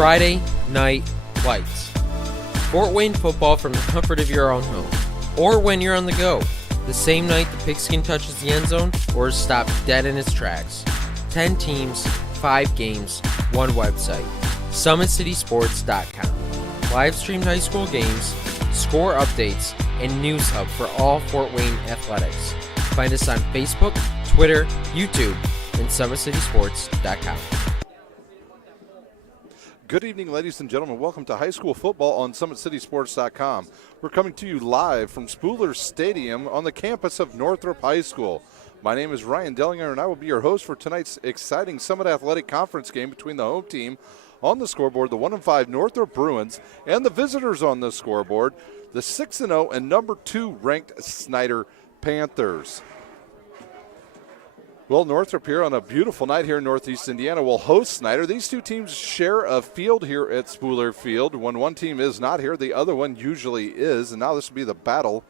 Friday Night Lights. Fort Wayne football from the comfort of your own home, or when you're on the go. The same night the pigskin touches the end zone or is stopped dead in its tracks. 10 teams, 5 games, 1 website. SummitCitySports.com. Live streamed high school games, score updates, and news hub for all Fort Wayne athletics. Find us on Facebook, Twitter, YouTube, and SummitCitySports.com. Good evening, ladies and gentlemen. Welcome to high school football on SummitCitySports.com. We're coming to you live from Spooler Stadium on the campus of Northrop High School. My name is Ryan Dellinger, and I will be your host for tonight's exciting Summit Athletic Conference game between the home team on the scoreboard, the 1-5 Northrop Bruins, and the visitors on the scoreboard, the 6-0 and number 2 ranked Snider Panthers. Well, Northrop here on a beautiful night here in Northeast Indiana will host Snider. These two teams share a field here at Spooler Field. When one team is not here, the other one usually is. And now this will be the battle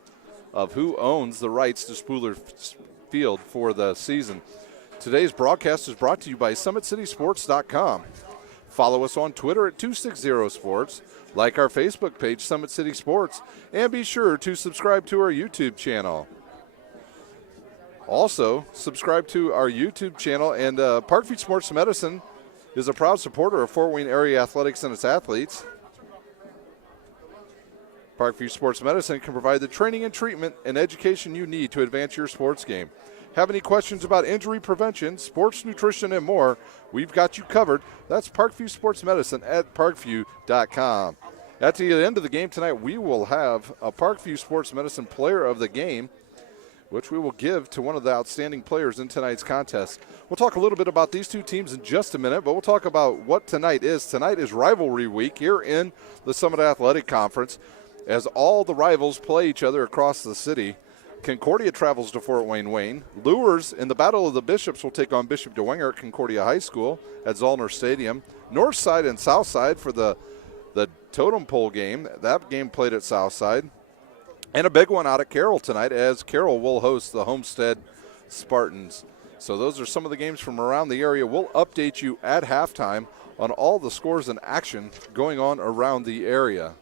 of who owns the rights to Spooler Field for the season. Today's broadcast is brought to you by SummitCitySports.com. Follow us on Twitter at 260sports, like our Facebook page, Summit City Sports, and be sure to subscribe to our YouTube channel. Also, subscribe to our YouTube channel, and Parkview Sports Medicine is a proud supporter of Fort Wayne area athletics and its athletes. Parkview Sports Medicine can provide the training and treatment and education you need to advance your sports game. Have any questions about injury prevention, sports nutrition, and more? We've got you covered. That's Parkview Sports Medicine at parkview.com. At the end of the game tonight, we will have a Parkview Sports Medicine Player of the Game, which we will give to one of the outstanding players in tonight's contest. We'll talk a little bit about these two teams in just a minute, but we'll talk about what tonight is. Tonight is rivalry week here in the Summit Athletic Conference as all the rivals play each other across the city. Concordia travels to Fort Wayne. Lures in the Battle of the Bishops will take on Bishop DeWinger at Concordia High School at Zollner Stadium. Northside and Southside for the totem pole game. That game played at Southside. And a big one out at Carroll tonight, as Carroll will host the Homestead Spartans. So those are some of the games from around the area. We'll update you at halftime on all the scores and action going on around the area.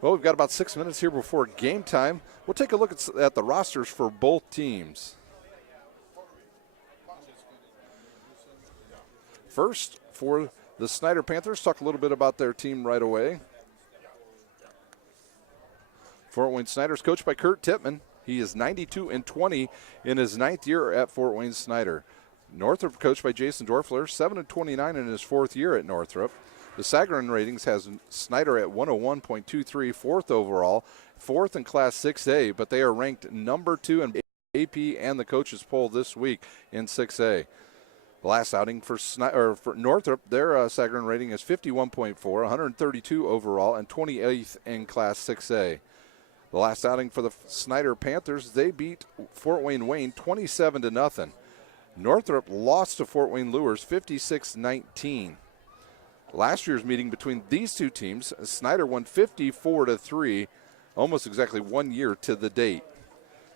Well, we've got about 6 minutes here before game time. We'll take a look at the rosters for both teams. First, for the Snider Panthers, talk a little bit about their team right away. Fort Wayne Snider's coached by Kurt Tippmann. He is 92-20 in his 9th year at Fort Wayne Snider. Northrop coached by Jason Dorfler, 7-29 in his 4th year at Northrop. The Sagarin ratings has Snider at 101.23, 4th overall, 4th in Class 6A, but they are ranked number 2 in AP and the coaches poll this week in 6A. The last outing for Northrop, their Sagarin rating is 51.4, 132 overall, and 28th in Class 6A. The last outing for the Snider Panthers, they beat Fort Wayne 27-0. Northrop lost to Fort Wayne Lures 56-19. Last year's meeting between these two teams, Snider won 54-3, almost exactly 1 year to the date.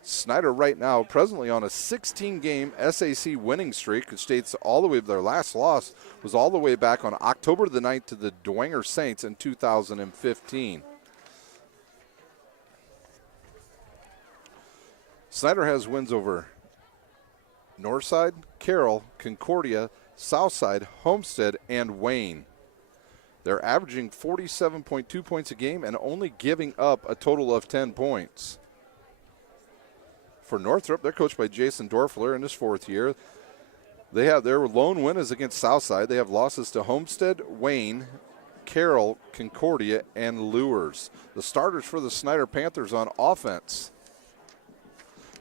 Snider right now presently on a 16-game SAC winning streak, which dates all the way, their last loss was all the way back on October the 9th to the Dwenger Saints in 2015. Snider has wins over Northside, Carroll, Concordia, Southside, Homestead, and Wayne. They're averaging 47.2 points a game and only giving up a total of 10 points. For Northrop, they're coached by Jason Dorfler in his 4th year. They have their lone win is against Southside. They have losses to Homestead, Wayne, Carroll, Concordia, and Lures. The starters for the Snider Panthers on offense.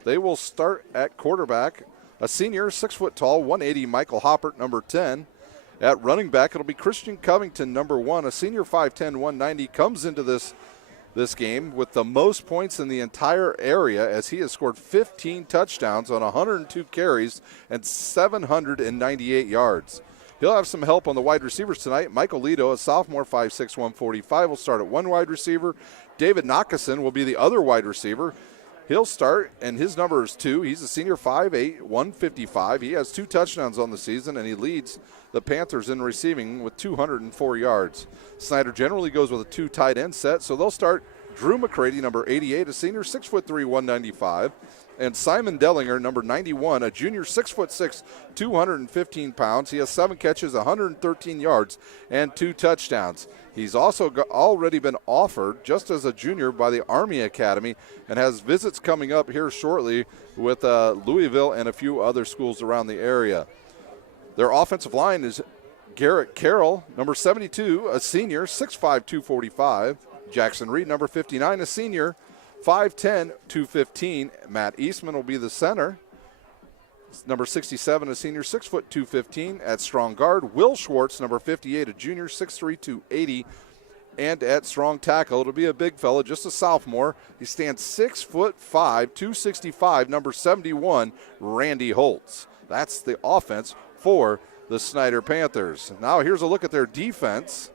They will start at quarterback, a senior, 6 foot tall, 180, Michael Hoppert, number 10. At running back, it'll be Christian Covington, number 1, a senior, 5'10", 190, comes into this game with the most points in the entire area as he has scored 15 touchdowns on 102 carries and 798 yards. He'll have some help on the wide receivers tonight. Michael Lido, a sophomore, 5'6", 145, will start at one wide receiver. David Nakason will be the other wide receiver. He'll start, and his number is 2. He's a senior, 5'8", 155. He has 2 touchdowns on the season, and he leads the Panthers in receiving with 204 yards. Snider generally goes with a 2 tight end set, so they'll start Drew McCready, number 88, a senior, 6'3", 195. And Simon Dellinger, number 91, a junior, 6'6", 215 pounds. He has 7 catches, 113 yards, and 2 touchdowns. He's also already been offered, just as a junior, by the Army Academy and has visits coming up here shortly with Louisville and a few other schools around the area. Their offensive line is Garrett Carroll, number 72, a senior, 6'5", 245. Jackson Reed, number 59, a senior, 5'10", 215. Matt Eastman will be the center. Number 67, a senior, 6', 215. At strong guard, Will Schwartz, number 58, a junior, 6'3", 280. And at strong tackle, it'll be a big fella, just a sophomore. He stands 6'5", 265, number 71, Randy Holtz. That's the offense for the Snider Panthers. Now here's a look at their defense.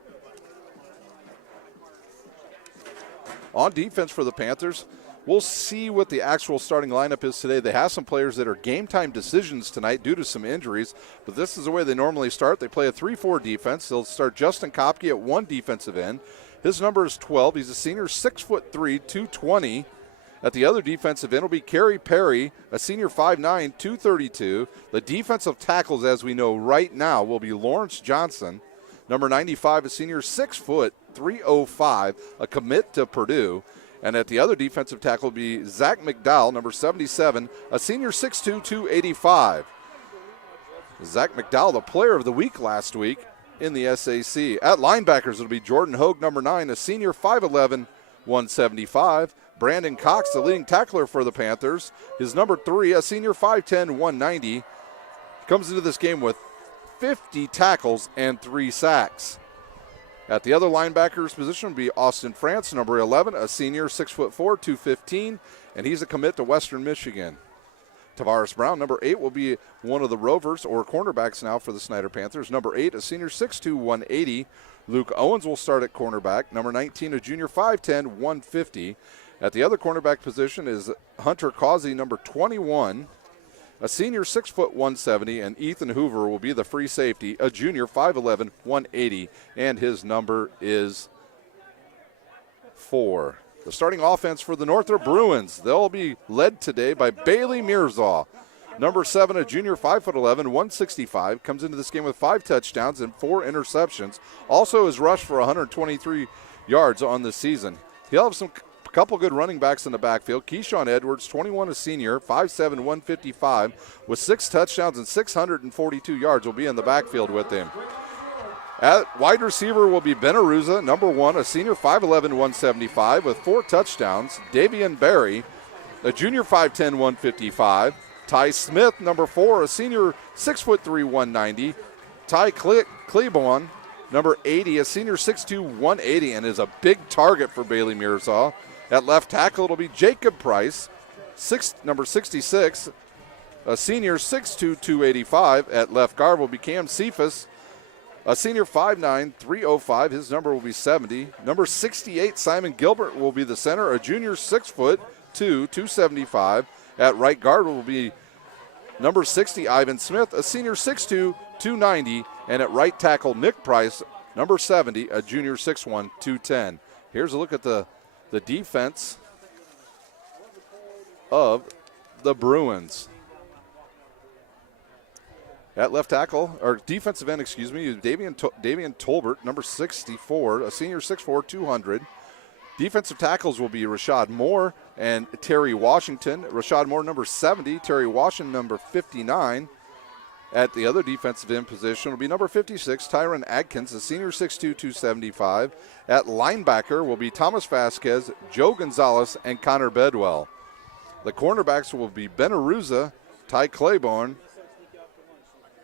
On defense for the Panthers, we'll see what the actual starting lineup is today. They have some players that are game-time decisions tonight due to some injuries, but this is the way they normally start. They play a 3-4 defense. They'll start Justin Kopke at 1 defensive end. His number is 12. He's a senior, 6'3", 220. At the other defensive end will be Kerry Perry, a senior, 5'9", 232. The defensive tackles, as we know right now, will be Lawrence Johnson, number 95, a senior, 6 foot, 305, a commit to Purdue. And at the other defensive tackle will be Zach McDowell, number 77, a senior, 6'2", 285. Zach McDowell, the player of the week last week in the SAC. At linebackers, it'll be Jordan Hogue, number 9, a senior, 5'11", 175. Brandon Cox, the leading tackler for the Panthers, his number 3, a senior, 5'10", 190. Comes into this game with 50 tackles and 3 sacks. At the other linebackers position will be Austin France, number 11, a senior, 6'4", 215, and he's a commit to Western Michigan. Tavares Brown, number 8, will be one of the rovers or cornerbacks now for the Snider Panthers. Number 8, a senior, 6'2", 180. Luke Owens will start at cornerback. Number 19, a junior, 5'10", 150. At the other cornerback position is Hunter Causey, number 21, a senior, 6', 170, and Ethan Hoover will be the free safety, a junior, 5'11", 180, and his number is 4. The starting offense for the Northrop Bruins, they'll be led today by Bailey Mirzaw, number 7, a junior, 5'11", 165, comes into this game with 5 touchdowns and 4 interceptions. Also has rushed for 123 yards on the season. He'll have a couple good running backs in the backfield. Keyshawn Edwards, 21, a senior, 5'7", 155, with 6 touchdowns and 642 yards, will be in the backfield with him. At wide receiver will be Ben Aruza, number 1, a senior, 5'11", 175, with 4 touchdowns. Davian Berry, a junior, 5'10", 155. Ty Smith, number 4, a senior, 6'3", 190. Ty Claiborne, number 80, a senior, 6'2", 180, and is a big target for Bailey Mirzaw. At left tackle, it'll be Jacob Price, number 66, a senior, 6'2", 285. At left guard will be Cam Cephas, a senior, 5'9", 305. His number will be 70. Number 68, Simon Gilbert will be the center, a junior, 6'2", 275. At right guard will be number 60, Ivan Smith, a senior, 6'2", 290. And at right tackle, Nick Price, number 70, a junior, 6'1", 210. Here's a look at the defense of the Bruins. At left tackle, or defensive end, Davian Tolbert, number 64, a senior, 6'4", 200. Defensive tackles will be Rashad Moore and Terry Washington. Rashad Moore, number 70, Terry Washington, number 59. At the other defensive end position will be number 56, Tyron Adkins, a senior, 6'2", 275. At linebacker will be Thomas Vasquez, Joe Gonzalez, and Connor Bedwell. The cornerbacks will be Ben Aruza, Ty Claiborne.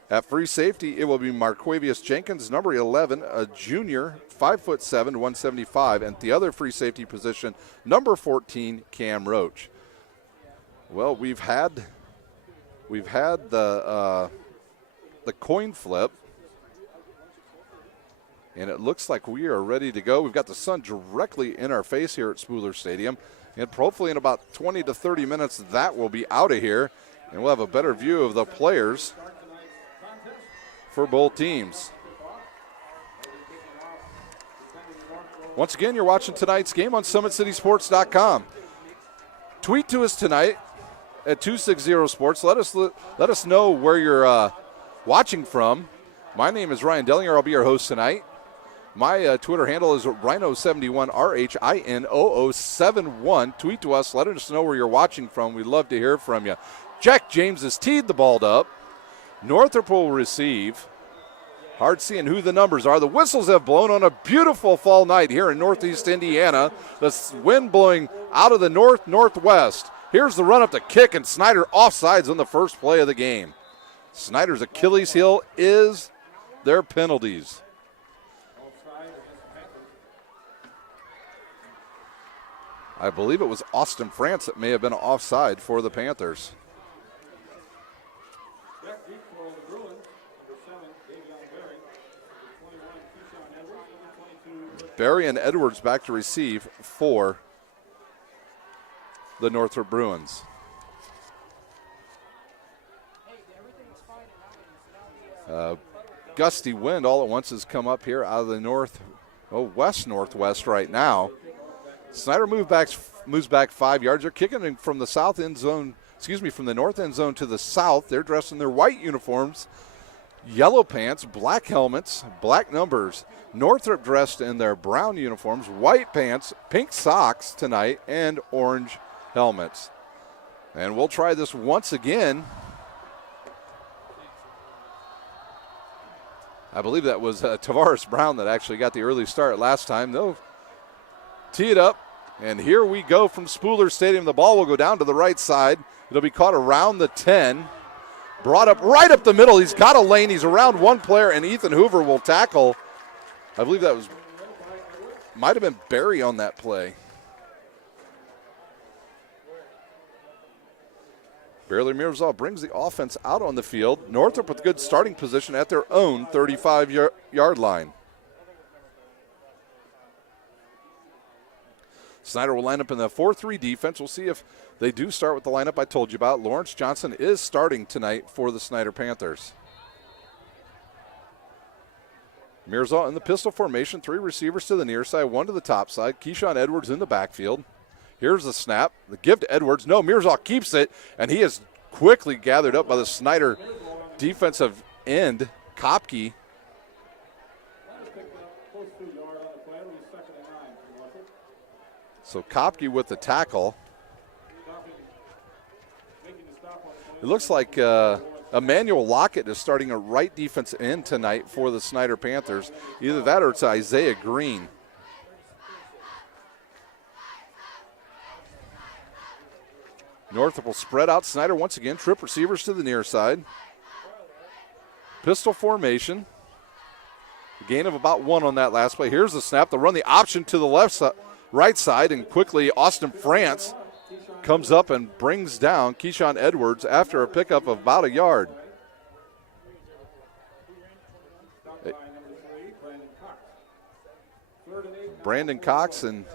At free safety, it will be Marquavius Jenkins, number 11, a junior, 5'7", 175. And the other free safety position, number 14, Cam Roach. Well, we've had the coin flip, and it looks like we are ready to go. We've got the sun directly in our face here at Spooler Stadium. And hopefully in about 20 to 30 minutes, that will be out of here. And we'll have a better view of the players for both teams. Once again, you're watching tonight's game on SummitCitySports.com. Tweet to us tonight at 260sports. Let us know where you're watching from. My name is Ryan Dellinger. I'll be your host tonight. My Twitter handle is Rhino71, RHINOO71. Tweet to us. Let us know where you're watching from. We'd love to hear from you. Jack James has teed the ball up. Northrop will receive. Hard seeing who the numbers are. The whistles have blown on a beautiful fall night here in northeast Indiana. The wind blowing out of the northwest. Here's the run up to kick, and Snider offsides on the first play of the game. Snider's Achilles heel is their penalties. I believe it was Austin France that may have been offside for the Panthers. Berry and Edwards back to receive for the Northrop Bruins. Gusty wind all at once has come up here out of the west-northwest right now. Snider moves back 5 yards. They're kicking from the from the north end zone to the south. They're dressed in their white uniforms, yellow pants, black helmets, black numbers. Northrop dressed in their brown uniforms, white pants, pink socks tonight, and orange helmets. And we'll try this once again. I believe that was Tavares Brown that actually got the early start last time. They'll tee it up, and here we go from Spooler Stadium. The ball will go down to the right side. It'll be caught around the 10. Brought up right up the middle. He's got a lane. He's around one player, and Ethan Hoover will tackle. I believe that might have been Barry on that play. Barely Mirzal brings the offense out on the field. Northrop with good starting position at their own 35-yard line. Snider will line up in the 4-3 defense. We'll see if they do start with the lineup I told you about. Lawrence Johnson is starting tonight for the Snider Panthers. Mirzal in the pistol formation. 3 receivers to the near side, 1 to the top side. Keyshawn Edwards in the backfield. Here's the snap. The give to Edwards. No, Mirzal keeps it, and he is quickly gathered up by the Snider defensive end, Kopke. So Kopke with the tackle. It looks like Emmanuel Lockett is starting a right defense end tonight for the Snider Panthers. Either that or it's Isaiah Green. Northrop will spread out. Snider once again, trip receivers to the near side. Pistol formation. A gain of about 1 on that last play. Here's the snap. They'll run the option to the right side, and quickly Austin France comes up and brings down Keyshawn Edwards after a pickup of about a yard. Brandon Cox and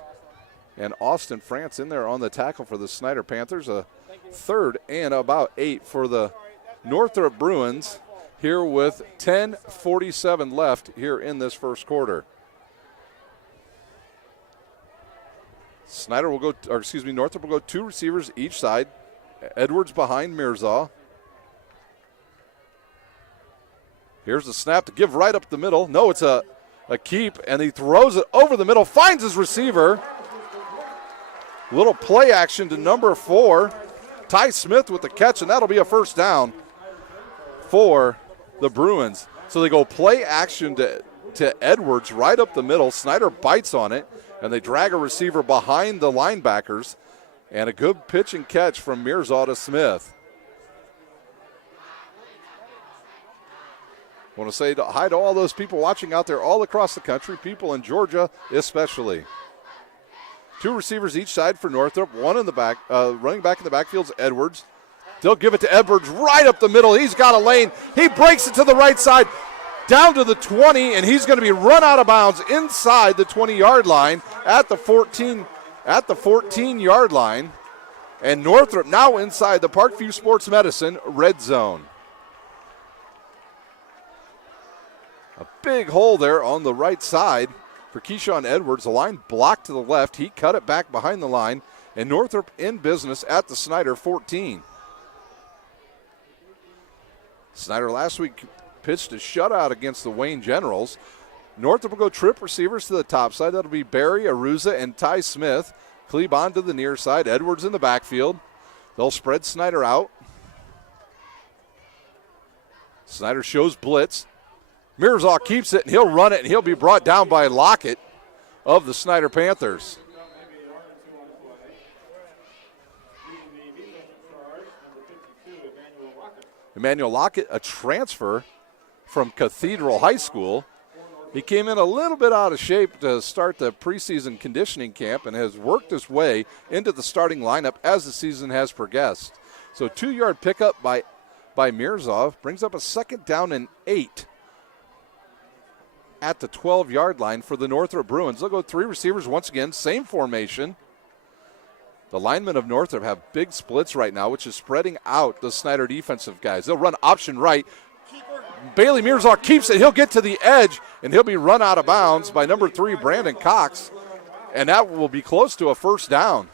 Austin France in there on the tackle for the Snider Panthers. A 3rd and about 8 for the Northrop Bruins here with 10:47 left here in this first quarter. Northrop will go 2 receivers each side. Edwards behind Mirzal. Here's the snap to give right up the middle. No, it's a keep, and he throws it over the middle, finds his receiver. Little play action to number 4, Ty Smith with the catch, and that'll be a first down for the Bruins. So they go play action to Edwards right up the middle. Snider bites on it, and they drag a receiver behind the linebackers, and a good pitch and catch from Mirzal to Smith. I want to say hi to all those people watching out there all across the country, people in Georgia especially. 2 receivers each side for Northrop, 1 in the back, running back in the backfield's Edwards. They'll give it to Edwards right up the middle. He's got a lane. He breaks it to the right side, down to the 20, and he's going to be run out of bounds inside the 20-yard line at the 14 at the 14-yard line. And Northrop now inside the Parkview Sports Medicine red zone. A big hole there on the right side for Keyshawn Edwards. The line blocked to the left. He cut it back behind the line. And Northrop in business at the Snider 14. Snider last week pitched a shutout against the Wayne Generals. Northrop will go trip receivers to the top side. That'll be Barry, Aruza, and Ty Smith. Klebon to the near side. Edwards in the backfield. They'll spread Snider out. Snider shows blitz. Mirzaw keeps it, and he'll run it, and he'll be brought down by Lockett of the Snider Panthers. Emmanuel Lockett, a transfer from Cathedral High School. He came in a little bit out of shape to start the preseason conditioning camp and has worked his way into the starting lineup as the season has progressed. So 2-yard pickup by Mirzaw brings up a 2nd down and 8 at the 12-yard line for the Northrop Bruins. They'll go 3 receivers once again, same formation. The linemen of Northrop have big splits right now, which is spreading out the Snider defensive guys. They'll run option right. Bailey Mirzaw keeps it. He'll get to the edge, and he'll be run out of bounds by number 3, Brandon Cox, and that will be close to a 1st down.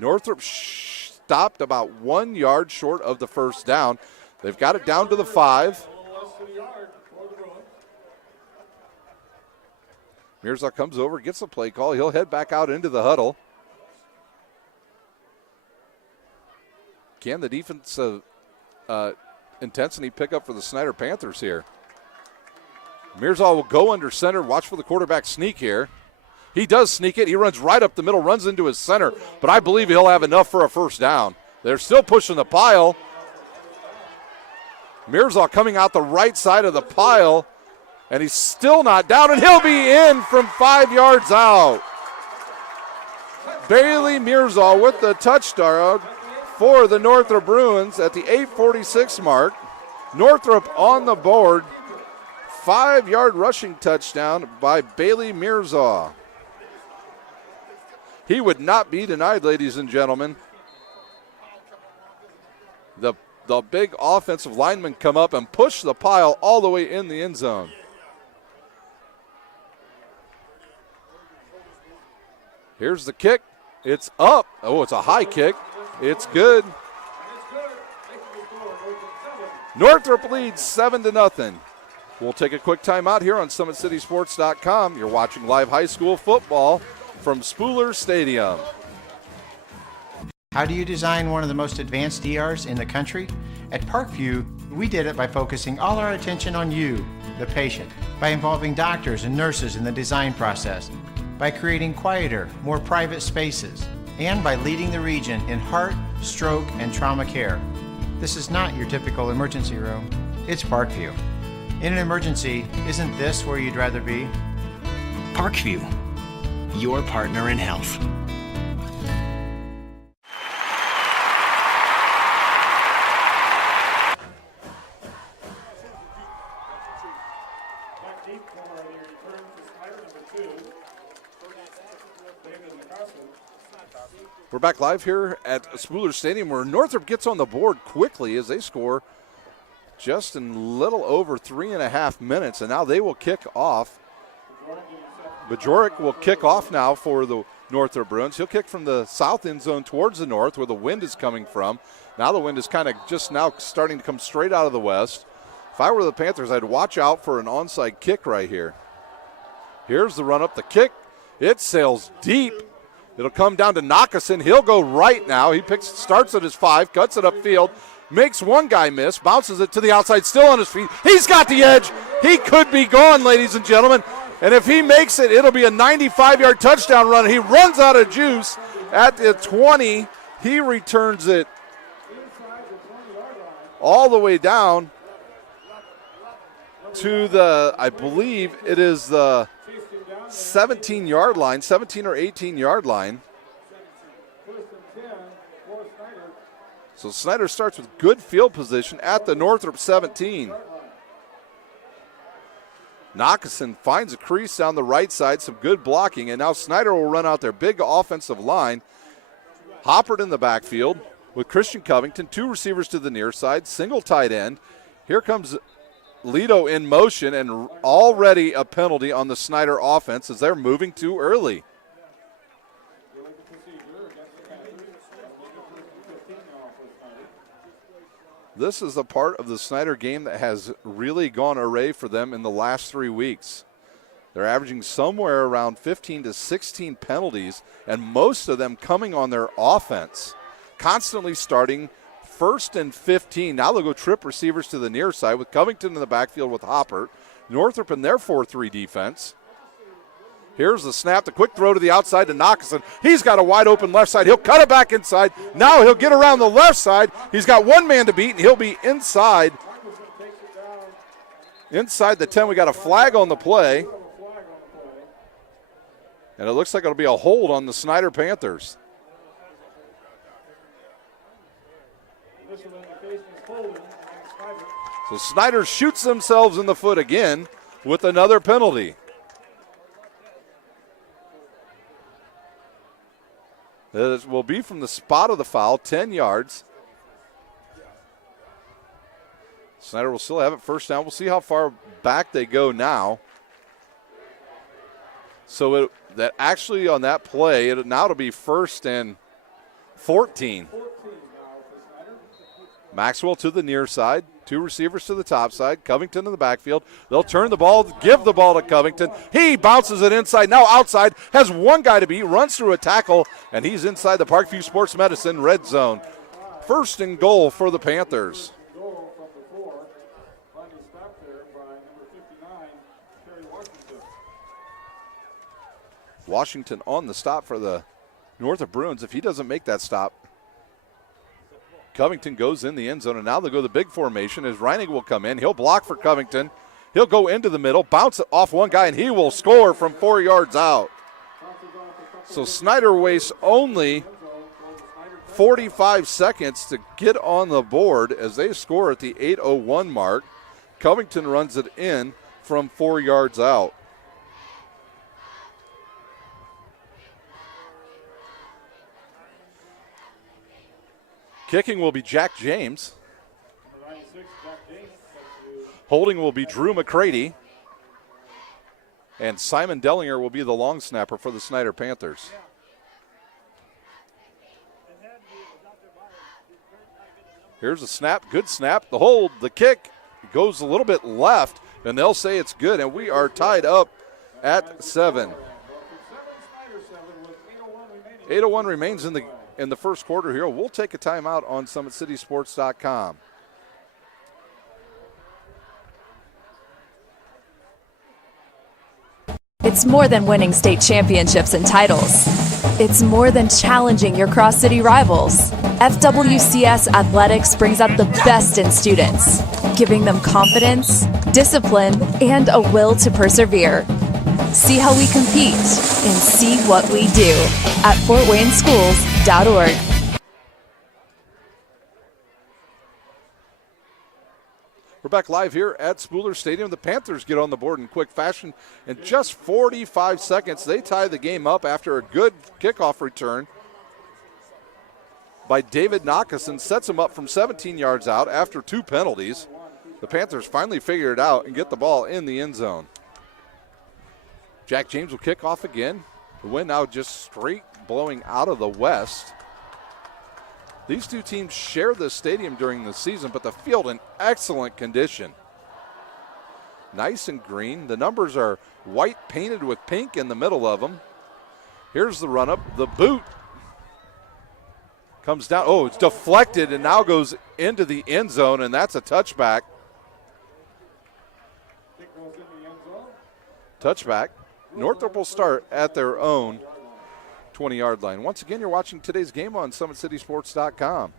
Northrop stopped about 1 yard short of the 1st down. They've got it down to the 5. Mirzaw comes over, gets the play call. He'll head back out into the huddle. Can the defensive intensity pick up for the Snider Panthers here? Mirzaw will go under center. Watch for the quarterback sneak here. He does sneak it. He runs right up the middle, runs into his center, but I believe he'll have enough for a 1st down. They're still pushing the pile. Mirzaw coming out the right side of the pile, and he's still not down, and he'll be in from 5 yards out. Bailey Mirzaw with the touchdown for the Northrop Bruins at the 8:46 mark. Northrop on the board. 5-yard rushing touchdown by Bailey Mirzaw. He would not be denied, ladies and gentlemen. The big offensive linemen come up and push the pile all the way in the end zone. Here's the kick. It's up. Oh, it's a high kick. It's good. Northrop leads 7-0. We'll take a quick timeout here on SummitCitySports.com. You're watching live high school football from Spooler Stadium. How do you design one of the most advanced ERs in the country? At Parkview, we did it by focusing all our attention on you, the patient, by involving doctors and nurses in the design process, by creating quieter, more private spaces, and by leading the region in heart, stroke, and trauma care. This is not your typical emergency room. It's Parkview. In an emergency, isn't this where you'd rather be? Parkview, your partner in health. We're back live here at Spooler Stadium where Northrop gets on the board quickly as they score just in a little over 3.5 minutes, and now they will kick off. Bajorek will kick off now for the Northrop Bruins. He'll kick from the south end zone towards the north where the wind is coming from. Now the wind is kind of just now starting to come straight out of the west. If I were the Panthers, I'd watch out for an onside kick right here. Here's the run up, the kick. It sails deep. It'll come down to Knockason. He'll go right now. He starts at his 5, cuts it upfield, makes one guy miss, bounces it to the outside, still on his feet. He's got the edge. He could be gone, ladies and gentlemen. And if he makes it, it'll be a 95-yard touchdown run. He runs out of juice at the 20. He returns it all the way down to the, I believe it is the 17-yard line, 17 or 18-yard line. So Snider starts with good field position at the Northrop 17. Knockison finds a crease down the right side, some good blocking, and now Snider will run out their big offensive line. Hoppert in the backfield with Christian Covington, 2 receivers to the near side, single tight end. Here comes Lido in motion, and already a penalty on the Snider offense as they're moving too early. This is a part of the Snider game that has really gone awry for them in the last 3 weeks. They're averaging somewhere around 15 to 16 penalties, and most of them coming on their offense. Constantly starting 1st and 15. Now they'll go trip receivers to the near side with Covington in the backfield with Hoppert. Northrop in their 4-3 defense. Here's the snap, the quick throw to the outside to Knockison. He's got a wide open left side. He'll cut it back inside. Now he'll get around the left side. He's got one man to beat, and he'll be inside. Inside the 10, we got a flag on the play. And it looks like it'll be a hold on the Snider Panthers. So Snider shoots themselves in the foot again with another penalty. It will be from the spot of the foul, 10 yards. Snider will still have it first down. We'll see how far back they go now. So that actually on that play, now it'll be 1st and 14. Maxwell to the near side, 2 receivers to the top side, Covington in the backfield. They'll turn the ball, give the ball to Covington. He bounces it inside, now outside, has one guy to beat, runs through a tackle, and he's inside the Parkview Sports Medicine red zone. 1st and goal for the Panthers. Washington on the stop for the Northrop Bruins. If he doesn't make that stop, Covington goes in the end zone, and now they'll go the big formation as Reining will come in. He'll block for Covington. He'll go into the middle, bounce it off one guy, and he will score from 4 yards out. So Snider wastes only 45 seconds to get on the board as they score at the 8:01 mark. Covington runs it in from 4 yards out. Kicking will be Jack James. Holding will be Drew McCready. And Simon Dellinger will be the long snapper for the Snider Panthers. Here's a snap, good snap. The hold, the kick goes a little bit left, and they'll say it's good, and we are tied up at 7. 8:01 remains in the first quarter here. We'll take a timeout on SummitCitySports.com. It's more than winning state championships and titles. It's more than challenging your cross-city rivals. FWCS Athletics brings out the best in students, giving them confidence, discipline, and a will to persevere. See how we compete and see what we do at FortWayneSchools.org. We're back live here at Spooler Stadium. The Panthers get on the board in quick fashion. In just 45 seconds, they tie the game up after a good kickoff return by David Knockison. Sets him up from 17 yards out after 2 penalties. The Panthers finally figure it out and get the ball in the end zone. Jack James will kick off again. The wind now just straight blowing out of the west. These two teams share the stadium during the season, but the field in excellent condition. Nice and green. The numbers are white painted with pink in the middle of them. Here's the run up. The boot comes down. Oh, it's deflected and now goes into the end zone, and that's a touchback. Touchback. Northrop will start at their own 20-yard line. Once again, you're watching today's game on SummitCitySports.com.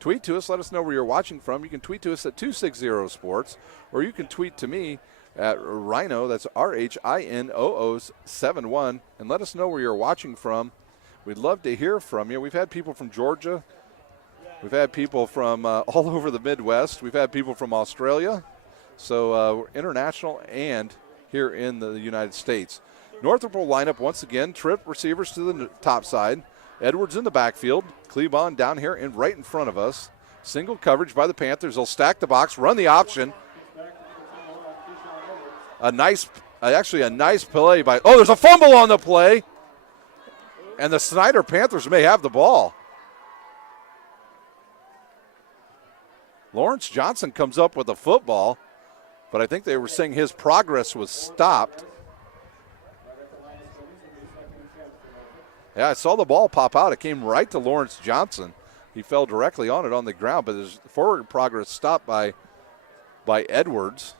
Tweet to us. Let us know where you're watching from. You can tweet to us at 260sports, or you can tweet to me at Rhino, that's RHINOO71, and let us know where you're watching from. We'd love to hear from you. We've had people from Georgia. We've had people from all over the Midwest. We've had people from Australia. So international and here in the United States. Northrop will line up once again. Trip receivers to the top side. Edwards in the backfield. Klebon down here and right in front of us. Single coverage by the Panthers. They'll stack the box, run the option. A nice play by, there's a fumble on the play. And the Snider Panthers may have the ball. Lawrence Johnson comes up with a football, but I think they were saying his progress was stopped. Yeah, I saw the ball pop out. It came right to Lawrence Johnson. He fell directly on it on the ground, but his forward progress stopped by Edwards.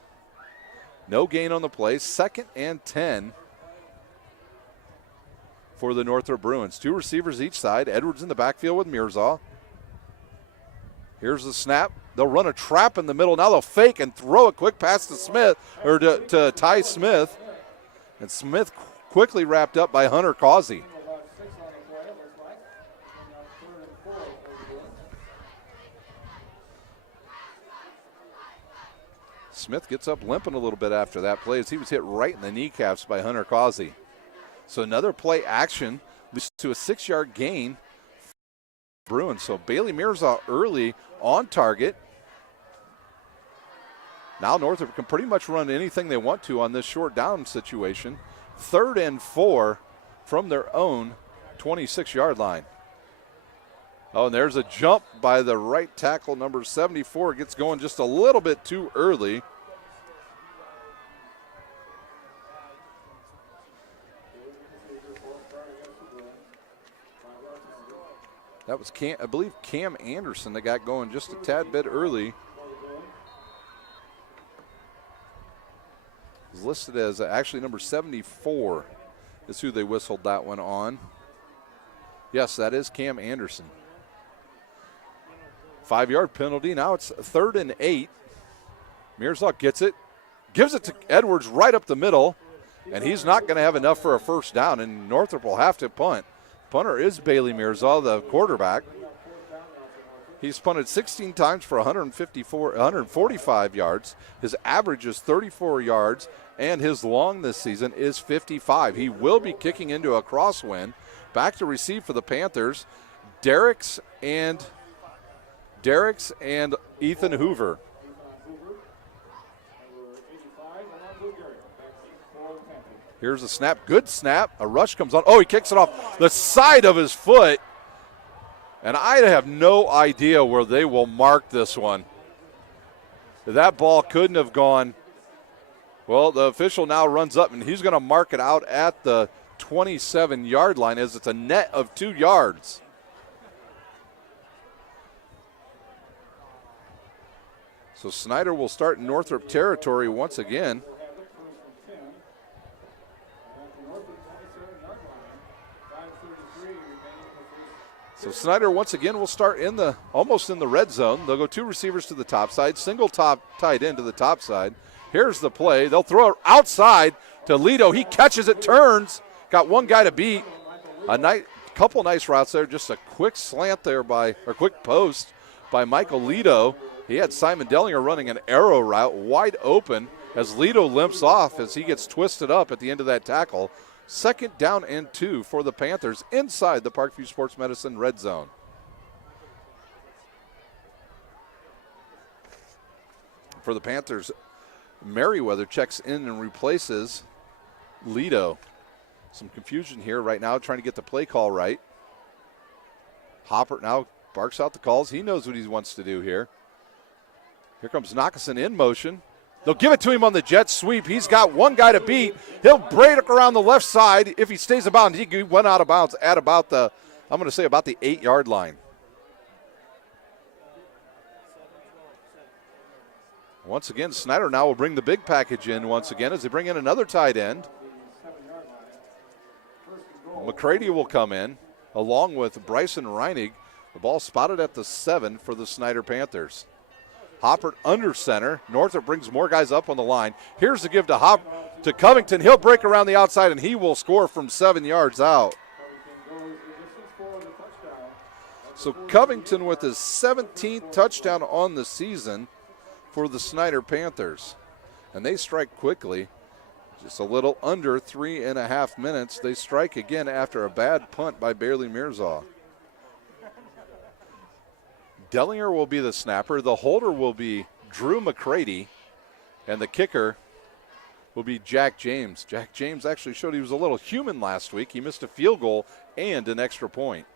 No gain on the play. 2nd and 10 for the Northrop Bruins. 2 receivers each side. Edwards in the backfield with Mirza. Here's the snap. They'll run a trap in the middle. Now they'll fake and throw a quick pass to Smith, or to Ty Smith. And Smith quickly wrapped up by Hunter Causey. Smith gets up limping a little bit after that play as he was hit right in the kneecaps by Hunter Causey. So another play action leads to a 6-yard gain for Bruins. So Bailey Mirza early on target. Now Northrop can pretty much run anything they want to on this short down situation. 3rd and 4 from their own 26-yard line. Oh, and there's a jump by the right tackle, number 74. Gets going just a little bit too early. That was, I believe, Cam Anderson that got going just a tad bit early. He's listed as actually number 74 is who they whistled that one on. Yes, that is Cam Anderson. 5-yard penalty. Now it's 3rd and 8. Mirza gets it, gives it to Edwards right up the middle, and he's not going to have enough for a first down, and Northrop will have to punt. Punter is Bailey Mirza, the quarterback. He's punted 16 times for 145 yards. His average is 34 yards, and his long this season is 55. He will be kicking into a crosswind. Back to receive for the Panthers, Derricks and Ethan Hoover. Here's a snap, good snap. A rush comes on. Oh, he kicks it off the side of his foot. And I have no idea where they will mark this one. That ball couldn't have gone. Well, the official now runs up, and he's going to mark it out at the 27-yard line as it's a net of 2 yards. So Snider will start in Northrop territory once again. So Snider once again will start almost in the red zone. They'll go 2 receivers to the top side, single tight end to the top side. Here's the play. They'll throw it outside to Lido. He catches it, turns, got one guy to beat. Couple nice routes there. Just a quick slant there quick post by Michael Lido. He had Simon Dellinger running an arrow route wide open as Lido limps off as he gets twisted up at the end of that tackle. 2nd down and 2 for the Panthers inside the Parkview Sports Medicine red zone. For the Panthers, Merriweather checks in and replaces Lido. Some confusion here right now, trying to get the play call right. Hopper now barks out the calls. He knows what he wants to do here. Here comes Nockeson in motion. They'll give it to him on the jet sweep. He's got one guy to beat. He'll break around the left side if he stays about. He went out of bounds at about the 8-yard line. Once again, Snider now will bring the big package in once again as they bring in another tight end. McCready will come in along with Bryson Reinig. The ball spotted at the 7 for the Snider Panthers. Hopper under center. Northrop brings more guys up on the line. Here's the give to Covington. He'll break around the outside, and he will score from 7 yards out. So Covington with his 17th touchdown on the season for the Snider Panthers. and they strike quickly. Just a little under 3.5 minutes. They strike again after a bad punt by Bailey Mirza. Dellinger will be the snapper. The holder will be Drew McCready, and the kicker will be Jack James. Jack James actually showed he was a little human last week. He missed a field goal and an extra point.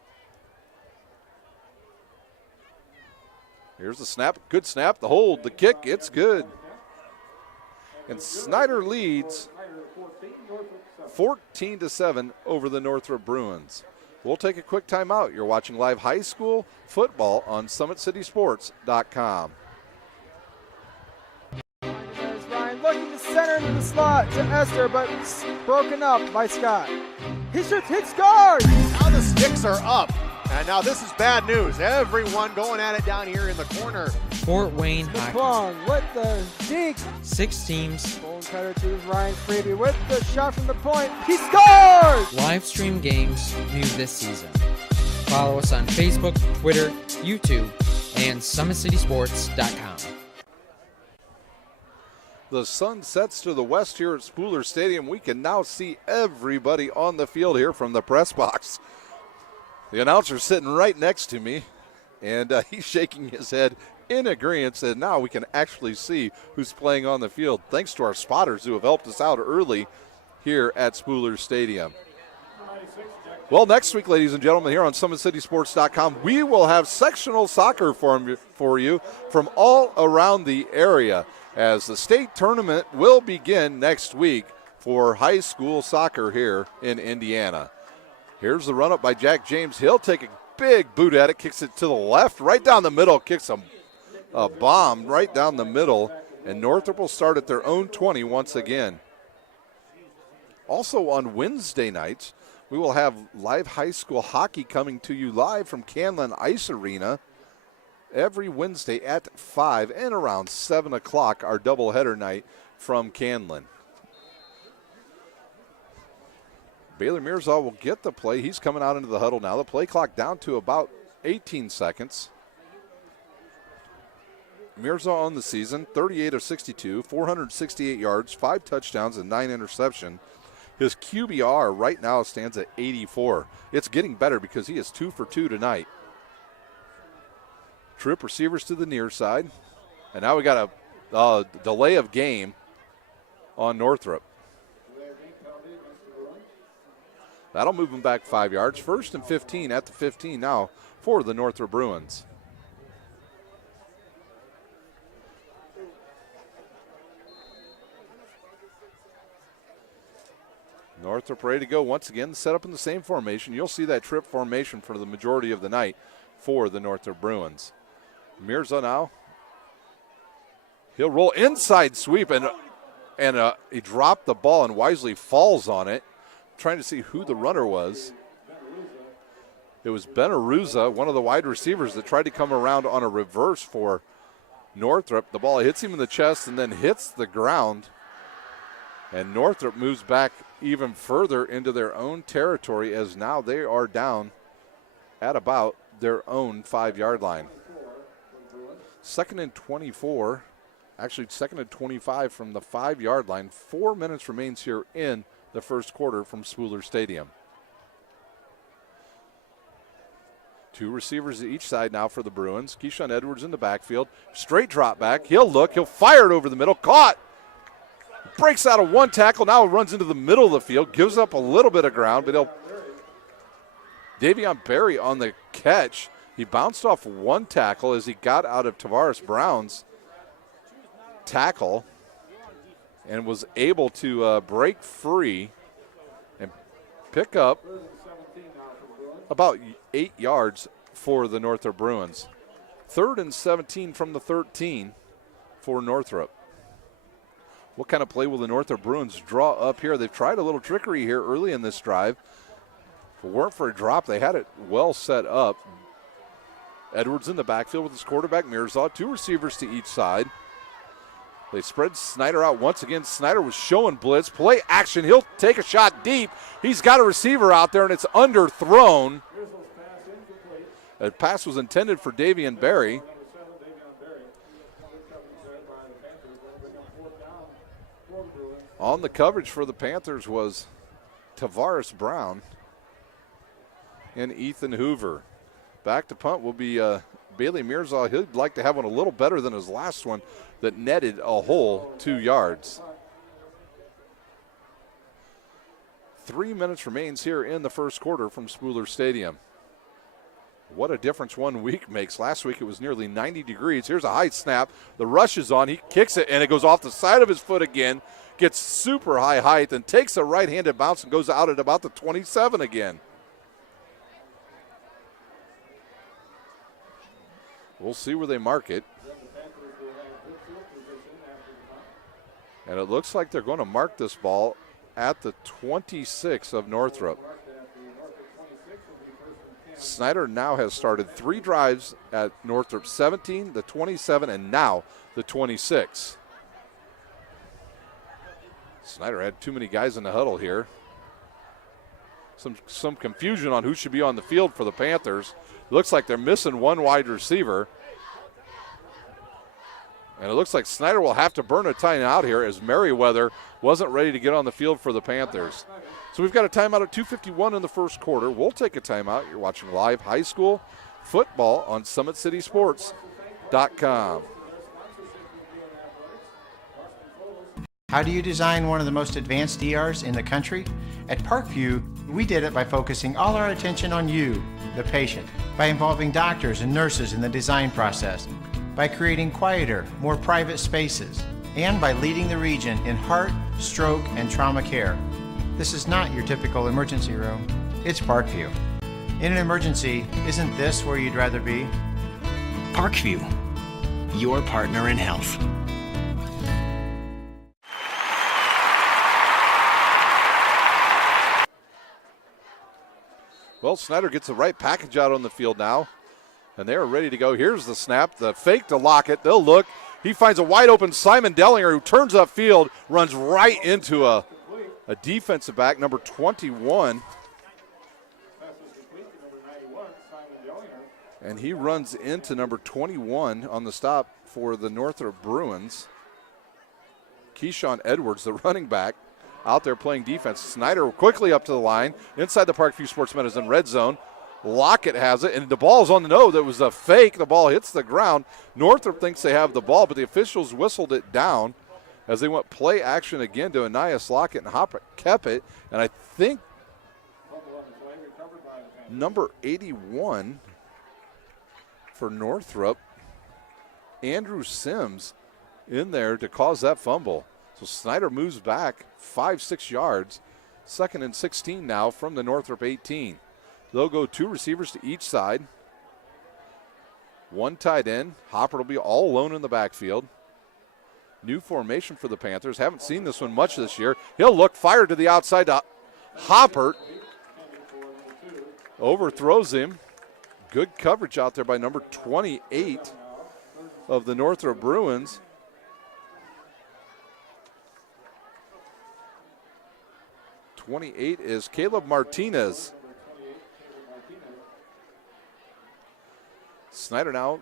Here's the snap. Good snap. The hold. The kick. It's good. And Snider leads 14-7 over the Northrop Bruins. We'll take a quick timeout. You're watching live high school football on SummitCitySports.com. There's Ryan looking to center into the slot to Esther, but broken up by Scott. He shoots, hit, scores! Now the sticks are up. And now this is bad news. Everyone going at it down here in the corner. Fort Wayne Hockey. McClung with the deke. 6 teams. Bone cutter to Ryan Freeby with the shot from the point. He scores! Live stream games new this season. Follow us on Facebook, Twitter, YouTube, and SummitCitySports.com. The sun sets to the west here at Spooler Stadium. We can now see everybody on the field here from the press box. The announcer's sitting right next to me, and he's shaking his head in agreement, and now we can actually see who's playing on the field, thanks to our spotters who have helped us out early here at Spooler Stadium. Well, next week, ladies and gentlemen, here on SummitCitySports.com, we will have sectional soccer for you from all around the area, as the state tournament will begin next week for high school soccer here in Indiana. Here's the run-up by Jack James. He'll take a big boot at it, kicks it to the left, right down the middle, kicks a bomb right down the middle, and Northrop will start at their own 20 once again. Also on Wednesday nights, we will have live high school hockey coming to you live from Canlan Ice Arena every Wednesday at 5 and around 7 o'clock, our doubleheader night from Canlan. Baylor Mirza will get the play. He's coming out into the huddle now. The play clock down to about 18 seconds. Mirza on the season, 38 of 62, 468 yards, 5 touchdowns, and 9 interceptions. His QBR right now stands at 84. It's getting better because he is 2 for 2 tonight. Trip receivers to the near side. And now we got a delay of game on Northrop. That'll move him back 5 yards. 1st and 15 at the 15 now for the Northrop Bruins. Northrop ready to go once again, set up in the same formation. You'll see that trip formation for the majority of the night for the Northrop Bruins. Mirza now. He'll roll inside sweep, and he dropped the ball and wisely falls on it. Trying to see who the runner was. It was Benaruza, one of the wide receivers that tried to come around on a reverse for Northrop. The ball hits him in the chest and then hits the ground. And Northrop moves back even further into their own territory, as now they are down at about their own 5-yard line. 2nd and 24, actually 2nd and 25 from the 5-yard line. 4 minutes remains here in the first quarter from Spooler Stadium. 2 receivers at each side now for the Bruins. Keyshawn Edwards in the backfield. Straight drop back. He'll look. He'll fire it over the middle. Caught. Breaks out of one tackle. Now runs into the middle of the field. Gives up a little bit of ground, but Davion Berry on the catch. He bounced off one tackle as he got out of Tavares Brown's tackle and was able to break free and pick up about 8 yards for the Northrop Bruins. 3rd and 17 from the 13 for Northrop. What kind of play will the Northrop Bruins draw up here? They've tried a little trickery here early in this drive. If it weren't for a drop, they had it well set up. Edwards in the backfield with his quarterback, Mirza. 2 receivers to each side. They spread Snider out once again. Snider was showing blitz. Play action. He'll take a shot deep. He's got a receiver out there, and it's underthrown. A pass was intended for Davion Berry. On the coverage for the Panthers was Tavares Brown and Ethan Hoover. Back to punt will be Bailey Mirza. He'd like to have one a little better than his last one that netted a whole 2 yards. 3 minutes remains here in the first quarter from Spooler Stadium. What a difference 1 week makes. Last week it was nearly 90 degrees. Here's a high snap. The rush is on. He kicks it, and it goes off the side of his foot again. Gets super high height and takes a right-handed bounce and goes out at about the 27 again. We'll see where they mark it. And it looks like they're going to mark this ball at the 26 of Northrop. Snider now has started 3 drives at Northrop 17, the 27, and now the 26. Snider had too many guys in the huddle here. Some confusion on who should be on the field for the Panthers. Looks like they're missing 1 wide receiver. And it looks like Snider will have to burn a timeout here as Merriweather wasn't ready to get on the field for the Panthers. So we've got a timeout at 2:51 in the first quarter. We'll take a timeout. You're watching live high school football on SummitCitySports.com. How do you design one of the most advanced ERs in the country? At Parkview, we did it by focusing all our attention on you, the patient, by involving doctors and nurses in the design process, by creating quieter, more private spaces, and by leading the region in heart, stroke, and trauma care. This is not your typical emergency room. It's Parkview. In an emergency, isn't this where you'd rather be? Parkview, your partner in health. Well, Snider gets the right package out on the field now, and they are ready to go. Here's the snap, the fake to Lockett. They'll look. He finds a wide open Simon Dellinger who turns upfield, runs right into a defensive back, number 21. And he runs into number 21 on the stop for the Northrop Bruins. Keyshawn Edwards, the running back, out there playing defense. Snider quickly up to the line, inside the Parkview Sports Medicine red zone. Lockett has it, and the ball's on the nose. That was a fake. The ball hits the ground. Northrop thinks they have the ball, but the officials whistled it down as they went play action again to Anias Lockett, and Hopper kept it. And I think number 81 for Northrop, Andrew Sims, in there to cause that fumble. So Snider moves back 5-6 yards. 2nd and 16 now from the Northrop 18. They'll go 2 receivers to each side. 1 tight end. Hopper will be all alone in the backfield. New formation for the Panthers. Haven't seen this one much this year. He'll look, fire to the outside to Hopper. Overthrows him. Good coverage out there by number 28 of the Northrop Bruins. #28 is Caleb Martinez. Snider now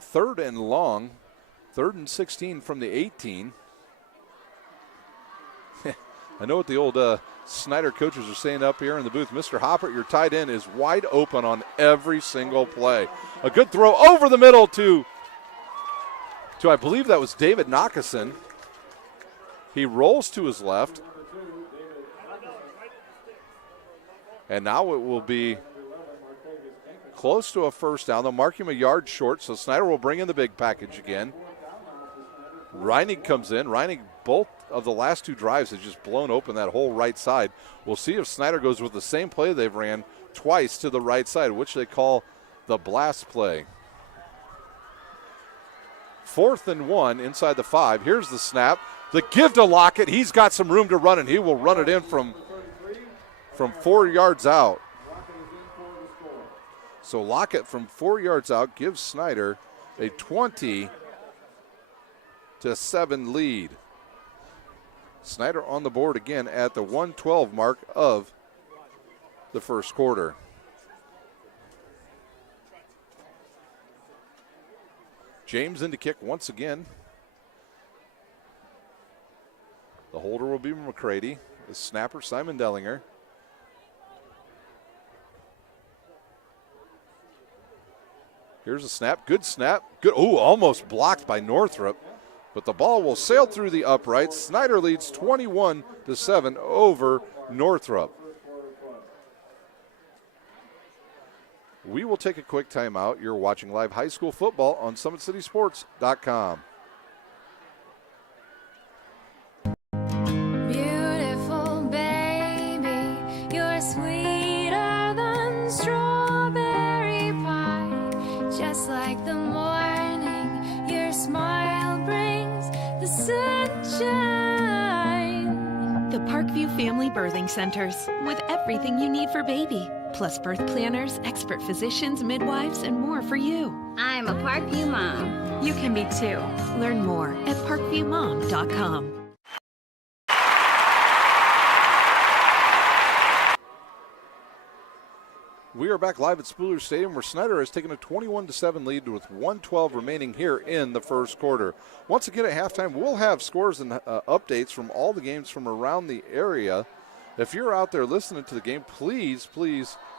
3rd and long, 3rd and 16 from the 18. I know what the old Snider coaches are saying up here in the booth. Mr. Hopper, your tight end is wide open on every single play. A good throw over the middle to I believe that was David Knockison. He rolls to his left. And now it will be close to a first down. They'll mark him a yard short, so Snider will bring in the big package again. Reinig comes in. Reinig, both of the last 2 drives, has just blown open that whole right side. We'll see if Snider goes with the same play they've ran twice to the right side, which they call the blast play. 4th and 1 inside the 5. Here's the snap. The give to Lockett. He's got some room to run, and he will run it in from 4 yards out. So Lockett from 4 yards out gives Snider a 20-7 lead. Snider on the board again at the 1:12 mark of the first quarter. James in to kick once again. The holder will be McCready. The snapper, Simon Dellinger. Here's a snap. Good snap. Good. Ooh, almost blocked by Northrop. But the ball will sail through the uprights. Snider leads 21-7 over Northrop. We will take a quick timeout. You're watching live high school football on SummitCitySports.com. Beautiful baby, you're sweeter than strawberry pie. Just like the morning, your smile brings the sunshine. The Parkview Family Birthing Centers, with everything you need for baby, plus birth planners, expert physicians, midwives, and more for you. I'm a Parkview mom. You can be too. Learn more at parkviewmom.com. We are back live at Spooler Stadium, where Snider has taken a 21-7 lead with 1:12 remaining here in the first quarter. Once again at halftime, we'll have scores and updates from all the games from around the area. If you're out there listening to the game, please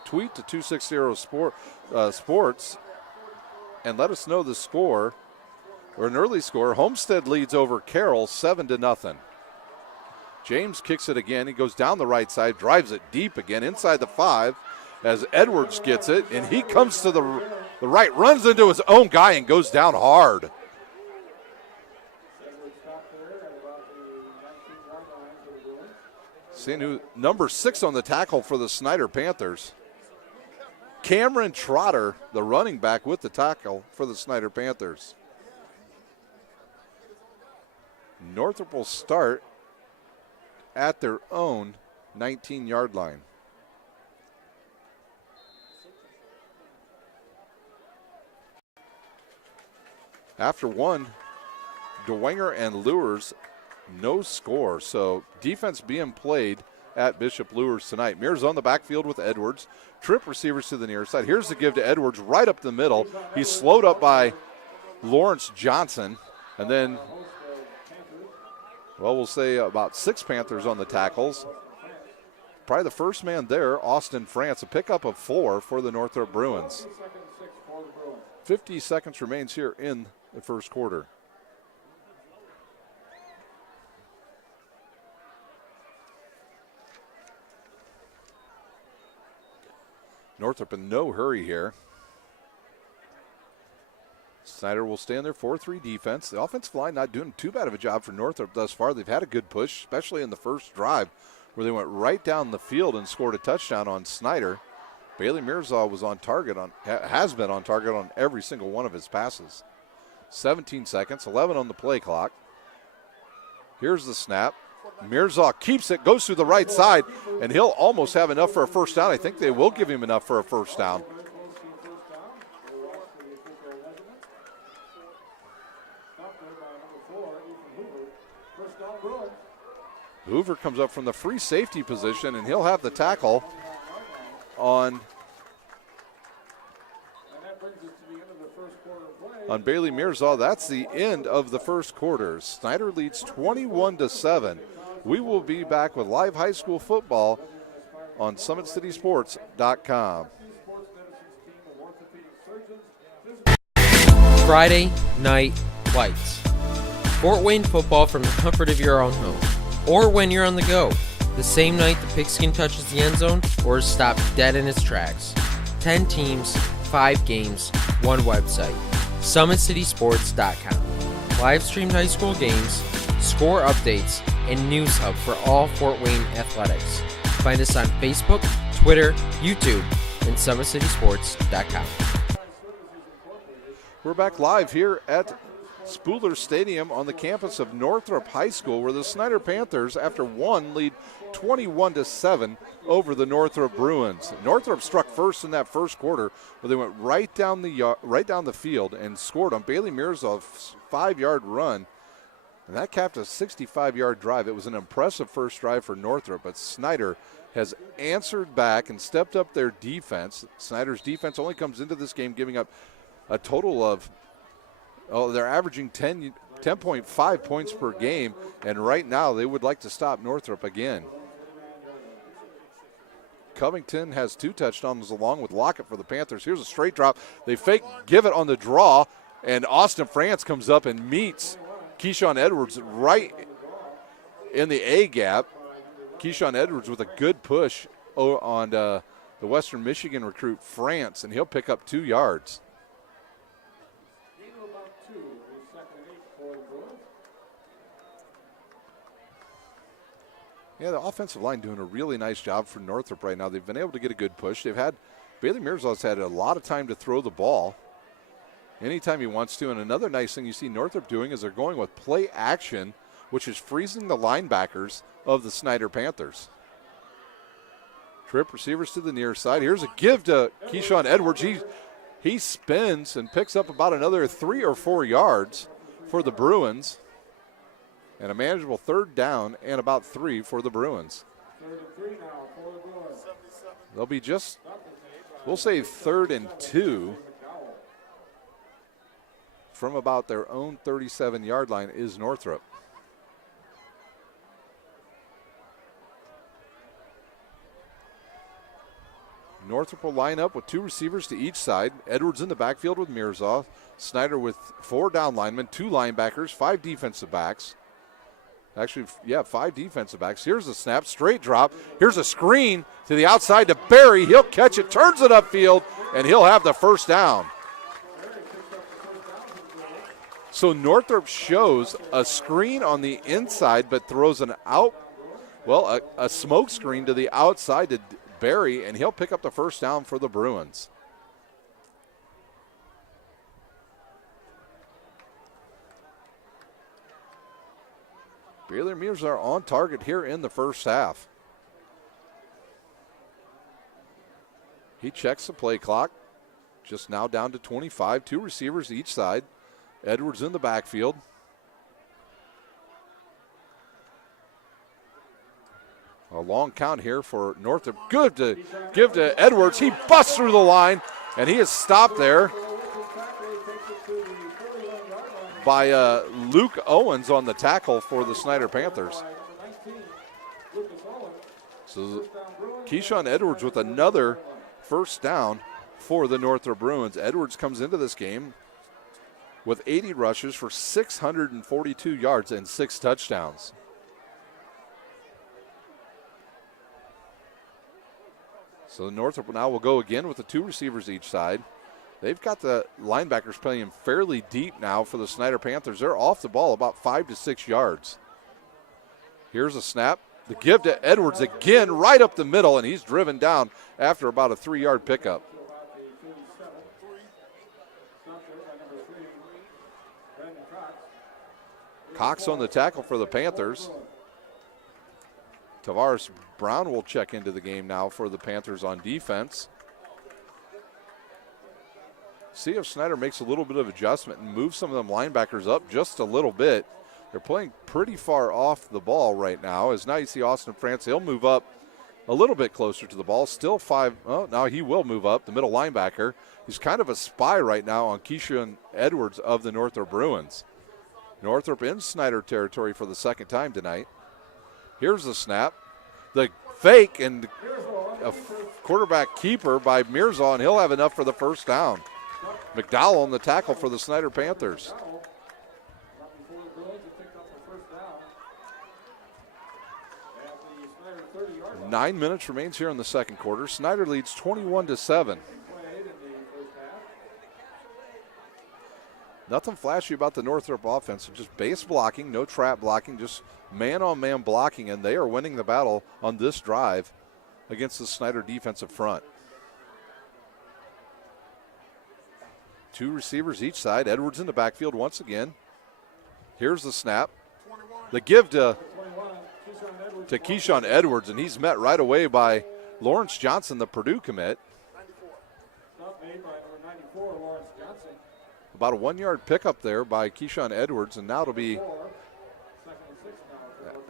tweet to 260 Sports and let us know the score, or an early score. Homestead leads over Carroll 7-0. James kicks it again. He goes down the right side, drives it deep again inside the 5 as Edwards gets it, and he comes to the right, runs into his own guy and goes down hard. Seeing who, number 6 on the tackle for the Snider Panthers. Cameron Trotter, the running back, with the tackle for the Snider Panthers. Northrop will start at their own 19-yard line. After one, Dwenger and Lures, no score. So defense being played at Bishop Lures tonight. Mears on the backfield with Edwards. Trip receivers to the near side. Here's the give to Edwards right up the middle. He's slowed up by Lawrence Johnson. And then, well, we'll say about 6 Panthers on the tackles. Probably the first man there, Austin France, a pickup of 4 for the Northrop Bruins. 50 seconds remains here in the first quarter. Northrop in no hurry here. Snider will stay in their 4-3 defense. The offensive line not doing too bad of a job for Northrop thus far. They've had a good push, especially in the first drive, where they went right down the field and scored a touchdown on Snider. Bailey Mirza was on target has been on target on every single one of his passes. 17 seconds, 11 on the play clock. Here's the snap. Mirza keeps it, goes through the right side, and he'll almost have enough for a first down. I think they will give him enough for a first down. Hoover comes up from the free safety position, and he'll have the tackle on Bailey Mirza. That's the end of the first quarter. Snider leads 21-7. We will be back with live high school football on SummitCitySports.com. Friday Night Lights. Fort Wayne football from the comfort of your own home, or when you're on the go, the same night the pigskin touches the end zone or is stopped dead in its tracks. 10 teams, 5 games, 1 website. SummitCitySports.com. Live streamed high school games, score updates, and news hub for all Fort Wayne athletics. Find us on Facebook, Twitter, YouTube, and SummitCitySports.com. We're back live here at Spooler Stadium on the campus of Northrop High School, where the Snider Panthers, after one, lead 21-7 over the Northrop Bruins. Northrop struck first in that first quarter, where they went right down the field and scored on Bailey Mirzo's 5-yard run, and that capped a 65-yard drive. It was an impressive first drive for Northrop, but Snider has answered back and stepped up their defense. Snider's defense only comes into this game giving up a total of, they're averaging 10 10.5 points per game, and right now they would like to stop Northrop again. Covington has 2 touchdowns along with Lockett for the Panthers. Here's a straight drop. They fake, give it on the draw, and Austin France comes up and meets Keyshawn Edwards right in the A gap. Keyshawn Edwards with a good push on the Western Michigan recruit France, and he'll pick up 2 yards. Yeah, the offensive line doing a really nice job for Northrop right now. They've been able to get a good push. Bailey Mirzaw's had a lot of time to throw the ball anytime he wants to. And another nice thing you see Northrop doing is they're going with play action, which is freezing the linebackers of the Snider Panthers. Trip receivers to the near side. Here's a give to Keyshawn Edwards. He spins and picks up about another 3 or 4 yards for the Bruins. And a manageable 3rd down and about 3 for the Bruins. They'll be we'll say 3rd and 2 from about their own 37-yard line is Northrop. Northrop will line up with 2 receivers to each side. Edwards in the backfield with Mirzaw. Snider with 4 down linemen, 2 linebackers, 5 defensive backs. Actually, 5 defensive backs. Here's a snap, straight drop. Here's a screen to the outside to Barry. He'll catch it, turns it upfield, and he'll have the 1st down. So Northrop shows a screen on the inside, but throws a smoke screen to the outside to Barry, and he'll pick up the 1st down for the Bruins. Baylor Mules are on target here in the 1st half. He checks the play clock. Just now down to 25. 2 receivers each side. Edwards in the backfield. A long count here for Northrop. Good to give to Edwards. He busts through the line, and he is stopped there by Luke Owens on the tackle for the Snider Panthers. So Keyshawn Edwards with another 1st down for the Northrop Bruins. Edwards comes into this game with 80 rushes for 642 yards and 6 touchdowns. So Northrop now will go again with the 2 receivers each side. They've got the linebackers playing fairly deep now for the Snider Panthers. They're off the ball about 5 to 6 yards. Here's a snap. The give to Edwards again right up the middle, and he's driven down after about a 3-yard pickup. Cox on the tackle for the Panthers. Tavares Brown will check into the game now for the Panthers on defense. See if Snider makes a little bit of adjustment and moves some of them linebackers up just a little bit. They're playing pretty far off the ball right now. As now you see Austin France, he'll move up a little bit closer to the ball. Still 5, now he will move up, the middle linebacker. He's kind of a spy right now on Keyshawn Edwards of the Northrop Bruins. Northrop in Snider territory for the 2nd time tonight. Here's the snap. The fake and a quarterback keeper by Mirzaw, and he'll have enough for the 1st down. McDowell on the tackle for the Snider Panthers. Nine minutes remains here in the 2nd quarter. Snider leads 21-7. Nothing flashy about the Northrop offense. Just base blocking, no trap blocking, just man-on-man blocking, and they are winning the battle on this drive against the Snider defensive front. 2 receivers each side. Edwards in the backfield once again. Here's the snap. The give to Keyshawn Edwards, and he's met right away by Lawrence Johnson, the Purdue commit. About a 1-yard pickup there by Keyshawn Edwards, and now it'll be,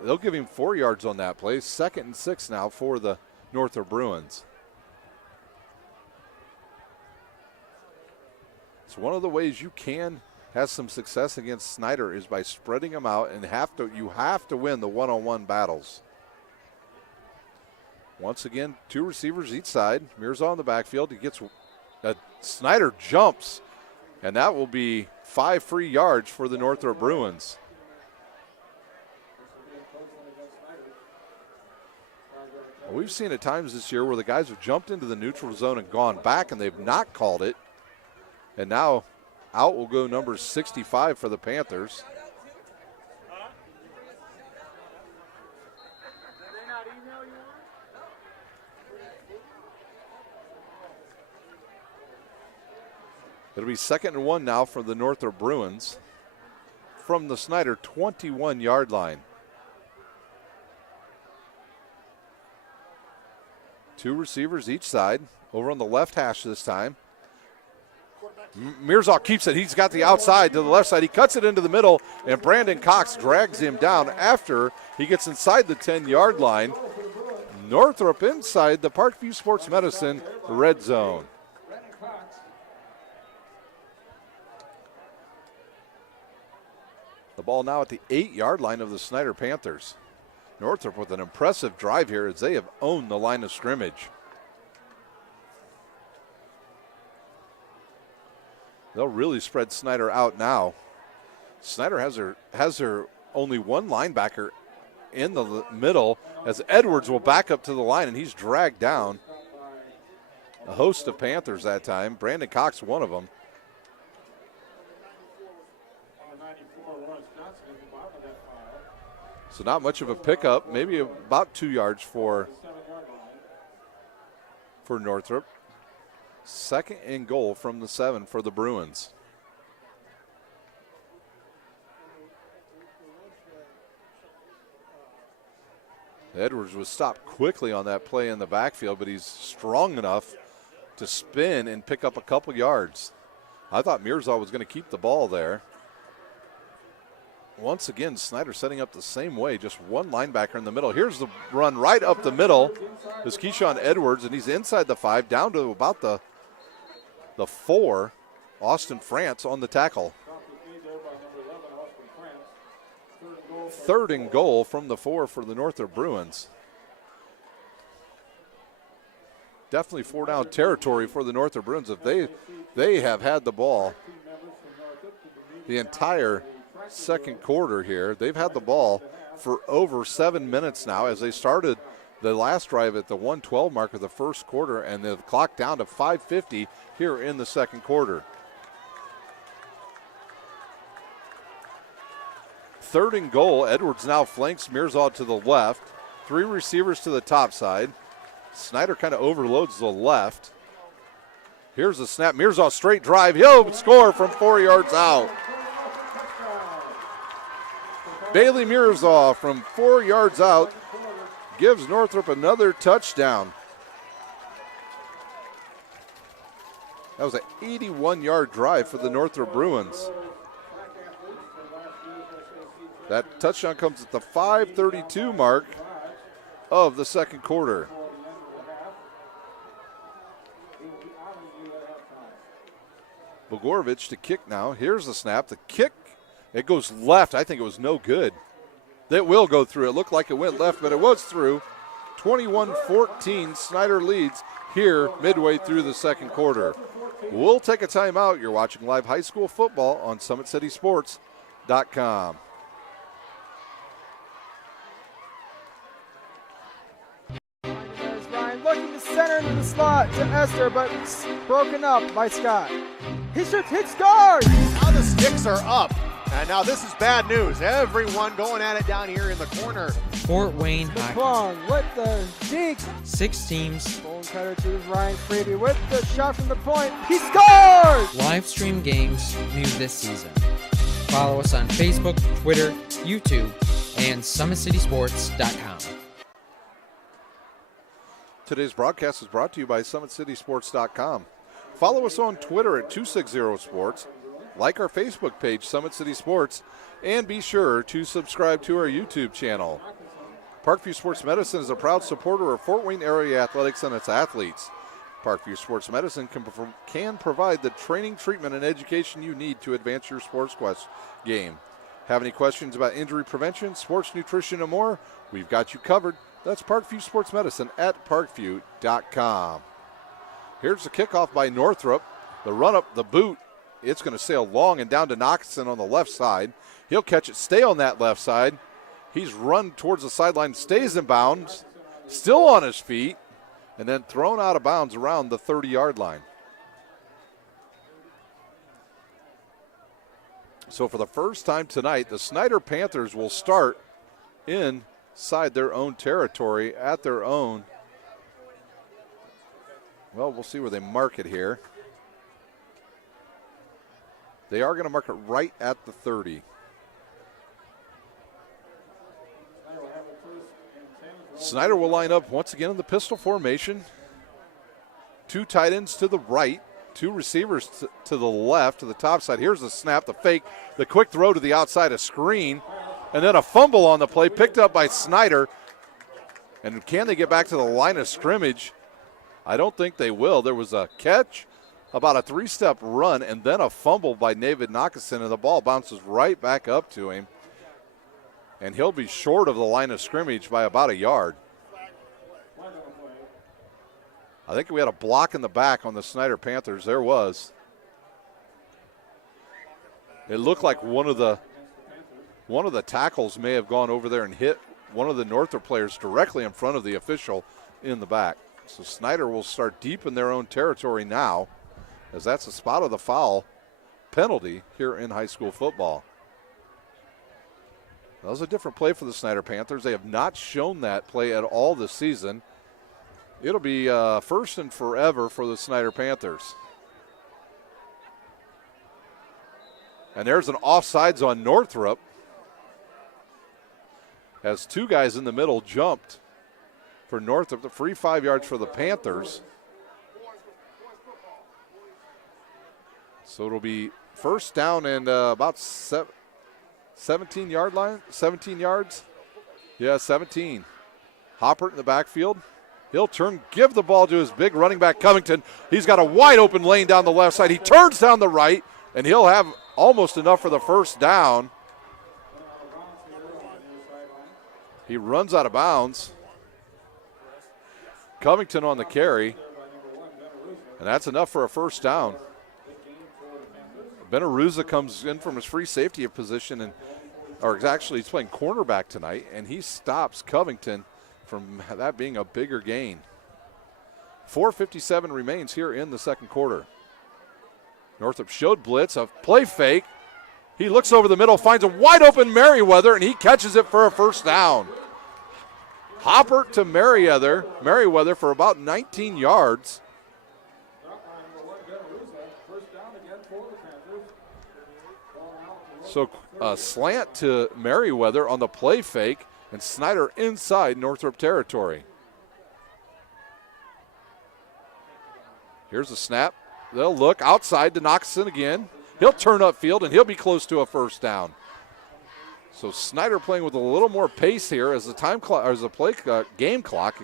they'll give him 4 yards on that play. 2nd and 6 now for the Northrop Bruins. It's one of the ways you can has some success against Snider is by spreading them out, and you have to win the one-on-one battles. Once again, 2 receivers each side. Mirza on the backfield. He gets Snider jumps, and that will be 5 free yards for the Northrop Bruins. We've seen at times this year where the guys have jumped into the neutral zone and gone back, and they've not called it. And now out will go number 65 for the Panthers. It'll be 2nd and 1 now for the Northrop Bruins from the Snider 21-yard line. 2 receivers each side. Over on the left hash this time. Mirza keeps it. He's got the outside to the left side. He cuts it into the middle, and Brandon Cox drags him down after he gets inside the 10-yard line. Northrop inside the Parkview Sports Medicine red zone. The ball now at the 8-yard line of the Snider Panthers. Northrop with an impressive drive here as they have owned the line of scrimmage. They'll really spread Snider out now. Snider has her only one linebacker in the middle as Edwards will back up to the line, and he's dragged down. A host of Panthers that time. Brandon Cox, one of them. So not much of a pickup, maybe about 2 yards for Northrop. 2nd and goal from the 7 for the Bruins. Edwards was stopped quickly on that play in the backfield, but he's strong enough to spin and pick up a couple yards. I thought Mirza was going to keep the ball there. Once again, Snider setting up the same way, just one linebacker in the middle. Here's the run right up the middle. Is Keyshawn Edwards, and he's inside the 5, down to about the 4. Austin France on the tackle. 3rd and goal from the 4 for the Northrop Bruins. Definitely 4-down territory for the Northrop Bruins. If they have had the ball the entire second quarter here. They've had the ball for over 7 minutes now as they started the last drive at the 1:12 mark of the first quarter, and the clock down to 5:50 here in the second quarter. 3rd and goal. Edwards now flanks Mirza to the left. 3 receivers to the top side. Snider kind of overloads the left. Here's the snap. Mirza straight drive. He'll score from 4 yards out. Bailey Mirza from 4 yards out gives Northrop another touchdown. That was an 81-yard drive for the Northrop Bruins. That touchdown comes at the 5:32 mark of the second quarter. Bogorovich to kick now. Here's the snap. The kick, it goes left. I think it was no good. It will go through. It looked like it went left, but it was through. 21-14, Snider leads here midway through the second quarter. We'll take a timeout. You're watching live high school football on SummitCitySports.com. There's Ryan looking to center into the slot to Esther, but broken up by Scott. He shoots, hits guard! Now the sticks are up. And now this is bad news. Everyone going at it down here in the corner. Fort Wayne Hockey. McClung with the deke. 6 teams. Bone cutter to Ryan Freeby with the shot from the point. He scores! Live stream games new this season. Follow us on Facebook, Twitter, YouTube, and SummitCitySports.com. Today's broadcast is brought to you by SummitCitySports.com. Follow us on Twitter at 260sports. Like our Facebook page, Summit City Sports, and be sure to subscribe to our YouTube channel. Parkview Sports Medicine is a proud supporter of Fort Wayne area athletics and its athletes. Parkview Sports Medicine can provide the training, treatment, and education you need to advance your sports game. Have any questions about injury prevention, sports nutrition, and more? We've got you covered. That's Parkview Sports Medicine at parkview.com. Here's the kickoff by Northrop. The run up, the boot. It's going to sail long and down to Knoxon on the left side. He'll catch it, stay on that left side. He's run towards the sideline, stays in bounds, still on his feet, and then thrown out of bounds around the 30-yard line. So for the first time tonight, the Snider Panthers will start inside their own territory at their own. Well, we'll see where they mark it here. They are going to mark it right at the 30. Snider will line up once again in the pistol formation. 2 tight ends to the right, 2 receivers to the left, to the top side. Here's the snap, the fake, the quick throw to the outside, a screen, and then a fumble on the play picked up by Snider. And can they get back to the line of scrimmage? I don't think they will. There was a catch, about a 3-step run, and then a fumble by David Knoxon, and the ball bounces right back up to him. And he'll be short of the line of scrimmage by about a yard. I think we had a block in the back on the Snider Panthers. There was. It looked like one of the tackles may have gone over there and hit one of the Northrop players directly in front of the official in the back. So Snider will start deep in their own territory now, as that's the spot of the foul penalty here in high school football. That was a different play for the Snider Panthers. They have not shown that play at all this season. It'll be first and forever for the Snider Panthers. And there's an offsides on Northrop, as 2 guys in the middle jumped for Northrop. The free 5 yards for the Panthers. So it'll be first down and about 17-yard line, 17 yards. Yeah, 17. Hopper in the backfield. He'll turn, give the ball to his big running back, Covington. He's got a wide open lane down the left side. He turns down the right, and he'll have almost enough for the first down. He runs out of bounds. Covington on the carry, and that's enough for a first down. Benaruza comes in from his free safety position, actually he's playing cornerback tonight, and he stops Covington from that being a bigger gain. 4:57 remains here in the second quarter. Northrop showed blitz, a play fake. He looks over the middle, finds a wide open Merriweather, and he catches it for a first down. Hopper to Merriweather for about 19 yards. So slant to Merriweather on the play fake, and Snider inside Northrop territory. Here's the snap. They'll look outside to Knoxon again. He'll turn upfield, and he'll be close to a first down. So Snider playing with a little more pace here as the game clock,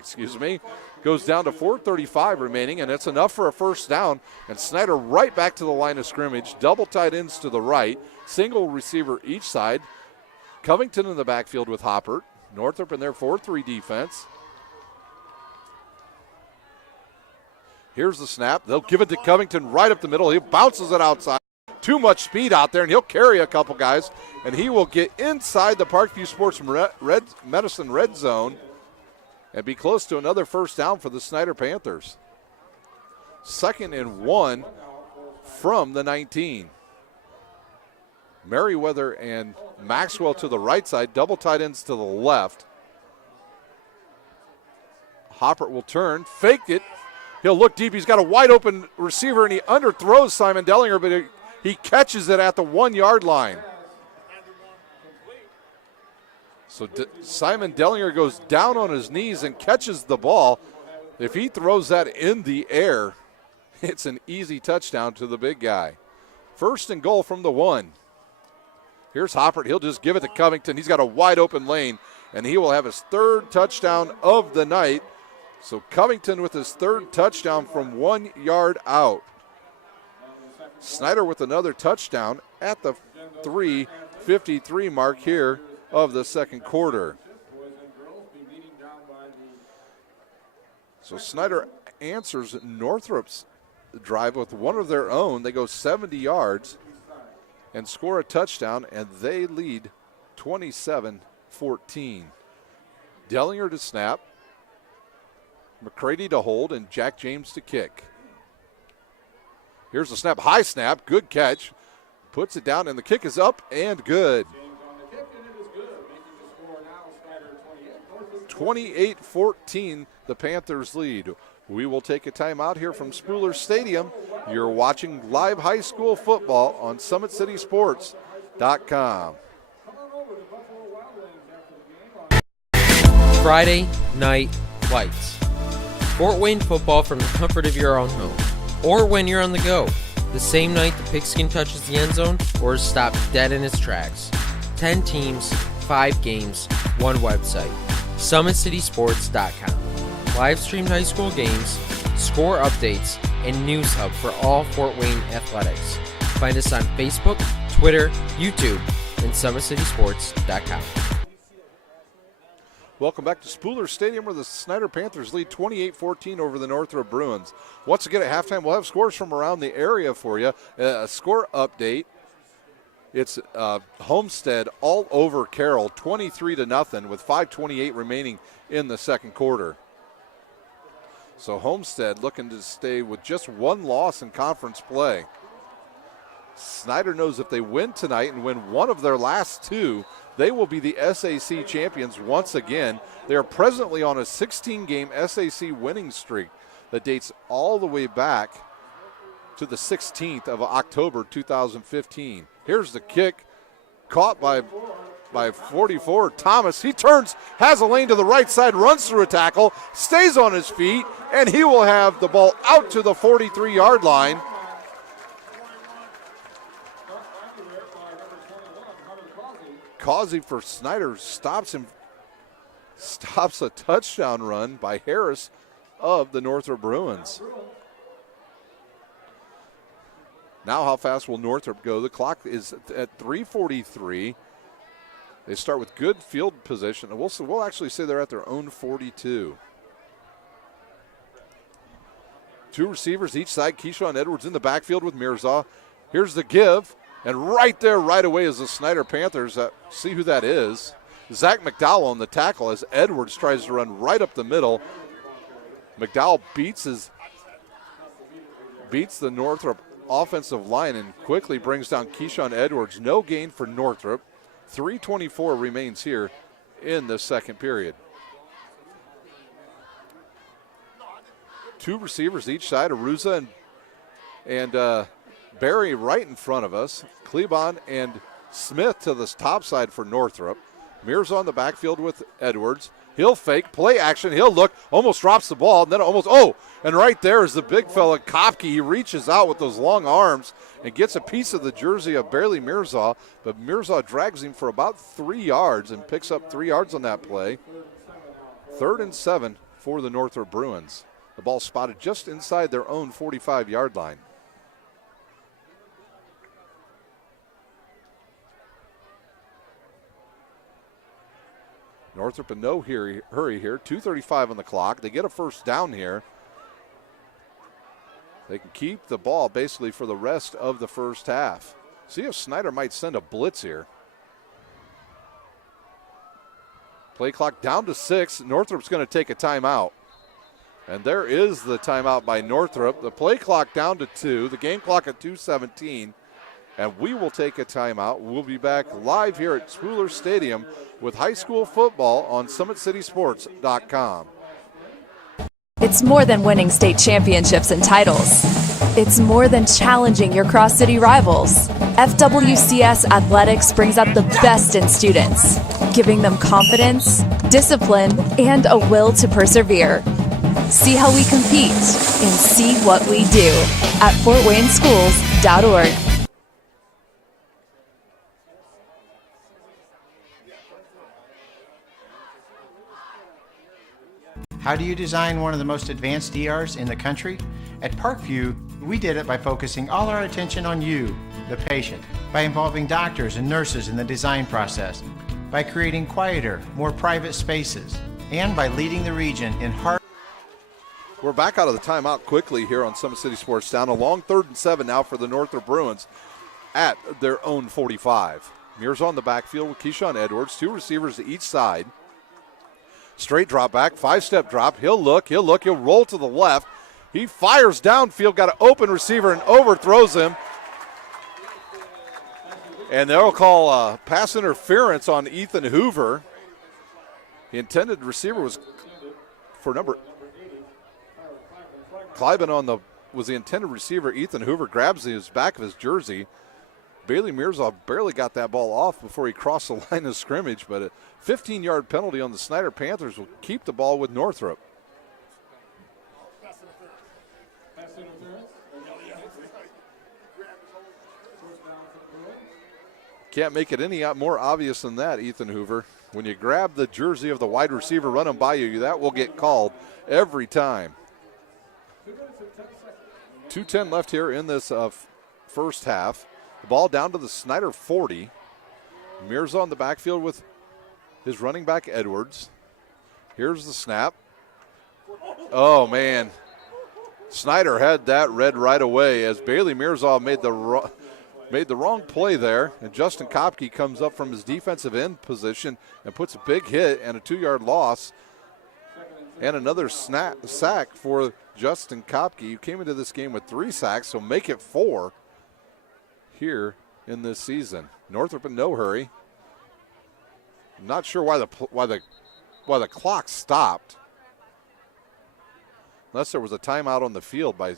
goes down to 4:35 remaining, and it's enough for a first down. And Snider right back to the line of scrimmage, double tight ends to the right, single receiver each side. Covington in the backfield with Hopper. Northrop in their 4-3 defense. Here's the snap. They'll give it to Covington right up the middle. He bounces it outside. Too much speed out there, and he'll carry a couple guys, and he will get inside the Parkview Sports Medicine red zone and be close to another first down for the Snider Panthers. 2nd and 1 from the 19. Merriweather and Maxwell to the right side, double tight ends to the left. Hopper will turn, fake it. He'll look deep. He's got a wide open receiver, and he underthrows Simon Dellinger, but he catches it at the 1-yard line. So Simon Dellinger goes down on his knees and catches the ball. If he throws that in the air, it's an easy touchdown to the big guy. 1st and goal from the 1. Here's Hopper. He'll just give it to Covington. He's got a wide open lane, and he will have his 3rd touchdown of the night. So Covington with his third touchdown from 1 yard out. Snider with another touchdown at the 3:53 mark here of the second quarter. So Snider answers Northrop's drive with one of their own. They go 70 yards and score a touchdown, and they lead 27-14. Dellinger to snap, McCready to hold, and Jack James to kick. Here's the snap, high snap, good catch. Puts it down, and the kick is up and good. 28-14, the Panthers lead. We will take a timeout here from Spooler Stadium. You're watching live high school football on SummitCitySports.com. Friday Night Lights. Fort Wayne football from the comfort of your own home, or when you're on the go, the same night the pigskin touches the end zone or is stopped dead in its tracks. 10 teams, 5 games, 1 website. SummitCitySports.com. Live streamed high school games, score updates, and news hub for all Fort Wayne athletics. Find us on Facebook, Twitter, YouTube, and SummitCitySports.com. Welcome back to Spooler Stadium, where the Snider Panthers lead 28-14 over the Northrop Bruins. Once again at halftime, we'll have scores from around the area for you. A score update. It's Homestead all over Carroll, 23-0, with 5:28 remaining in the second quarter. So Homestead looking to stay with just 1 loss in conference play. Snider knows if they win tonight and win one of their last 2, they will be the SAC champions once again. They are presently on a 16-game SAC winning streak that dates all the way back to the 16th of October 2015. Here's the kick, caught by 44, Thomas. He turns, has a lane to the right side, runs through a tackle, stays on his feet, and he will have the ball out to the 43-yard line. Causey for Snider stops a touchdown run by Harris of the Northrop Bruins. Now how fast will Northrop go? The clock is at 3:43. They start with good field position. We'll actually say they're at their own 42. 2 receivers each side. Keyshawn Edwards in the backfield with Mirza. Here's the give. And right there, right away, is the Snider Panthers. See who that is. Zach McDowell on the tackle as Edwards tries to run right up the middle. McDowell beats the Northrop offensive line and quickly brings down Keyshawn Edwards. No gain for Northrop. 3:24 remains here in the second period. 2 receivers each side, Aruza and Barry right in front of us. Klebon and Smith to the top side for Northrop. Mears on the backfield with Edwards. He'll fake, play action, he'll look, almost drops the ball, and then and right there is the big fella, Kopke. He reaches out with those long arms and gets a piece of the jersey of Barely Mirza, but Mirza drags him for about 3 yards and picks up 3 yards on that play. 3rd and 7 for the Northrop Bruins. The ball spotted just inside their own 45-yard line. Northrop in no hurry here. 2:35 on the clock. They get a first down here. They can keep the ball basically for the rest of the first half. See if Snider might send a blitz here. Play clock down to 6. Northrop's going to take a timeout. And there is the timeout by Northrop. The play clock down to 2. The game clock at 2:17. And we will take a timeout. We'll be back live here at Spooler Stadium with high school football on SummitCitySports.com. It's more than winning state championships and titles. It's more than challenging your cross-city rivals. FWCS Athletics brings out the best in students, giving them confidence, discipline, and a will to persevere. See how we compete and see what we do at FortWayneSchools.org. How do you design one of the most advanced ERs in the country? At Parkview, we did it by focusing all our attention on you, the patient, by involving doctors and nurses in the design process, by creating quieter, more private spaces, and by leading the region in hard. We're back out of the timeout quickly here on Summit City Sports. Down a long 3rd and 7 now for the Northrop Bruins at their own 45. Mears on the backfield with Keyshawn Edwards, 2 receivers to each side. Straight drop back, 5-step drop. He'll look, he'll roll to the left. He fires downfield, got an open receiver and overthrows him. And they'll call pass interference on Ethan Hoover. The intended receiver was for number Kleiben was the intended receiver. Ethan Hoover grabs his back of his jersey. Bailey Mirza barely got that ball off before he crossed the line of scrimmage, but a 15-yard penalty on the Snider Panthers will keep the ball with Northrop. Can't make it any more obvious than that, Ethan Hoover. When you grab the jersey of the wide receiver running by you, that will get called every time. 2:10 left here in this first half. The ball down to the Snider 40. Mirza on the backfield with his running back Edwards. Here's the snap. Oh, man. Snider had that read right away as Bailey Mirza made the wrong play there. And Justin Kopke comes up from his defensive end position and puts a big hit and a 2-yard loss. And another sack for Justin Kopke, who came into this game with 3 sacks, so make it 4 here in this season. Northrop in no hurry. I'm not sure why the clock stopped, unless there was a timeout on the field. They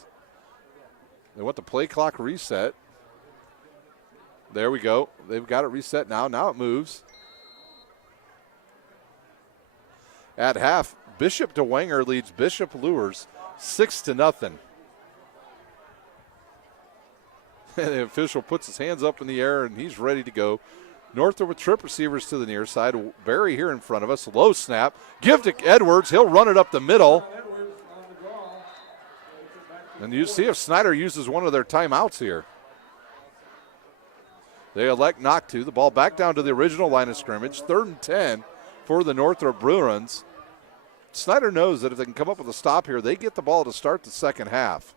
want the play clock reset. There we go. They've got it reset now. Now it moves. At half, Bishop DeWanger leads Bishop Lures 6-0. And the official puts his hands up in the air, and he's ready to go. Northrop with trip receivers to the near side. Barry here in front of us. Low snap. Give to Edwards. He'll run it up the middle. And you see if Snider uses one of their timeouts here. They elect not to. The ball back down to the original line of scrimmage. 3rd and 10 for the Northrop Bruins. Snider knows that if they can come up with a stop here, they get the ball to start the second half.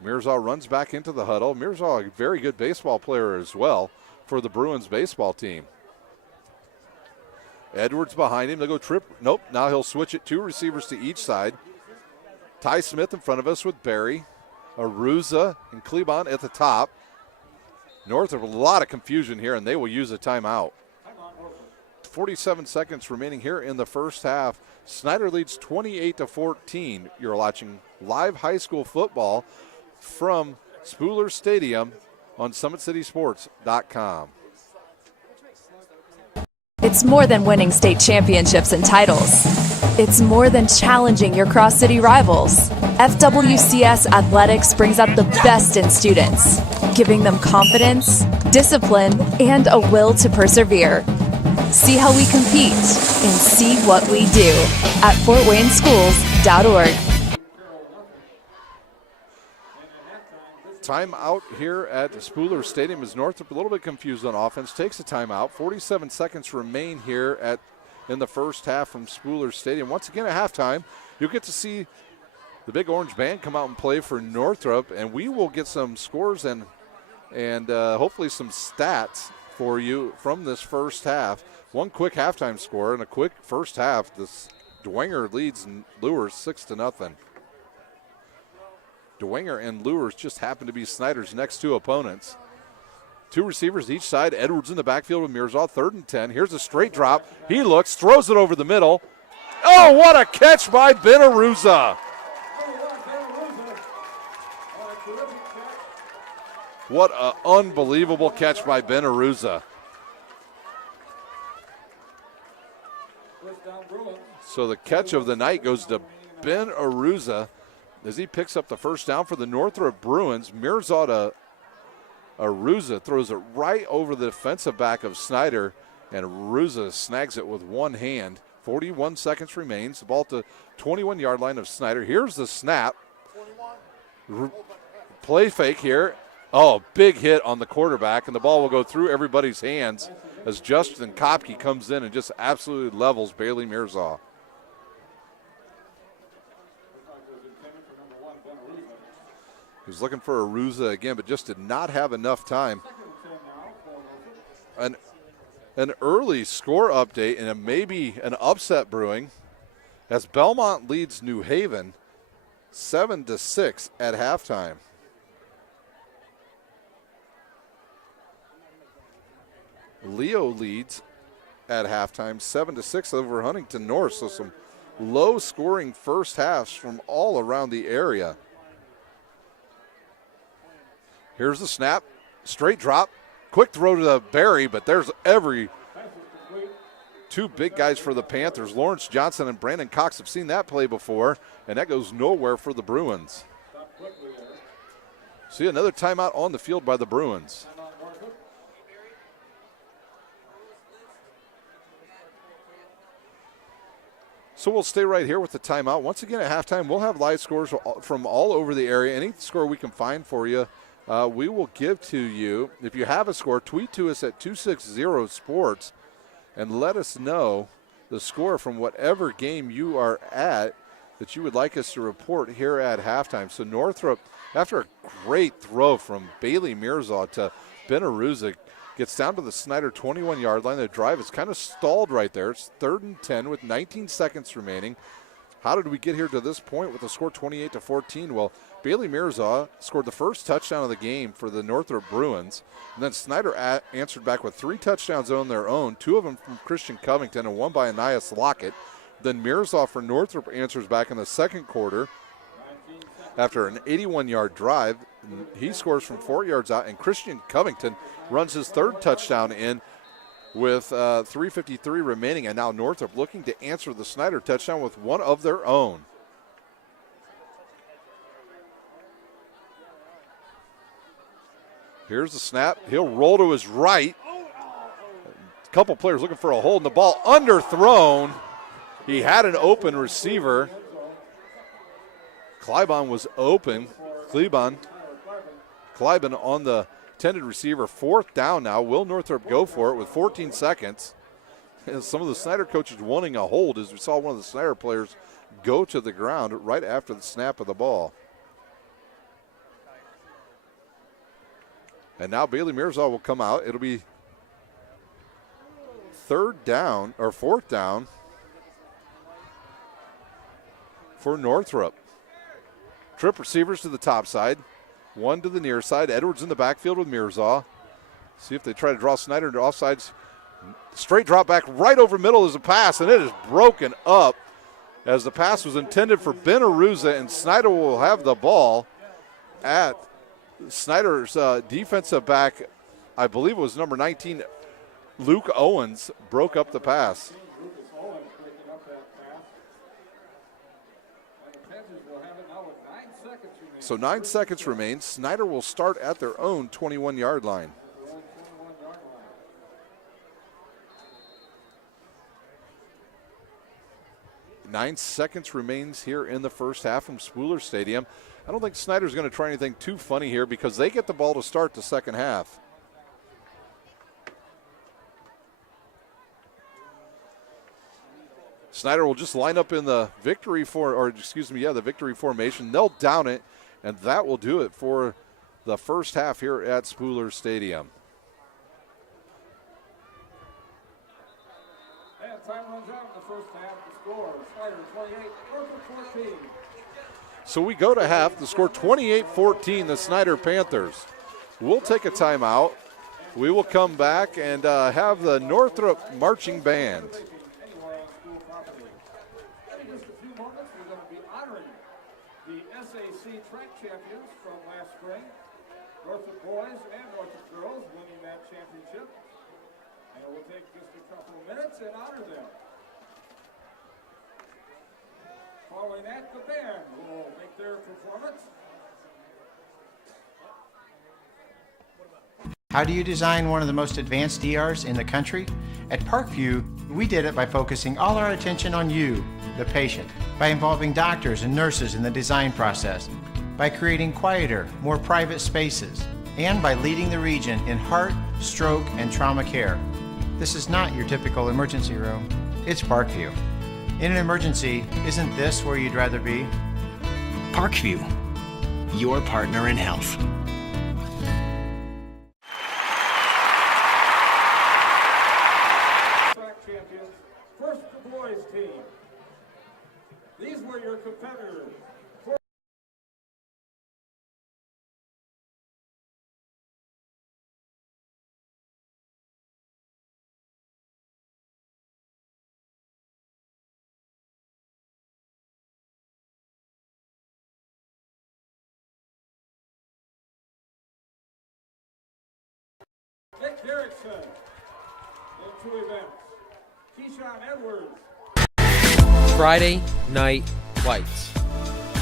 Mirza runs back into the huddle. Mirza, a very good baseball player as well for the Bruins baseball team. Edwards behind him. They'll go trip. Nope. Now he'll switch it. 2 receivers to each side. Ty Smith in front of us with Barry. Aruza and Klebon at the top. Northrop, a lot of confusion here, and they will use a timeout. 47 seconds remaining here in the first half. Snider leads 28-14. You're watching live high school football from Spooler Stadium on SummitCitySports.com. It's more than winning state championships and titles. It's more than challenging your cross-city rivals. FWCS Athletics brings out the best in students, giving them confidence, discipline, and a will to persevere. See how we compete and see what we do at FortWayneSchools.org. Timeout here at the Spooler Stadium as Northrop a little bit confused on offense. Takes a timeout. 47 seconds remain here in the first half from Spooler Stadium. Once again at halftime, you'll get to see the Big Orange Band come out and play for Northrop, and we will get some scores and hopefully some stats for you from this first half. One quick halftime score and a quick first half. This Dwenger leads Lures 6-0. Dwenger and Lures just happen to be Snider's next 2 opponents. 2 receivers each side. Edwards in the backfield with Mirza. 3rd and 10. Here's a straight drop. He looks, throws it over the middle. Oh, what a catch by Ben Aruza. What an unbelievable catch by Ben Aruza. So the catch of the night goes to Ben Aruza as he picks up the first down for the Northrop Bruins. Mirza Aruza throws it right over the defensive back of Snider, and Aruza snags it with one hand 41 seconds remains. The ball at the 21-yard line of Snider. Here's the snap. Play fake here. Oh, big hit on the quarterback, and the ball will go through everybody's hands as Justin Kopke comes in and just absolutely levels Bailey Mirza. He was looking for Aruza again, but just did not have enough time. An early score update and maybe an upset brewing as Belmont leads New Haven 7-6 at halftime. Leo leads at halftime 7-6 over Huntington North, so some low scoring first halves from all around the area. Here's the snap, straight drop, quick throw to the Barry, but there's two big guys for the Panthers. Lawrence Johnson and Brandon Cox have seen that play before, and that goes nowhere for the Bruins. See another timeout on the field by the Bruins. So we'll stay right here with the timeout. Once again at halftime, we'll have live scores from all over the area. Any score we can find for you, we will give to you. If you have a score, tweet to us at 260sports and let us know the score from whatever game you are at that you would like us to report here at halftime. So Northrop, after a great throw from Bailey Mirza to Ben Aruza, gets down to the Snider 21-yard line. The drive is kind of stalled right there. It's 3rd and 10 with 19 seconds remaining. How did we get here to this point with the score 28-14? Well, Bailey Mirza scored the first touchdown of the game for the Northrop Bruins. And then Snider answered back with 3 touchdowns on their own, 2 of them from Christian Covington and 1 by Anias Lockett. Then Mirza for Northrop answers back in the second quarter after an 81-yard drive. He scores from 4 yards out, and Christian Covington runs his 3rd touchdown in with 3:53 remaining, and now Northrop looking to answer the Snider touchdown with one of their own. Here's the snap. He'll roll to his right. A couple players looking for a hold, and the ball underthrown. He had an open receiver. Klybon was open. Klybon on the intended receiver. 4th down now. Will Northrop go for it with 14 seconds? And some of the Snider coaches wanting a hold as we saw one of the Snider players go to the ground right after the snap of the ball. And now Bailey Mirza will come out. It'll be 4th down for Northrop. Trip receivers to the top side. 1 to the near side. Edwards in the backfield with Mirza. See if they try to draw Snider into offsides. Straight drop back right over middle is a pass, and it is broken up as the pass was intended for Ben Aruza, and Snider will have the ball at Snider's defensive back. I believe it was number 19, Luke Owens, broke up the pass. So 9 seconds remain. Snider will start at their own 21-yard line. Nine seconds remains here in the first half from Spooler Stadium. I don't think Snider's going to try anything too funny here because they get the ball to start the second half. Snider will just line up in the victory formation. They'll down it, and that will do it for the first half here at Spooler Stadium. And time runs out in the first half. The score, Snider 28, Northrop 14. So we go to half. The score 28-14, the Snider Panthers. We'll take a timeout. We will come back and have the Northrop Marching Band. In just a few moments, we're going to be honoring the SAC track champions from last spring. Northrop boys and Northrop girls winning that championship. And we'll take just a couple of minutes and honor them. Following that, the band will make their performance. How do you design one of the most advanced ERs in the country? At Parkview, we did it by focusing all our attention on you, the patient, by involving doctors and nurses in the design process, by creating quieter, more private spaces, and by leading the region in heart, stroke, and trauma care. This is not your typical emergency room. It's Parkview. In an emergency, isn't this where you'd rather be? Parkview, your partner in health. Track champions, first the boys team. These were your competitors. Nick Derrickson in 2 events. Keyshawn Edwards. Friday Night Lights.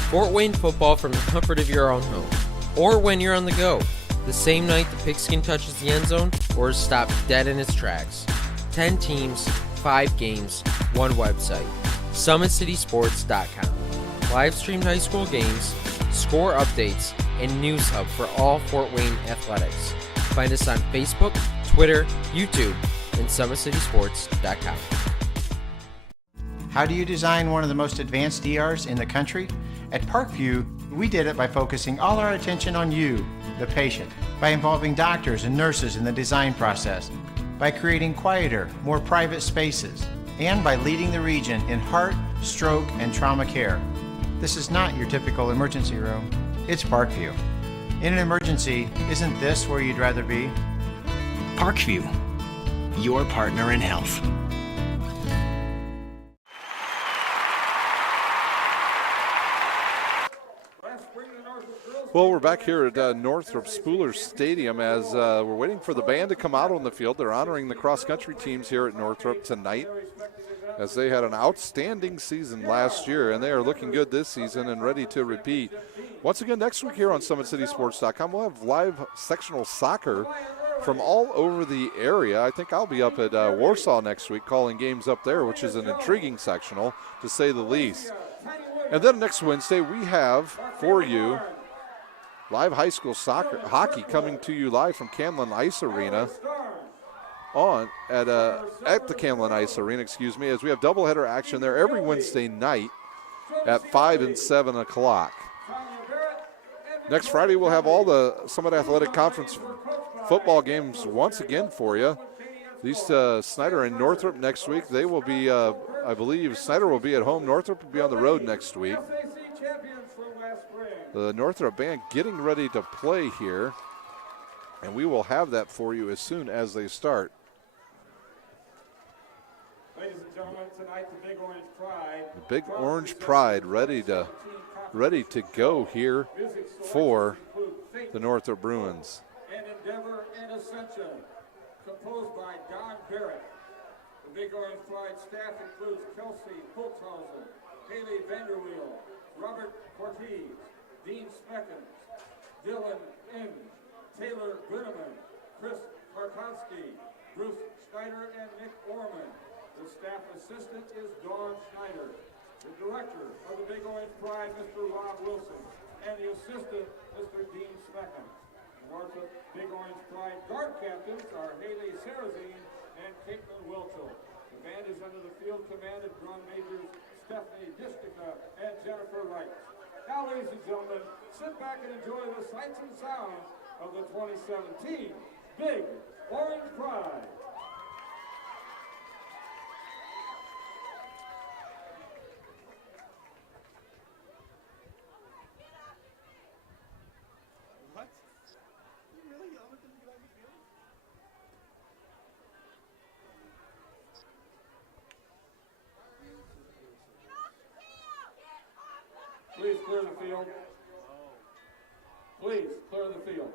Fort Wayne football from the comfort of your own home. Or when you're on the go. The same night the pigskin touches the end zone or is stopped dead in its tracks. 10 teams, 5 games, 1 website. SummitCitySports.com. Live streamed high school games, score updates, and news hub for all Fort Wayne athletics. Find us on Facebook, Twitter, YouTube, and SummitCitySports.com. How do you design one of the most advanced ERs in the country? At Parkview, we did it by focusing all our attention on you, the patient, by involving doctors and nurses in the design process, by creating quieter, more private spaces, and by leading the region in heart, stroke, and trauma care. This is not your typical emergency room. It's Parkview. In an emergency, isn't this where you'd rather be? Parkview, your partner in health. Well, we're back here at Northrop Spooler Stadium as we're waiting for the band to come out on the field. They're honoring the cross-country teams here at Northrop tonight as they had an outstanding season last year, and they are looking good this season and ready to repeat. Once again, next week here on SummitCitySports.com, we'll have live sectional soccer from all over the area. I think I'll be up at Warsaw next week calling games up there, which is an intriguing sectional, to say the least. And then next Wednesday, we have for you live high school hockey coming to you live from Camlin Ice Arena at the Camlin Ice Arena, as we have doubleheader action there every Wednesday night at 5 and 7 o'clock. Next Friday, we'll have all the Summit Athletic Conference football games once again for you. These Snider and Northrop next week, they will be, I believe, Snider will be at home. Northrop will be on the road next week. The Northrop band getting ready to play here, and we will have that for you as soon as they start. Ladies and gentlemen, tonight the Big Orange Pride. The Big Orange Pride ready to go here for the Northrop Bruins. And Endeavor and Ascension, composed by Don Barrett. The Big Orange Pride staff includes Kelsey Holtzhausen, Haley Vanderweel, Robert Cortez, Dean Speckens, Dylan Inn, Taylor Gunneman, Chris Markowski, Bruce Snider, and Nick Orman. The staff assistant is Dawn Schneider. The director of the Big Orange Pride, Mr. Rob Wilson, and the assistant, Mr. Dean Speckens. The Northrop Big Orange Pride guard captains are Haley Sarazine and Caitlin Wilchel. The band is under the field command of drum majors Stephanie Distica and Jennifer Wright. Now, ladies and gentlemen, sit back and enjoy the sights and sounds of the 2017 Big Orange Pride. Please clear the field. Please clear the field.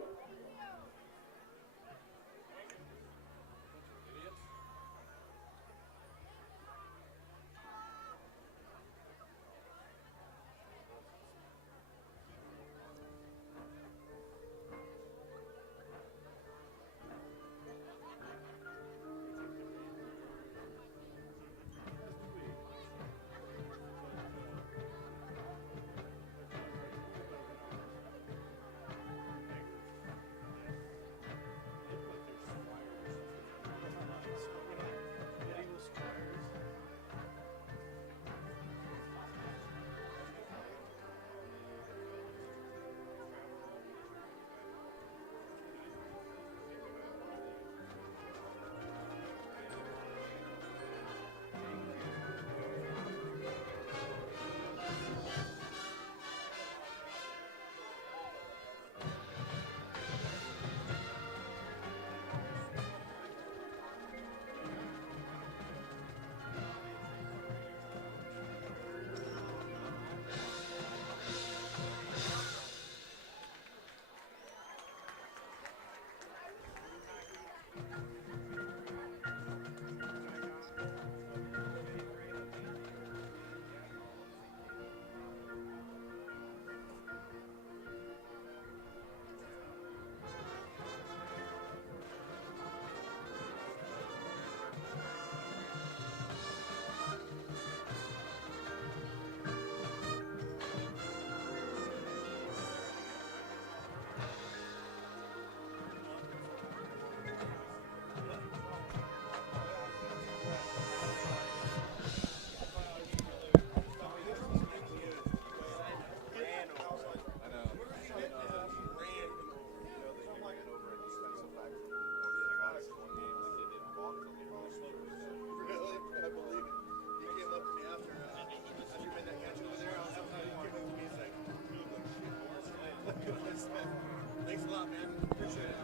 Thanks a lot, man. Appreciate it.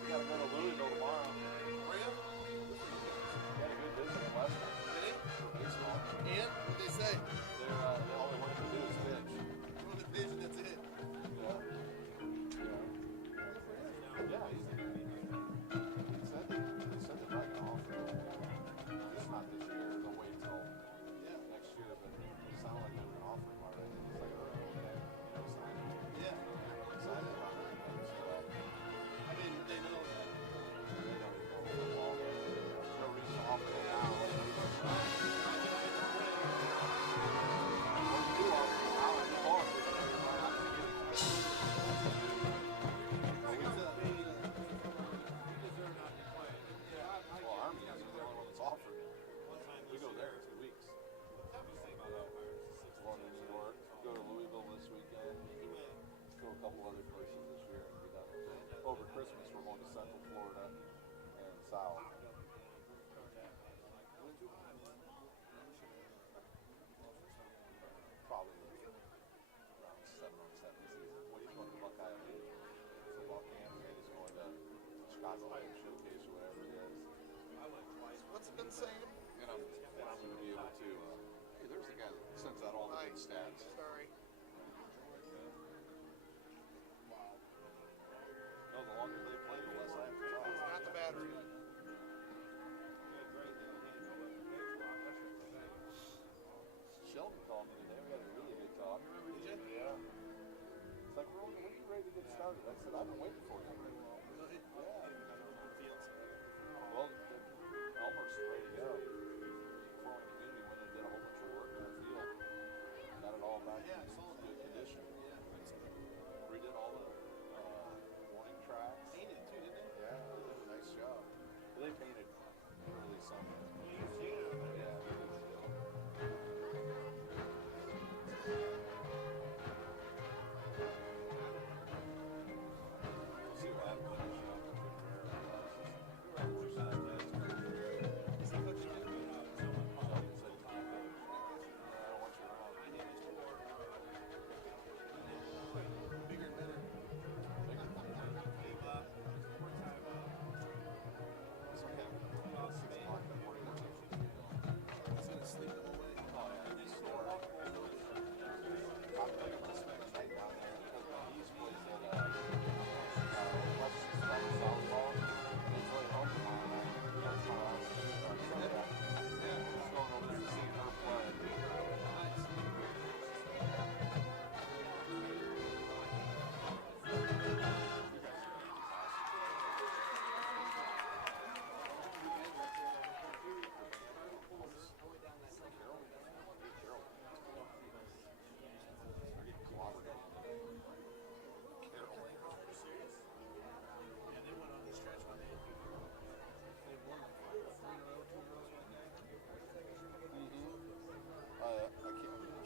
We gotta go to Louisville tomorrow. Are you? Got a good visit in Western. Did he? For baseball. And what they say? They all they wanted to do is pitch. One of the pitch and that's it. Yeah. Yeah, he said they'd like an offer. It's not this year, they'll wait till next year, but it sounded like they were gonna offer him already. He's like, oh, okay, sign it. Yeah. Excited about it. I mean, they know that. They don't even know football. There's no reason to offer him now. What you do offer him now, and you offer him, you might not be getting it. Well, Army is the only one that's offered. We go there in 2 weeks. One in New York, go to Louisville this weekend, go a couple other places this year and be done with it. Over Christmas, we're going to Central Florida and South. Probably around 7 on 7 season. Well, he's going to Buckeye football camp, and he's going to Chicago Showcase or whatever it is. What's it been saying? And I'm going to be able to, hey, there's the guy that sends out all the big stats. Sorry. Wow. No, the longer they play, the less I have to talk. Not the battery. Sheldon called me today. We had a really good talk. Did you? Yeah. It's like, when are you ready to get started? I said, I've been waiting for you. Really? Yeah. Fields. Well, Elmer's ready to go. Foreign community went and did a whole bunch of work in the field. Got it all back in good condition. Redid all the warning tracks. Painted too, didn't they? Yeah, they did a nice job. They painted early summer. Yeah. See what happens.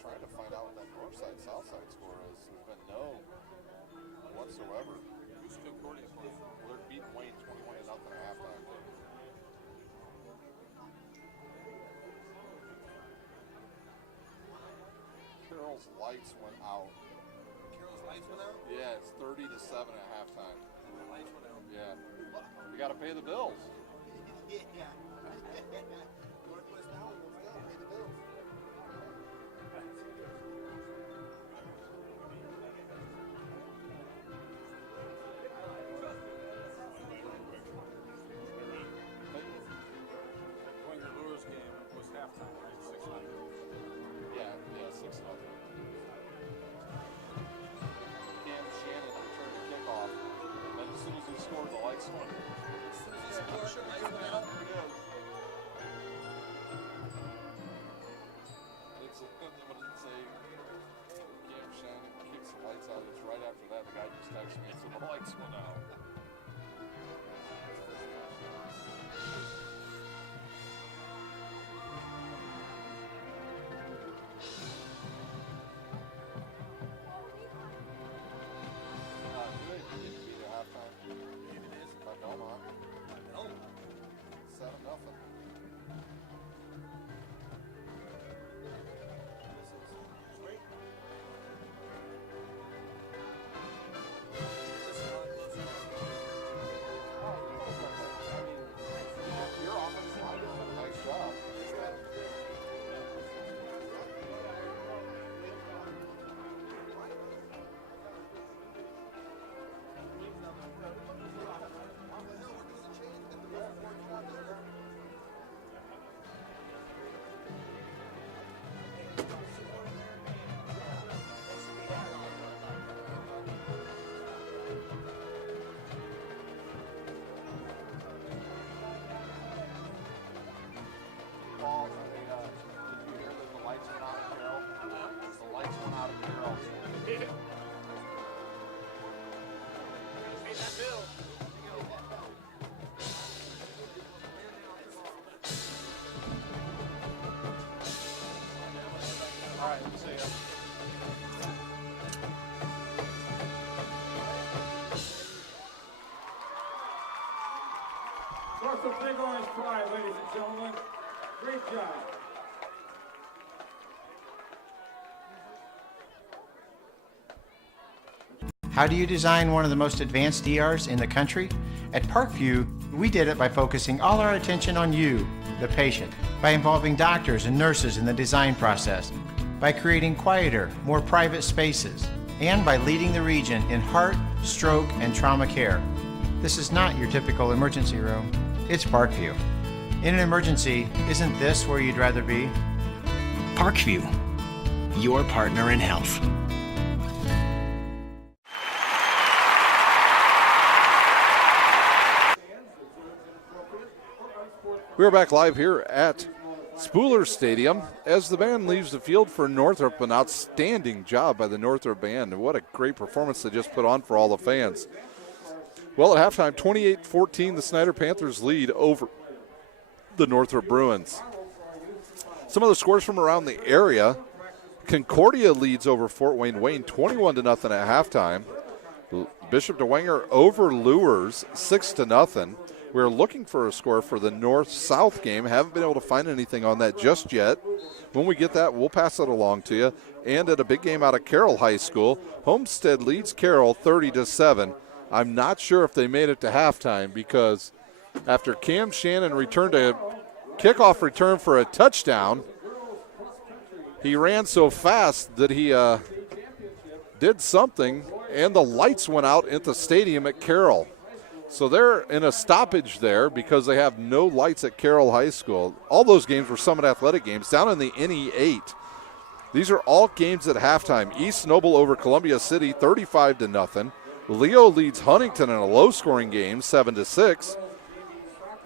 Trying to find out what that north side, south side score is. There's been no whatsoever. Who's Concordia playing? Well, they're beating Wayne 21-0 at halftime. Carroll's lights went out. Carroll's lights went out? Yeah, it's 30-7 at halftime. The lights went out. Yeah. We got to pay the bills. Yeah. Northwest now, let's go. Pay the bills. Going to Lures game was halftime, right? 6-0. Yeah, 6-0. Cam Shannon returned the kickoff. And then as soon as he scored, the lights went. As soon as he scored, the lights went out. There it is. What does it say? Cam Shannon kicks the lights out. It's right after that. The guy just texted me and said the lights went out. Good. Didn't beat at halftime. By Belmont. 7-0. This is great. Northrop Big Orange Pride, ladies and gentlemen. Great job. How do you design one of the most advanced ERs in the country? At Parkview, we did it by focusing all our attention on you, the patient, by involving doctors and nurses in the design process, by creating quieter, more private spaces, and by leading the region in heart, stroke, and trauma care. This is not your typical emergency room. It's Parkview. In an emergency, isn't this where you'd rather be? Parkview, your partner in health. We're back live here at Spooler Stadium as the band leaves the field for Northrop. An outstanding job by the Northrop band, and what a great performance they just put on for all the fans. Well, at halftime, 28-14, the Snider Panthers lead over the Northrop Bruins. Some of the scores from around the area: Concordia leads over Fort Wayne Wayne 21-0 at halftime. Bishop DeWanger over Lures 6-0. We're looking for a score for the North-South game. Haven't been able to find anything on that just yet. When we get that, we'll pass it along to you. And at a big game out of Carroll High School, Homestead leads Carroll 30-7. I'm not sure if they made it to halftime, because after Cam Shannon returned a kickoff return for a touchdown, he ran so fast that he did something, and the lights went out at the stadium at Carroll. So they're in a stoppage there because they have no lights at Carroll High School. All those games were Summit Athletic games down in the NE8. These are all games at halftime. East Noble over Columbia City 35-0. Leo leads Huntington in a low-scoring game 7-6.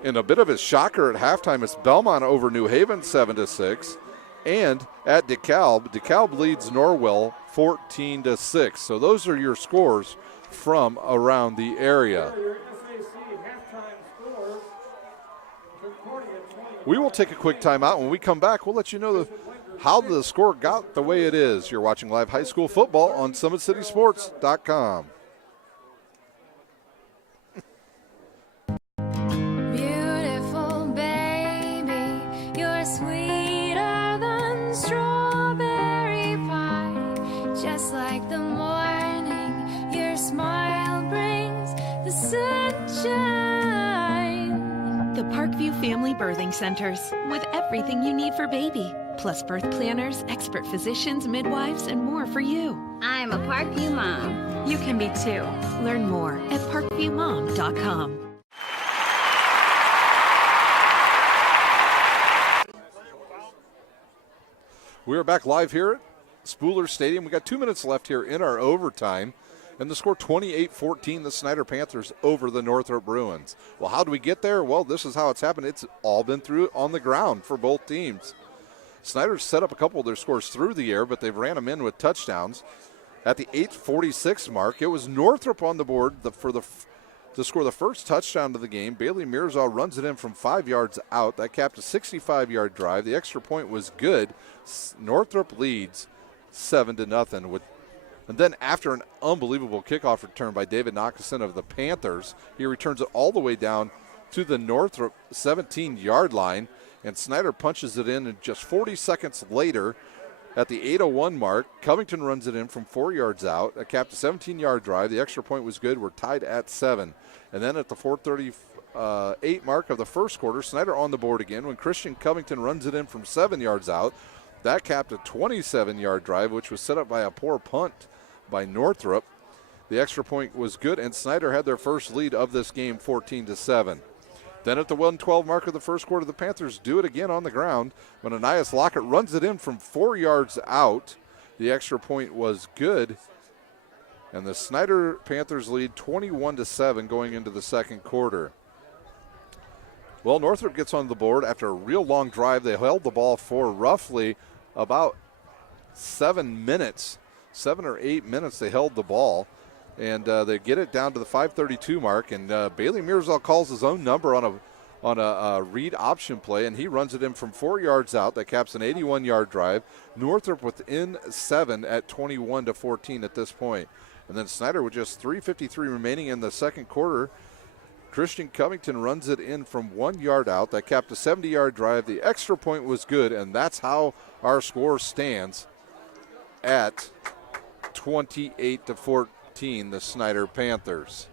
In a bit of a shocker at halftime, it's Belmont over New Haven 7-6. And at DeKalb leads Norwell 14-6. So those are your scores from around the area. We will take a quick timeout. When we come back, we'll let you know how the score got the way it is. You're watching live high school football on SummitCitySports.com. Beautiful baby, you're sweeter than strawberry pie. Just like the morning, your smile brings the sunshine. The Parkview Family Birthing Centers, with everything you need for baby, plus birth planners, expert physicians, midwives, and more for you. I'm a Parkview mom. You can be too. Learn more at parkviewmom.com. We are back live here at Spooler Stadium. We got 2 minutes left here in our overtime. And the score 28-14, the Snider Panthers over the Northrop Bruins. Well, how do we get there? Well, this is how it's happened. It's all been through on the ground for both teams. Snider's set up a couple of their scores through the air, but they've ran them in with touchdowns. At the 8:46 mark, it was Northrop on the board to score the first touchdown of the game. Bailey Mirza runs it in from 5 yards out. That capped a 65-yard drive. The extra point was good. Northrop leads 7-0 And then after an unbelievable kickoff return by David Knockison of the Panthers, he returns it all the way down to the Northrop 17-yard line, and Snider punches it in, and just 40 seconds later, at the 8:01 mark, Covington runs it in from 4 yards out. That capped a 17-yard drive. The extra point was good. We're tied at 7. And then at the 4:38 mark of the first quarter, Snider on the board again when Christian Covington runs it in from 7 yards out. That capped a 27-yard drive, which was set up by a poor punt by Northrop. The extra point was good, and Snider had their first lead of this game, 14-7. Then at the 1:12 mark of the first quarter, the Panthers do it again on the ground when Anias Lockett runs it in from 4 yards out. The extra point was good, and the Snider Panthers lead 21-7 going into the second quarter. Well, Northrop gets on the board after a real long drive. They held the ball for roughly about 7 minutes. 7 or 8 minutes they held the ball, and they get it down to the 5:32 mark, and Bailey Mirzal calls his own number on a read option play, and he runs it in from 4 yards out. That caps an 81-yard drive. Northrop within 7 at 21-14 at this point. And then Snider, with just 3:53 remaining in the second quarter, Christian Covington runs it in from 1 yard out. That capped a 70-yard drive. The extra point was good, and that's how our score stands at 28-14, the Snider Panthers.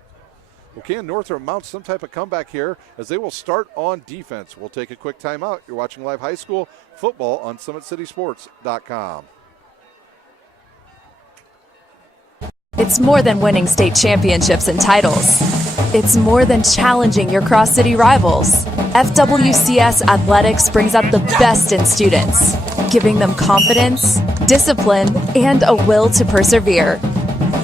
Well, can Northrop mount some type of comeback here as they will start on defense? We'll take a quick timeout. You're watching live high school football on SummitCitySports.com. It's more than winning state championships and titles. It's more than challenging your cross-city rivals. FWCS Athletics brings out the best in students, giving them confidence, discipline, and a will to persevere.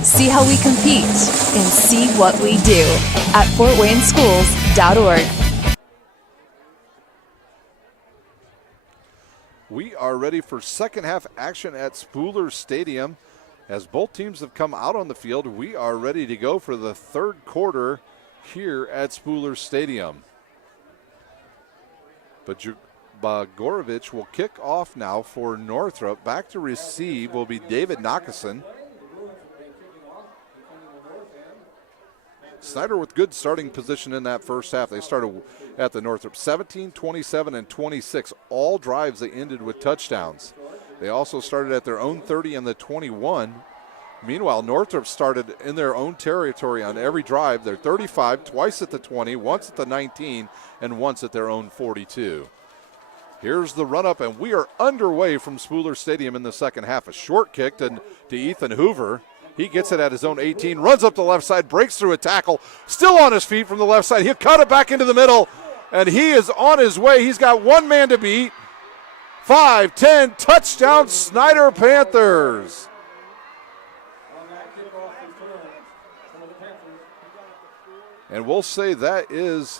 See how we compete and see what we do at FortWayneSchools.org. We are ready for second half action at Spooler Stadium. As both teams have come out on the field, we are ready to go for the third quarter here at Spooler Stadium. But Bogorovich will kick off now for Northrop. Back to receive will be David Nakason. Snider with good starting position in that first half. They started at the Northrop 17, 27, and 26. All drives they ended with touchdowns. They also started at their own 30 and the 21. Meanwhile, Northrop started in their own territory on every drive. They're 35, twice at the 20, once at the 19, and once at their own 42. Here's the run-up, and we are underway from Spooler Stadium in the second half. A short kick to Ethan Hoover. He gets it at his own 18, runs up the left side, breaks through a tackle, still on his feet from the left side. He'll cut it back into the middle, and he is on his way. He's got one man to beat. 5-10, touchdown, Snider Panthers. And we'll say that is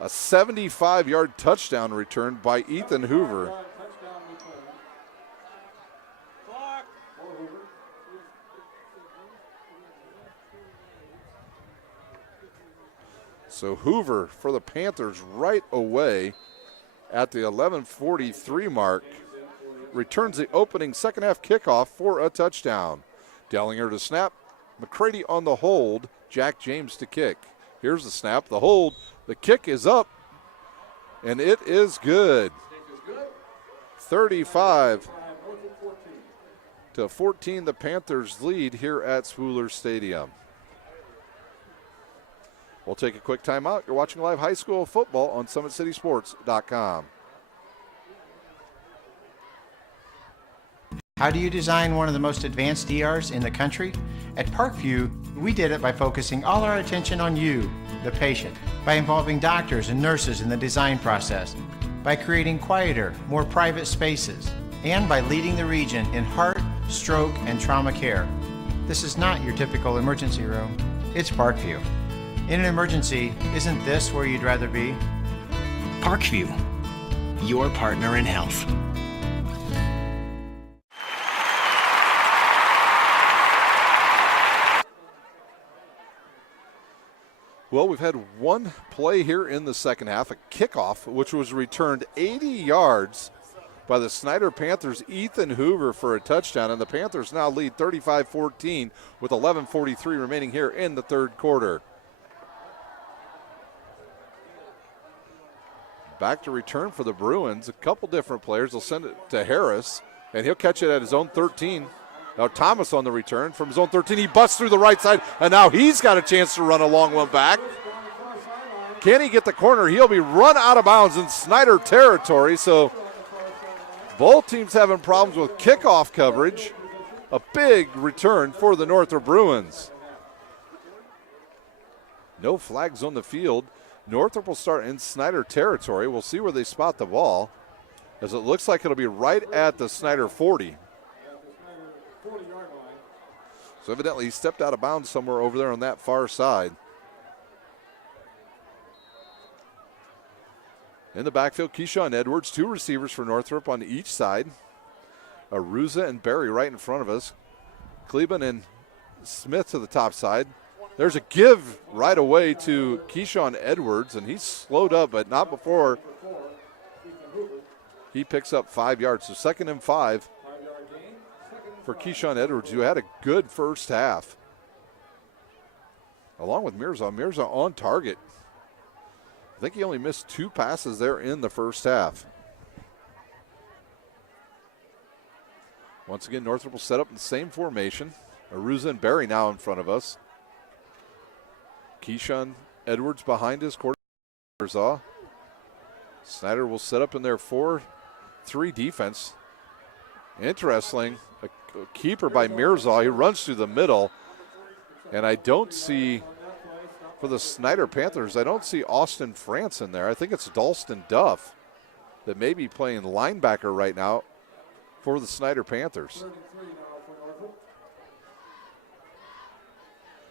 a 75-yard touchdown return by Ethan Hoover. So Hoover for the Panthers right away at the 11:43 mark returns the opening second half kickoff for a touchdown. Dellinger to snap, McCready on the hold, Jack James to kick. Here's the snap, the hold, the kick is up, and it is good. 35-14, the Panthers lead here at Spooler Stadium. We'll take a quick timeout. You're watching live high school football on SummitCitySports.com. How do you design one of the most advanced ERs in the country? At Parkview, we did it by focusing all our attention on you, the patient, by involving doctors and nurses in the design process, by creating quieter, more private spaces, and by leading the region in heart, stroke, and trauma care. This is not your typical emergency room. It's Parkview. In an emergency, isn't this where you'd rather be? Parkview, your partner in health. Well, we've had one play here in the second half, a kickoff, which was returned 80 yards by the Snider Panthers, Ethan Hoover for a touchdown, and the Panthers now lead 35-14 with 11:43 remaining here in the third quarter. Back to return for the Bruins. A couple different players. They'll send it to Harris, and he'll catch it at his own 13. Now Thomas on the return from his own 13. He busts through the right side, and now he's got a chance to run a long one back. Can he get the corner? He'll be run out of bounds in Snider territory, so both teams having problems with kickoff coverage. A big return for the Northrop Bruins. No flags on the field. Northrop will start in Snider territory. We'll see where they spot the ball, as it looks like it'll be right at the Snider 40. So evidently he stepped out of bounds somewhere over there on that far side. In the backfield, Keyshawn Edwards, two receivers for Northrop on each side. Aruza and Barry right in front of us. Kleben and Smith to the top side. There's a give right away to Keyshawn Edwards, and he's slowed up, but not before he picks up 5 yards. So 2nd and 5 for Keyshawn Edwards, who had a good first half. along with Mirza. Mirza on target. I think he only missed 2 passes there in the first half. Once again, Northrop will set up in the same formation. Aruza and Barry now in front of us. Keyshawn Edwards behind his quarterback. Mirza. Snider will set up in their 4-3 defense. Interesting. A keeper by Mirza. He runs through the middle. And I don't see, for the Snider Panthers, I don't see Austin France in there. I think it's Dalston Duff that may be playing linebacker right now for the Snider Panthers.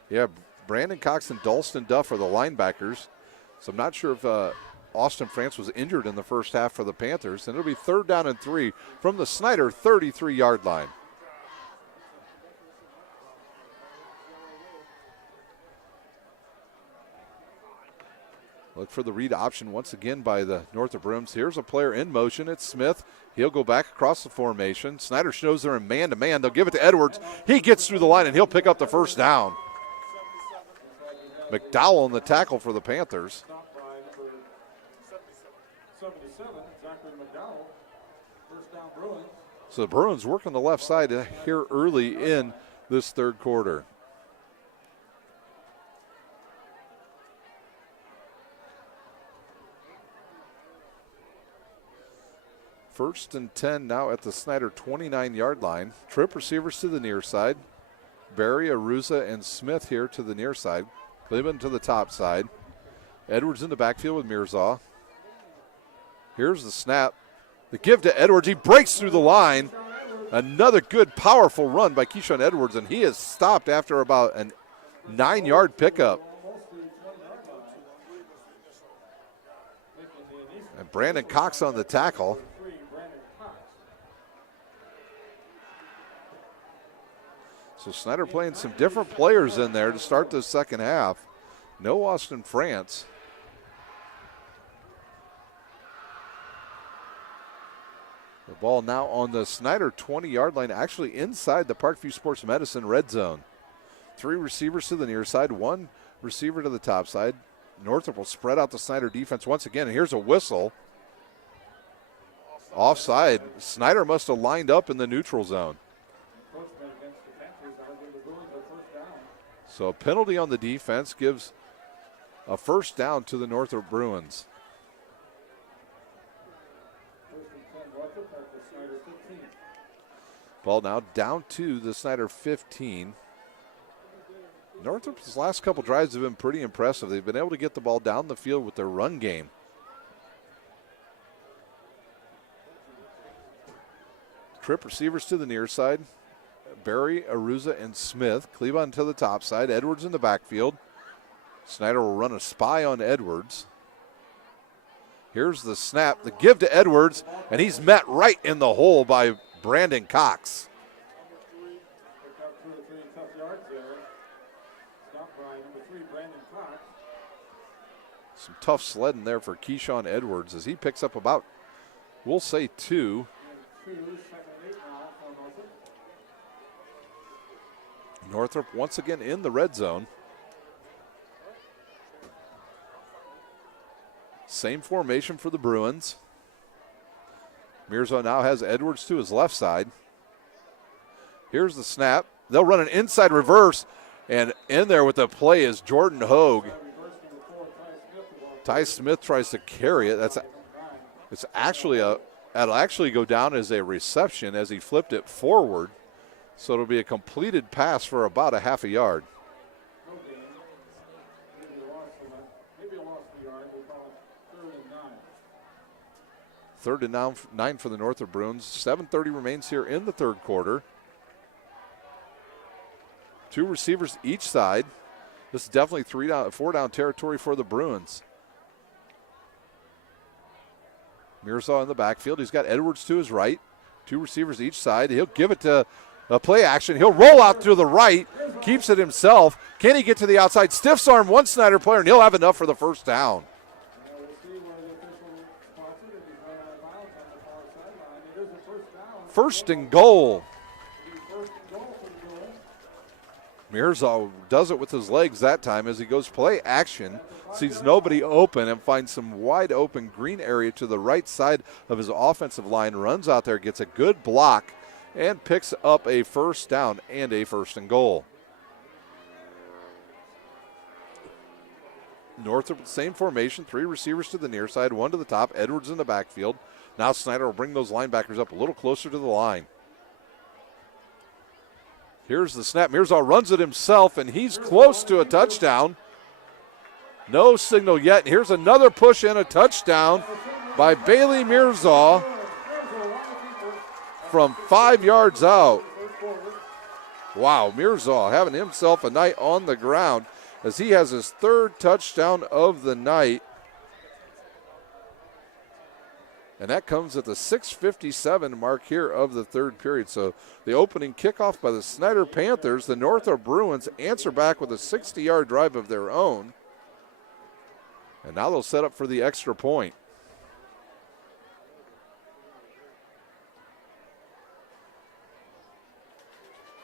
Yeah, Brandon Cox and Dalston Duff are the linebackers. So I'm not sure if Austin France was injured in the first half for the Panthers. And it'll be 3rd down and 3 from the Snider 33-yard line. Look for the read option once again by the Northrop Bruins. Here's a player in motion. It's Smith. He'll go back across the formation. Snider shows they're in man-to-man. They'll give it to Edwards. He gets through the line, and he'll pick up the first down. McDowell on the tackle for the Panthers. 77, Zachary McDowell. First down, Bruins. So the Bruins working the left side here early in this third quarter. First and 10 now at the Snider 29-yard line. Trip receivers to the near side. Barry, Aruza, and Smith here to the near side. Cleveland to the top side. Edwards in the backfield with Mirza. Here's the snap. The give to Edwards. He breaks through the line. Another good, powerful run by Keyshawn Edwards, and he is stopped after about a 9-yard pickup. And Brandon Cox on the tackle. So Snider playing some different players in there to start the second half. No Austin France. The ball now on the Snider 20-yard line, actually inside the Parkview Sports Medicine red zone. 3 receivers to the near side, 1 receiver to the top side. Northrop will spread out the Snider defense once again, and here's a whistle. Offside. Snider must have lined up in the neutral zone. So a penalty on the defense gives a first down to the Northrop Bruins. Ball now down to the Snider 15. Northrop's last couple drives have been pretty impressive. They've been able to get the ball down the field with their run game. Trip receivers to the near side. Barry, Aruza, and Smith. Cleveland to the top side. Edwards in the backfield. Snider will run a spy on Edwards. Here's the snap. The give to Edwards, and he's met right in the hole by Brandon Cox. Some tough sledding there for Keyshawn Edwards as he picks up about, we'll say 2. Northrop once again in the red zone. Same formation for the Bruins. Mirza now has Edwards to his left side. Here's the snap. They'll run an inside reverse, and in there with the play is Jordan Hogue. Ty Smith tries to carry it. It'll actually go down as a reception as he flipped it forward. So it'll be a completed pass for about a half a yard. Third and 9 for the Northrop Bruins. 7:30 remains here in the third quarter. 2 receivers each side. This is definitely 4-down territory for the Bruins. Mirza in the backfield. He's got Edwards to his right. 2 receivers each side. He'll give it to a play action. He'll roll out to the right. Keeps it himself. Can he get to the outside? Stiffs arm one Snider player, and he'll have enough for the first down. First and goal. Mirza does it with his legs that time as he goes play action, sees nobody open, and finds some wide open green area to the right side of his offensive line, runs out there, gets a good block, and picks up a first down and a 1st and goal. Northrop, same formation, 3 receivers to the near side, 1 to the top, Edwards in the backfield. Now Snider will bring those linebackers up a little closer to the line. Here's the snap. Mirza runs it himself, and he's close to a touchdown. No signal yet. And here's another push and a touchdown by Bailey Mirza from 5 yards out. Wow, Mirza having himself a night on the ground as he has his 3rd touchdown of the night. And that comes at the 6:57 mark here of the 3rd period. So the opening kickoff by the Snider Panthers. The Northrop Bruins answer back with a 60-yard drive of their own. And now they'll set up for the extra point.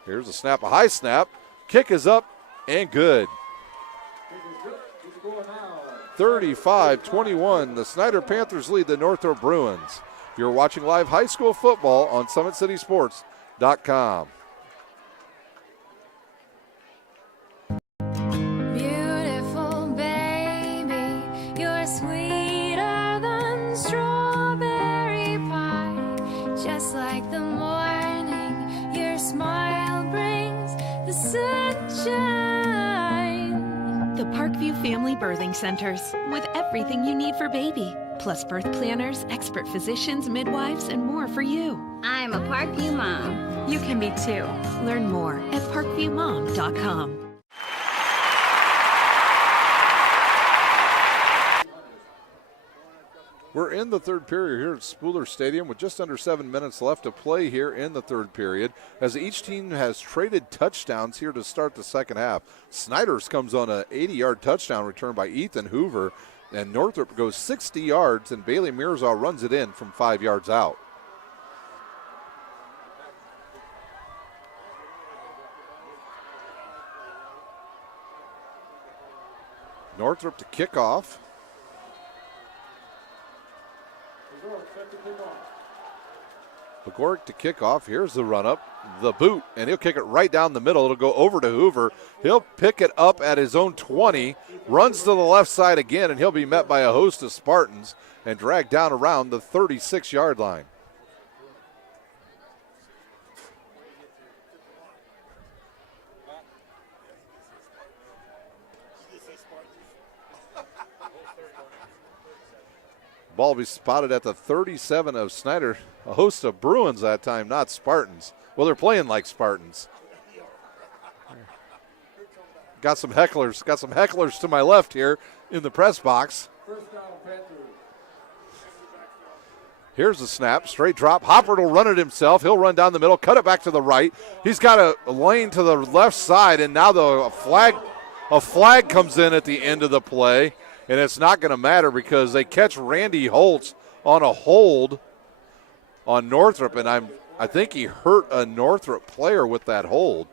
Here's a snap, a high snap. Kick is up and good. 35-21, the Snider Panthers lead the Northrop Bruins. You're watching live high school football on SummitCitySports.com. Beautiful baby, you're sweeter than strawberry pie. Just like the morning, your smile brings the sunshine. The Parkview Family Birthing Centers, with everything you need for baby, plus birth planners, expert physicians, midwives, and more for you. I'm a Parkview mom. You can be too. Learn more at parkviewmom.com. We're in the 3rd period here at Spooler Stadium with just under 7 minutes left to play here in the 3rd period as each team has traded touchdowns here to start the 2nd half. Snider's comes on an 80-yard touchdown return by Ethan Hoover, and Northrop goes 60 yards, and Bailey Mirza runs it in from 5 yards out. Northrop to kick off. Begoric to kick off. Here's the run up, the boot, and he'll kick it right down the middle. It'll go over to Hoover. He'll pick it up at his own 20, runs to the left side again, and he'll be met by a host of Spartans and dragged down around the 36-yard line. Ball will be spotted at the 37 of Snider. A host of Bruins that time, not Spartans. Well, they're playing like Spartans. Got some hecklers to my left here in the press box. Here's the snap, straight drop. Hopper will run it himself. He'll run down the middle, cut it back to the right. He's got a lane to the left side, and now a flag comes in at the end of the play. And it's not going to matter because they catch Randy Holtz on a hold on Northrop, and I think he hurt a Northrop player with that hold.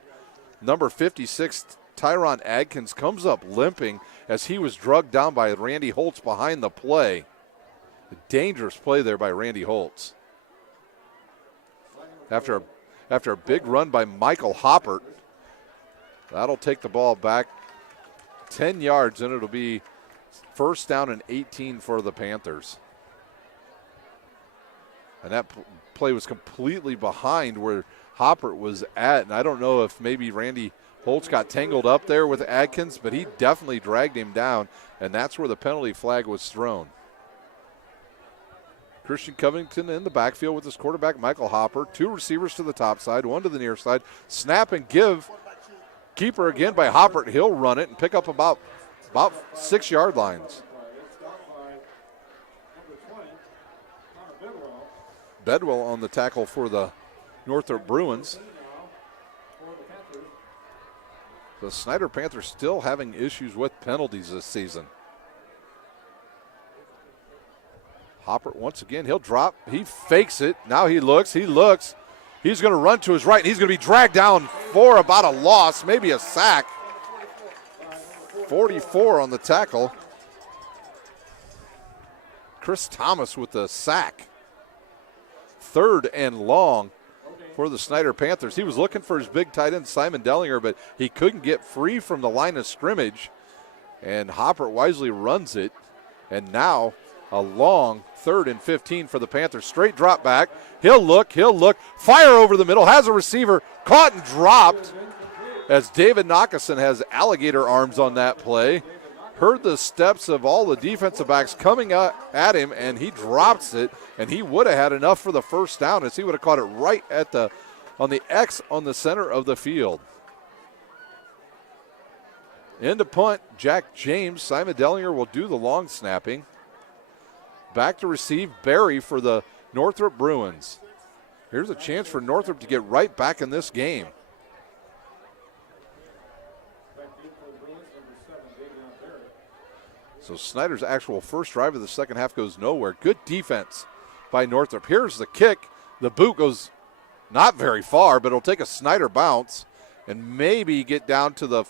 Number 56, Tyron Adkins, comes up limping as he was drugged down by Randy Holtz behind the play. A dangerous play there by Randy Holtz. After a big run by Michael Hoppert, that'll take the ball back 10 yards, and it'll be 1st down and 18 for the Panthers. And that play was completely behind where Hoppert was at. And I don't know if maybe Randy Holtz got tangled up there with Adkins, but he definitely dragged him down. And that's where the penalty flag was thrown. Christian Covington in the backfield with his quarterback, Michael Hopper. 2 receivers to the top side, 1 to the near side. Snap and give. Keeper again by Hoppert. He'll run it and pick up about 6-yard lines. Bedwell on the tackle for the Northrop Bruins. The Snider Panthers still having issues with penalties this season. Hopper once again, he'll drop. He fakes it. Now he looks. He's going to run to his right, and he's going to be dragged down for about a loss, maybe a sack. 44 on the tackle. Chris Thomas with the sack. 3rd and long for the Snider Panthers. He was looking for his big tight end, Simon Dellinger, but he couldn't get free from the line of scrimmage. And Hopper wisely runs it. And now a long 3rd and 15 for the Panthers. Straight drop back. He'll look. Fire over the middle. Has a receiver. Caught and dropped as David Knockason has alligator arms on that play. Heard the steps of all the defensive backs coming at him, and he drops it, and he would have had enough for the first down as he would have caught it right at on the X on the center of the field. Into punt, Jack James. Simon Dellinger will do the long snapping. Back to receive, Barry for the Northrop Bruins. Here's a chance for Northrop to get right back in this game. So Snider's actual first drive of the second half goes nowhere. Good defense by Northrop. Here's the kick. The boot goes not very far, but it'll take a Snider bounce and maybe get down to the,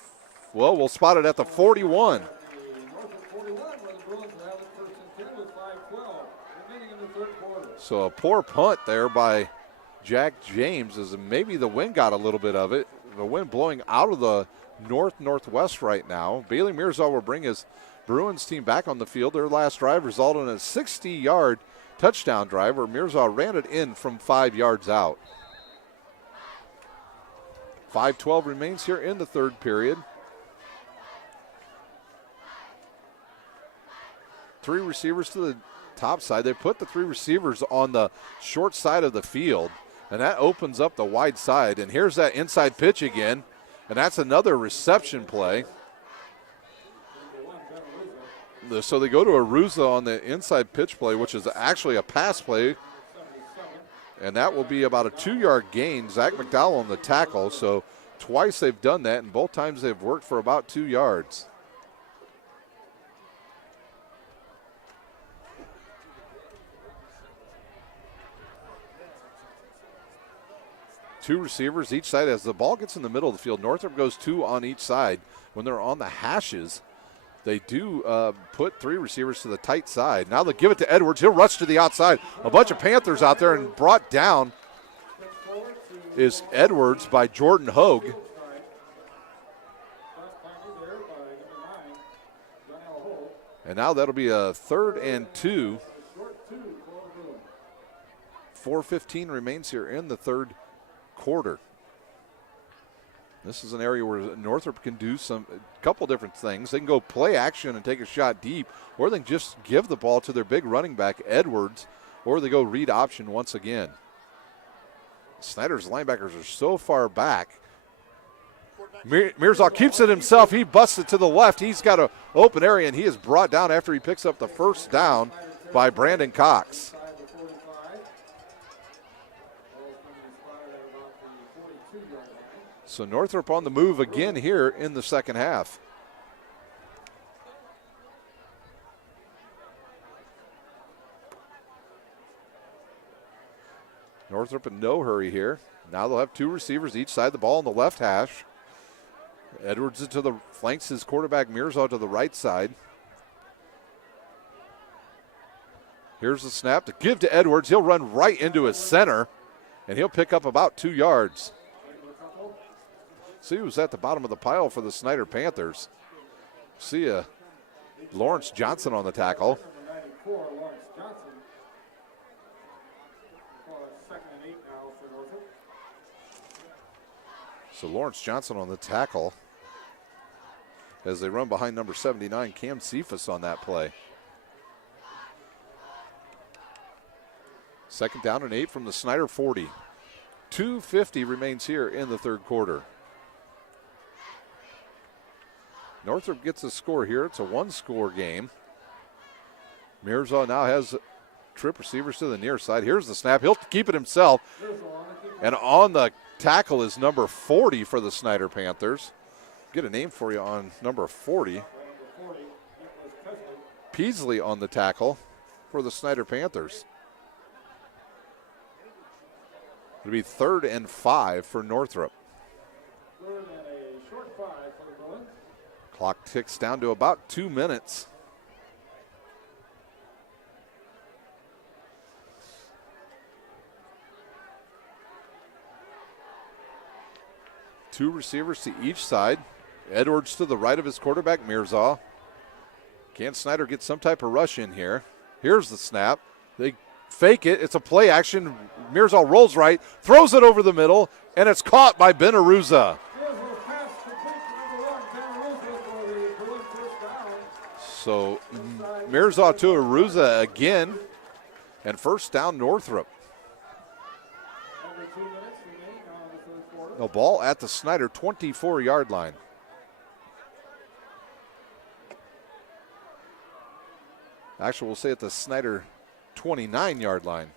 well, we'll spot it at the 41. So a poor punt there by Jack James as maybe the wind got a little bit of it. The wind blowing out of the northwest right now. Bailey Mirza will bring his Bruins team back on the field. Their last drive resulted in a 60-yard touchdown drive where Mirza ran it in from 5 yards out. 5:12 remains here in the third period. 3 receivers to the top side. They put the 3 receivers on the short side of the field, and that opens up the wide side. And here's that inside pitch again, and that's another reception play. So they go to Aruza on the inside pitch play, which is actually a pass play, and that will be about a 2-yard gain. Zach McDowell on the tackle, so twice they've done that, and both times they've worked for about 2 yards. Two receivers each side. As the ball gets in the middle of the field, Northrop goes 2 on each side. When they're on the hashes, they do put 3 receivers to the tight side. Now they'll give it to Edwards. He'll rush to the outside. A bunch of Panthers out there, and brought down is Edwards by Jordan Hogue. And now that'll be a 3rd and 2. 4:15 remains here in the third quarter. This is an area where Northrop can do a couple different things. They can go play action and take a shot deep, or they can just give the ball to their big running back, Edwards, or they go read option once again. Snider's linebackers are so far back. Mirza keeps it himself. He busts it to the left. He's got an open area, and he is brought down after he picks up the first down by Brandon Cox. So Northrop on the move again here in the second half. Northrop in no hurry here. Now they'll have 2 receivers each side. The ball on the left hash. Edwards to the flanks his quarterback Mirza to the right side. Here's the snap to give to Edwards. He'll run right into his center, and he'll pick up about 2 yards. See who's at the bottom of the pile for the Snider Panthers. See Lawrence Johnson on the tackle. So Lawrence Johnson on the tackle as they run behind number 79, Cam Cephas on that play. 2nd down and 8 from the Snider 40. 2:50 remains here in the third quarter. Northrop gets a score here. It's a 1-score game. Mirza now has trip receivers to the near side. Here's the snap. He'll keep it himself. And on the tackle is number 40 for the Snider Panthers. Get a name for you on number 40. Peasley on the tackle for the Snider Panthers. It'll be 3rd and 5 for Northrop. 3rd and a short 5 for the Bruins. Clock ticks down to about 2 minutes. Two receivers to each side. Edwards to the right of his quarterback, Mirza. Can Snider get some type of rush in here? Here's the snap. They fake it. It's a play action. Mirza rolls right, throws it over the middle, and it's caught by Benaruza. So Mirza to Aruza again, and first down Northrop. The ball at the Snider 24-yard line. Actually, we'll say at the Snider 29-yard line.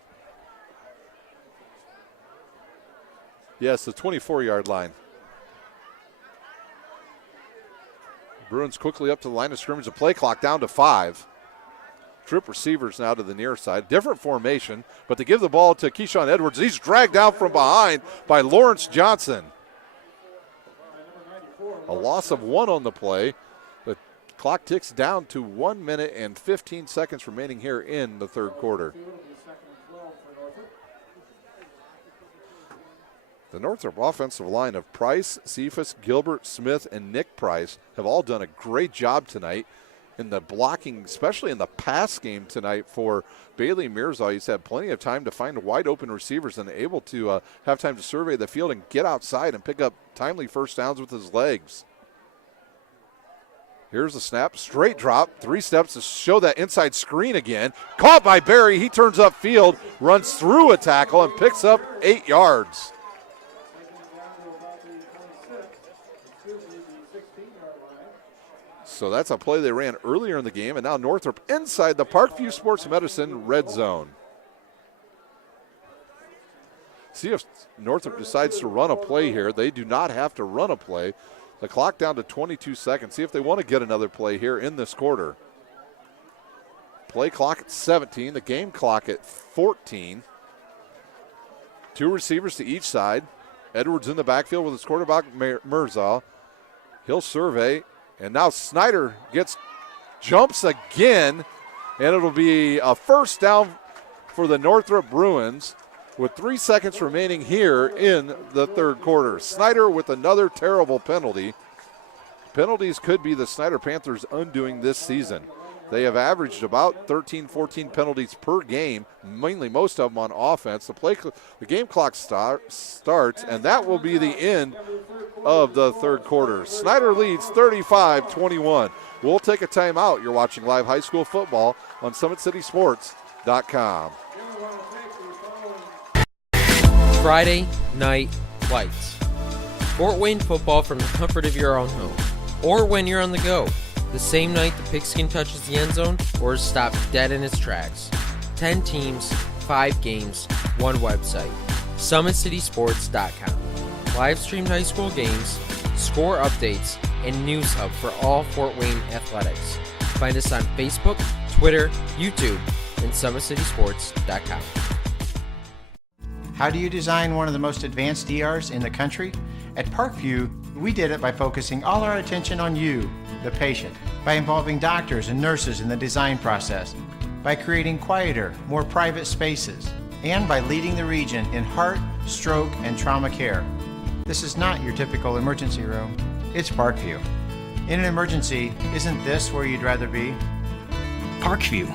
Yes, the 24-yard line. Bruins quickly up to the line of scrimmage. The play clock down to 5. Trip receivers now to the near side. Different formation, but they give the ball to Keyshawn Edwards. He's dragged down from behind by Lawrence Johnson. A loss of 1 on the play. The clock ticks down to 1 minute and 15 seconds remaining here in the third quarter. The Northrop offensive line of Price, Cephas, Gilbert, Smith, and Nick Price have all done a great job tonight in the blocking, especially in the pass game tonight for Bailey Mirza. He's had plenty of time to find wide open receivers and able to have time to survey the field and get outside and pick up timely first downs with his legs. Here's the snap, straight drop, 3 steps to show that inside screen again. Caught by Barry, he turns upfield, runs through a tackle and picks up 8 yards. So that's a play they ran earlier in the game, and now Northrop inside the Parkview Sports Medicine red zone. See if Northrop decides to run a play here. They do not have to run a play. The clock down to 22 seconds. See if they want to get another play here in this quarter. Play clock at 17, the game clock at 14. 2 receivers to each side. Edwards in the backfield with his quarterback, Mirza. He'll survey. And now Snider jumps again, and it'll be a first down for the Northrop Bruins with 3 seconds remaining here in the third quarter. Snider with another terrible penalty. Penalties could be the Snider Panthers' undoing this season. They have averaged about 13, 14 penalties per game, mainly most of them on offense. The game clock starts, and that will be the end of the third quarter. Snider leads 35-21. We'll take a timeout. You're watching live high school football on SummitCitySports.com. Friday Night Lights. Fort Wayne football from the comfort of your own home, or when you're on the go. The same night the pigskin touches the end zone or is stopped dead in its tracks. 10 teams, 5 games, 1 website. SummitCitySports.com. Live streamed high school games, score updates, and news hub for all Fort Wayne athletics. Find us on Facebook, Twitter, YouTube, and SummitCitySports.com. How do you design one of the most advanced ERs in the country? At Parkview, we did it by focusing all our attention on you, the patient, by involving doctors and nurses in the design process, by creating quieter, more private spaces, and by leading the region in heart, stroke, and trauma care. This is not your typical emergency room. It's Parkview. In an emergency, isn't this where you'd rather be? Parkview,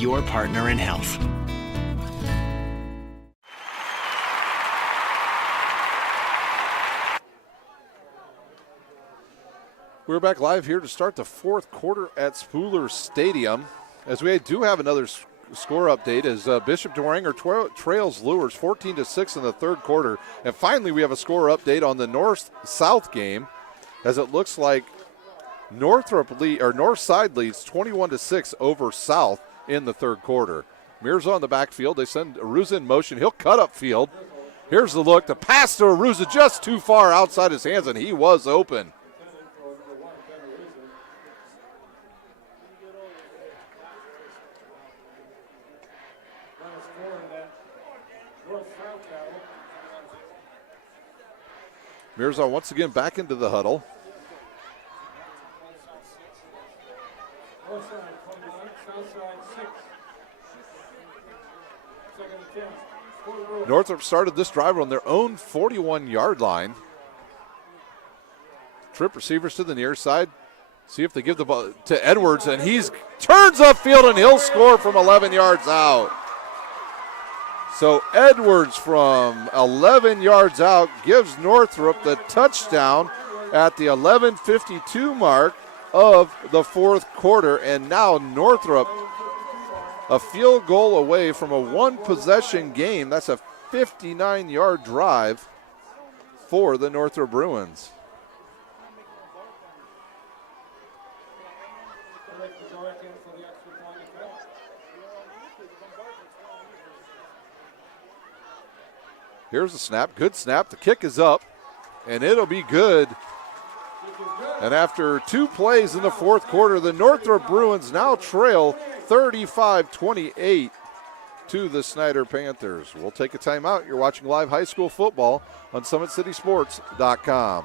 your partner in health. We're back live here to start the fourth quarter at Spooler Stadium. As we do have another score update as Bishop Dwenger trails Lures 14-6 in the third quarter. And finally, we have a score update on the North-South game, as it looks like North Side leads 21-6 over South in the third quarter. Mirza on the backfield. They send Aruza in motion. He'll cut up field. Here's the look. The pass to Aruza just too far outside his hands, and he was open. Mirza once again back into the huddle. North side 21, south side 6. Second and 10. For the Bruins. Northrop started this drive on their own 41-yard line. Trip receivers to the near side. See if they give the ball to Edwards, and he turns upfield, and he'll score from 11 yards out. So Edwards from 11 yards out gives Northrop the touchdown at the 11:52 mark of the fourth quarter, and now Northrop a field goal away from a one-possession game. That's a 59-yard drive for the Northrop Bruins. Here's the snap, good snap. The kick is up, and it'll be good. And after 2 plays in the fourth quarter, the Northrop Bruins now trail 35-28 to the Snider Panthers. We'll take a timeout. You're watching live high school football on SummitCitySports.com.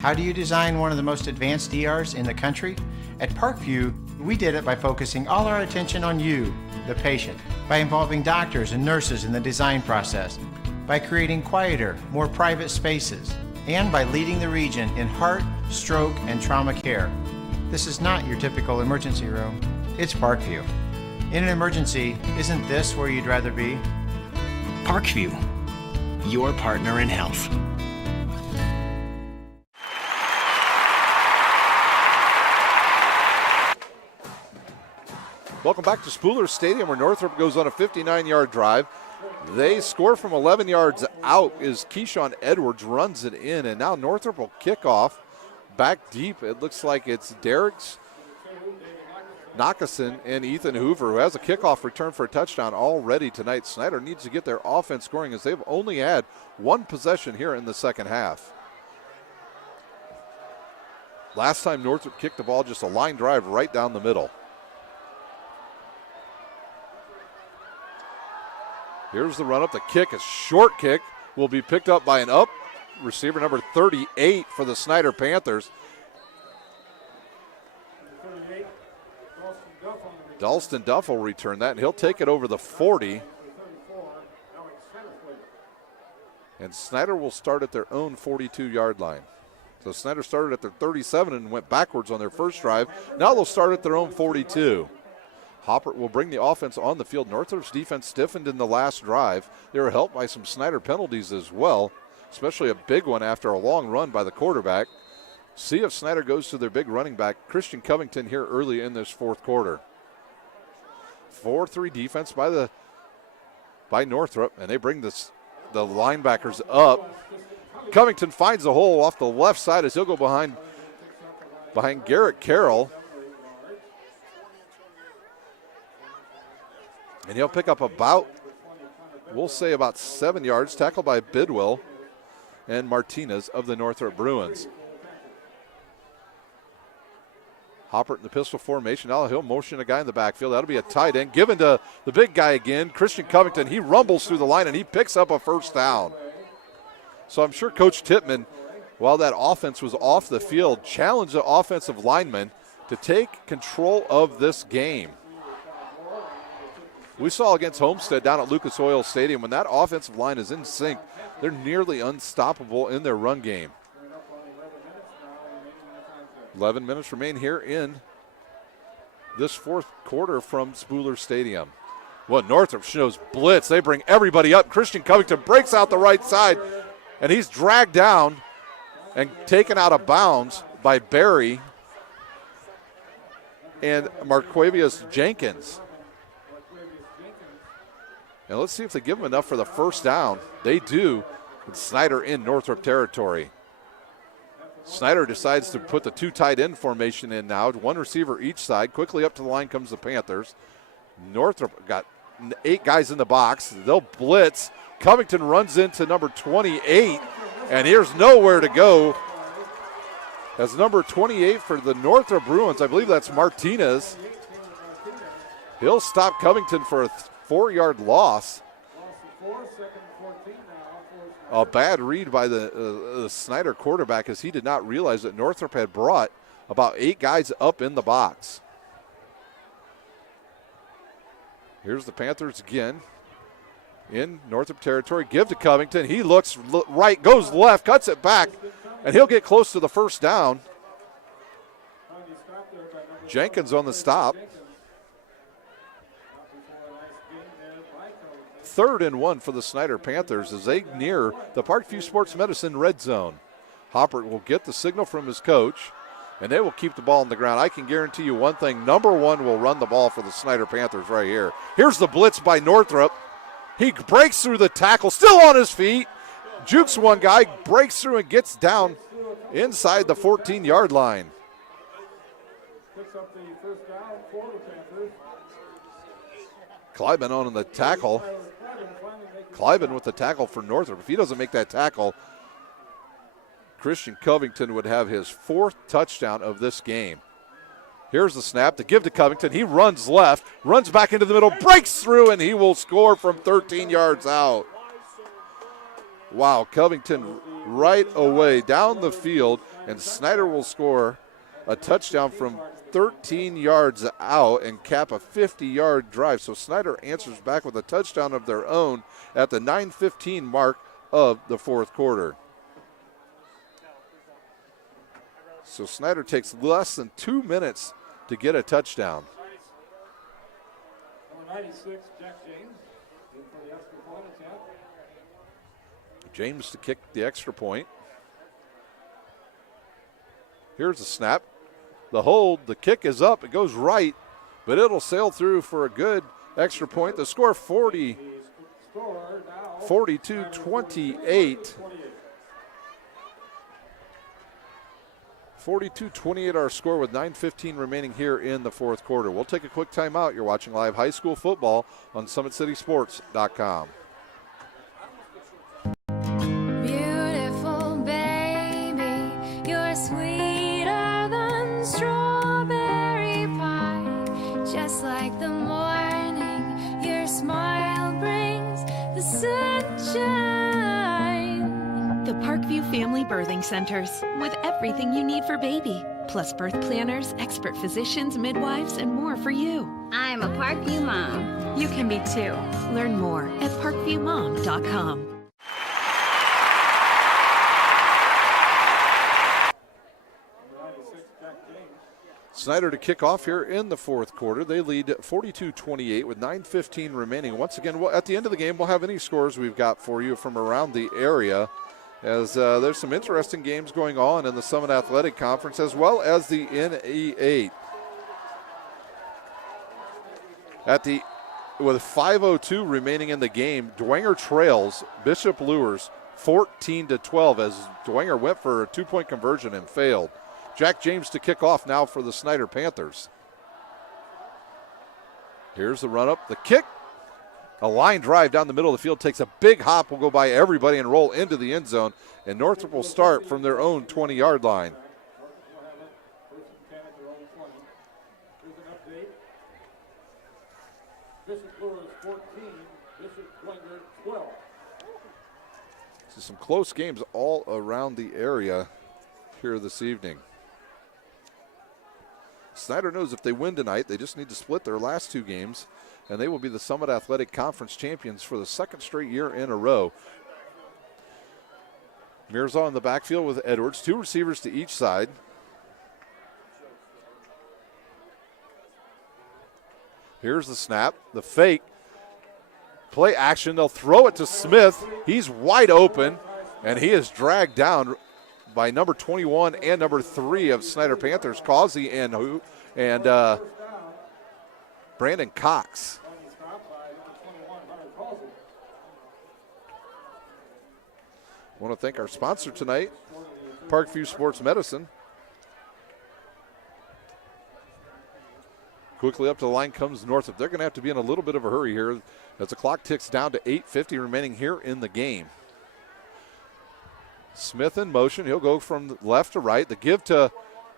How do you design one of the most advanced ERs in the country? At Parkview, we did it by focusing all our attention on you, the patient, by involving doctors and nurses in the design process, by creating quieter, more private spaces, and by leading the region in heart, stroke, and trauma care. This is not your typical emergency room. It's Parkview. In an emergency, isn't this where you'd rather be? Parkview, your partner in health. Welcome back to Spooler Stadium, where Northrop goes on a 59-yard drive. They score from 11 yards out as Keyshawn Edwards runs it in, and now Northrop will kick off back deep. It looks like it's Derek's Nakason and Ethan Hoover, who has a kickoff return for a touchdown already tonight. Snider needs to get their offense scoring, as they've only had one possession here in the second half. Last time Northrop kicked the ball, just a line drive right down the middle. Here's the run up. The kick, a short kick, will be picked up by an up receiver, number 38 for the Snider Panthers. 38, Dalston Duff will return that, and he'll take it over the 40. And Snider will start at their own 42-yard line. So Snider started at their 37 and went backwards on their first drive. Now they'll start at their own 42. Hopper will bring the offense on the field. Northrop's defense stiffened in the last drive. They were helped by some Snider penalties as well, especially a big one after a long run by the quarterback. See if Snider goes to their big running back, Christian Covington, here early in this fourth quarter. 4-3 defense by Northrop, and they bring the linebackers up. Covington finds a hole off the left side as he'll go behind Garrett Carroll. And he'll pick up about 7 yards, tackled by Bidwell and Martinez of the Northrop Bruins. Hopper in the pistol formation. Now he'll motion a guy in the backfield. That'll be a tight end. Given to the big guy again, Christian Covington. He rumbles through the line, and he picks up a first down. So I'm sure Coach Tippmann, while that offense was off the field, challenged the offensive linemen to take control of this game. We saw against Homestead down at Lucas Oil Stadium, when that offensive line is in sync, they're nearly unstoppable in their run game. 11 minutes remain here in this fourth quarter from Spooler Stadium. Well, Northrop shows blitz. They bring everybody up. Christian Covington breaks out the right side, and he's dragged down and taken out of bounds by Barry and Marquavius Jenkins. And let's see if they give him enough for the first down. They do. And Snider in Northrop territory. Snider decides to put the two tight end formation in now. One receiver each side. Quickly up to the line comes the Panthers. Northrop got 8 guys in the box. They'll blitz. Covington runs into number 28. And here's nowhere to go. As number 28 for the Northrop Bruins, I believe that's Martinez. He'll stop Covington for a 4-yard loss. A bad read by the Snider quarterback, as he did not realize that Northrop had brought about 8 guys up in the box. Here's the Panthers again in Northrop territory. Give to Covington. He looks right, goes left, cuts it back, and he'll get close to the first down. Jenkins on the stop. 3rd and 1 for the Snider Panthers as they near the Parkview Sports Medicine red zone. Hopper will get the signal from his coach, and they will keep the ball on the ground. I can guarantee you one thing, number 1 will run the ball for the Snider Panthers right here. Here's the blitz by Northrop. He breaks through the tackle, still on his feet. Jukes one guy, breaks through and gets down inside the 14-yard line. Picks up the first down for the Panthers. Kleiben on the tackle. Kleiben with the tackle for Northrop. If he doesn't make that tackle, Christian Covington would have his 4th touchdown of this game. Here's the snap to give to Covington. He runs left, runs back into the middle, breaks through, and he will score from 13 yards out. Wow, Covington right away down the field, and Snider will score a touchdown from 13 yards out and cap a 50-yard drive. So Snider answers back with a touchdown of their own at the 9:15 mark of the 4th quarter. So Snider takes less than 2 minutes to get a touchdown. Number 96, Jack James, in for the extra point attempt. James to kick the extra point. Here's the snap. The hold, the kick is up, it goes right, but it'll sail through for a good extra point. The score 42-28. 42-28 our score with 9:15 remaining here in the 4th quarter. We'll take a quick timeout. You're watching live high school football on SummitCitySports.com. Beautiful baby, you're sweeter than strawberry pie. Just like the morning, your smile brings the sunshine. The Parkview Family Birthing Centers, with everything you need for baby, plus birth planners, expert physicians, midwives, and more for you. I'm a Parkview mom. You can be too. Learn more at parkviewmom.com. Snider to kick off here in the 4th quarter. They lead 42-28 with 9:15 remaining. Once again, at the end of the game, we'll have any scores we've got for you from around the area, as there's some interesting games going on in the Summit Athletic Conference as well as the NE8. With 5:02 remaining in the game, Dwenger trails Bishop Lures 14-12 as Dwenger went for a 2-point conversion and failed. Jack James to kick off now for the Snider Panthers. Here's the run up, the kick. A line drive down the middle of the field, takes a big hop, will go by everybody and roll into the end zone. And Northrop will start from their own 20-yard line. Bishop Lures 14, Bishop Dwenger 12. So some close games all around the area here this evening. Snider knows if they win tonight, they just need to split their last 2 games, and they will be the Summit Athletic Conference champions for the 2nd straight year in a row. Mirza in the backfield with Edwards, 2 receivers to each side. Here's the snap, the fake, play action. They'll throw it to Smith. He's wide open, and he is dragged down by number 21 and number 3 of Snider Panthers, Causey and Brandon Cox. I want to thank our sponsor tonight, Parkview Sports Medicine. Quickly up to the line comes Northrop. They're going to have to be in a little bit of a hurry here as the clock ticks down to 8:50 remaining here in the game. Smith in motion. He'll go from left to right. The give to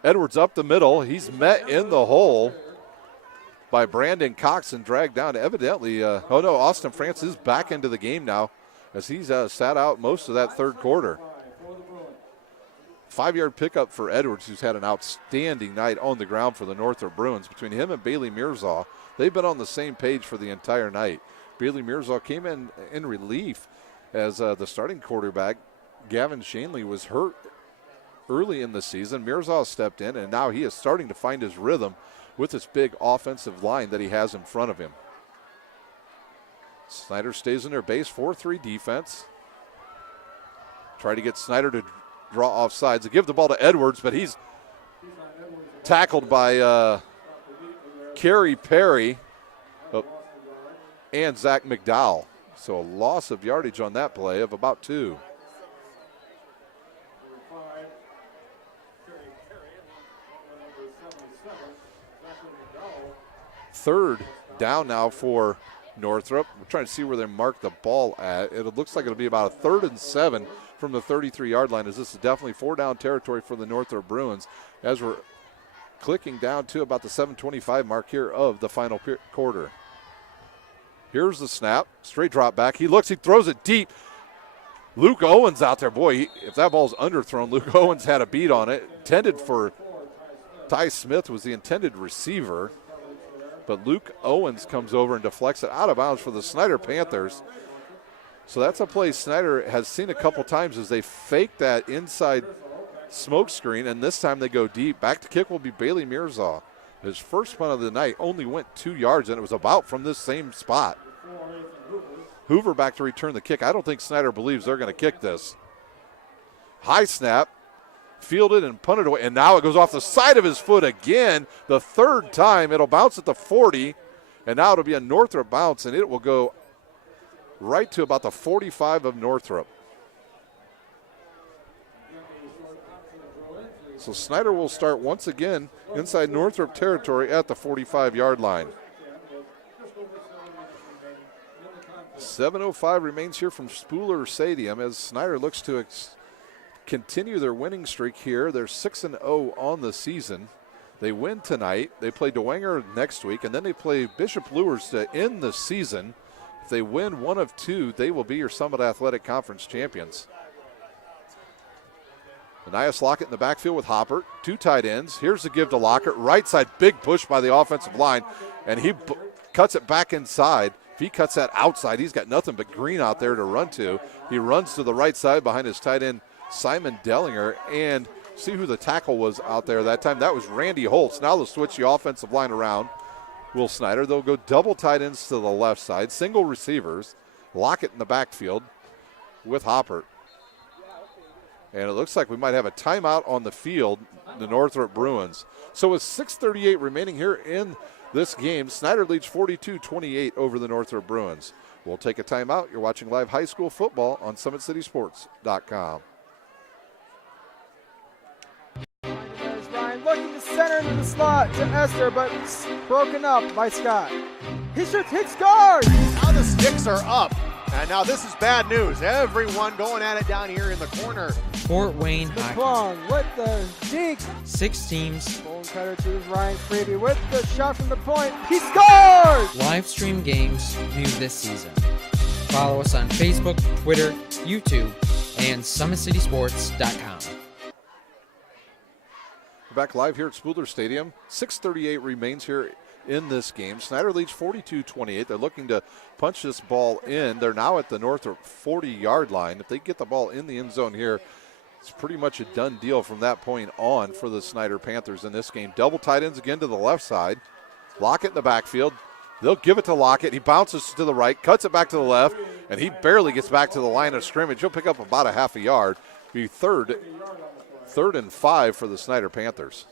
Edwards up the middle. He's met in the hole by Brandon Cox and dragged down. Evidently, Austin France is back into the game now as he's sat out most of that third quarter. 5-yard pickup for Edwards, who's had an outstanding night on the ground for the Northrop Bruins. Between him and Bailey Mirzaw, they've been on the same page for the entire night. Bailey Mirzaw came in relief as the starting quarterback, Gavin Shanley, was hurt early in the season. Mirzaw stepped in, and now he is starting to find his rhythm with this big offensive line that he has in front of him. Snider stays in their base 4-3 defense. Try to get Snider to draw off sides. They give the ball to Edwards, but he's tackled by Kerry Perry and Zach McDowell. So a loss of yardage on that play of about 2. Third down now for Northrop. We're trying to see where they mark the ball at. It looks like it'll be about a 3rd and 7 from the 33-yard line, as this is definitely 4-down territory for the Northrop Bruins as we're clicking down to about the 7:25 mark here of the final quarter. Here's the snap, straight drop back. He looks, he throws it deep. Luke Owens out there. Boy, if that ball's underthrown, Luke Owens had a beat on it. Intended for Ty Smith, was the intended receiver. But Luke Owens comes over and deflects it out of bounds for the Snider Panthers. So that's a play Snider has seen a couple times as they fake that inside smoke screen, and this time they go deep. Back to kick will be Bailey Mirzaw. His first punt of the night only went 2 yards, and it was about from this same spot. Hoover back to return the kick. I don't think Snider believes they're going to kick this. High snap, fielded and punted away, and now it goes off the side of his foot again. The 3rd time, it'll bounce at the 40, and now it'll be a Northrop bounce, and it will go right to about the 45 of Northrop. So Snider will start once again inside Northrop territory at the 45-yard line. 7:05 remains here from Spooler Stadium as Snider looks to continue their winning streak here. They're 6-0 on the season. They win tonight. They play Dwenger next week, and then they play Bishop Luers to end the season. If they win one of 2, they will be your Summit Athletic Conference champions. Anias Lockett in the backfield with Hopper. 2 tight ends. Here's the give to Lockett. Right side, big push by the offensive line, and he cuts it back inside. If he cuts that outside, he's got nothing but green out there to run to. He runs to the right side behind his tight end, Simon Dellinger, and see who the tackle was out there that time. That was Randy Holtz. Now they'll switch the offensive line around. Will Snider. They'll go double tight ends to the left side, single receivers. Lockett in the backfield with Hopper. And it looks like we might have a timeout on the field, the Northrop Bruins. So with 6:38 remaining here in this game, Snider leads 42-28 over the Northrop Bruins. We'll take a timeout. You're watching live high school football on SummitCitySports.com. There's Ryan looking to center into the slot to Esther, but broken up by Scott. He hits guard. Now the sticks are up. And now this is bad news. Everyone going at it down here in the corner. Fort Wayne Hockey. McClung with the dink. 6 teams. Bone cutter to Ryan Freeby with the shot from the point. He scores! Live stream games new this season. Follow us on Facebook, Twitter, YouTube, and SummitCitySports.com. We're back live here at Spooler Stadium. 6:38 remains here in this game. Snider leads 42-28. They're looking to punch this ball in. They're now at the Northrop 40-yard line. If they get the ball in the end zone here, it's pretty much a done deal from that point on for the Snider Panthers in this game. Double tight ends again to the left side. Lockett in the backfield. They'll give it to Lockett. He bounces to the right, cuts it back to the left, and he barely gets back to the line of scrimmage. He'll pick up about a half a yard. Be third and 5 for the Snider Panthers.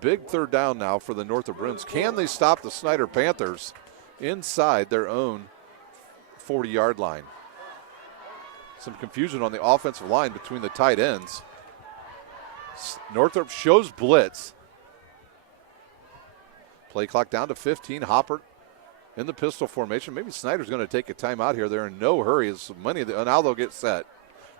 Big third down now for the Northrop Bruins. Can they stop the Snider Panthers inside their own 40-yard line? Some confusion on the offensive line between the tight ends. Northrop shows blitz. Play clock down to 15. Hopper in the pistol formation. Maybe Snider's going to take a timeout here. They're in no hurry. Now they'll get set.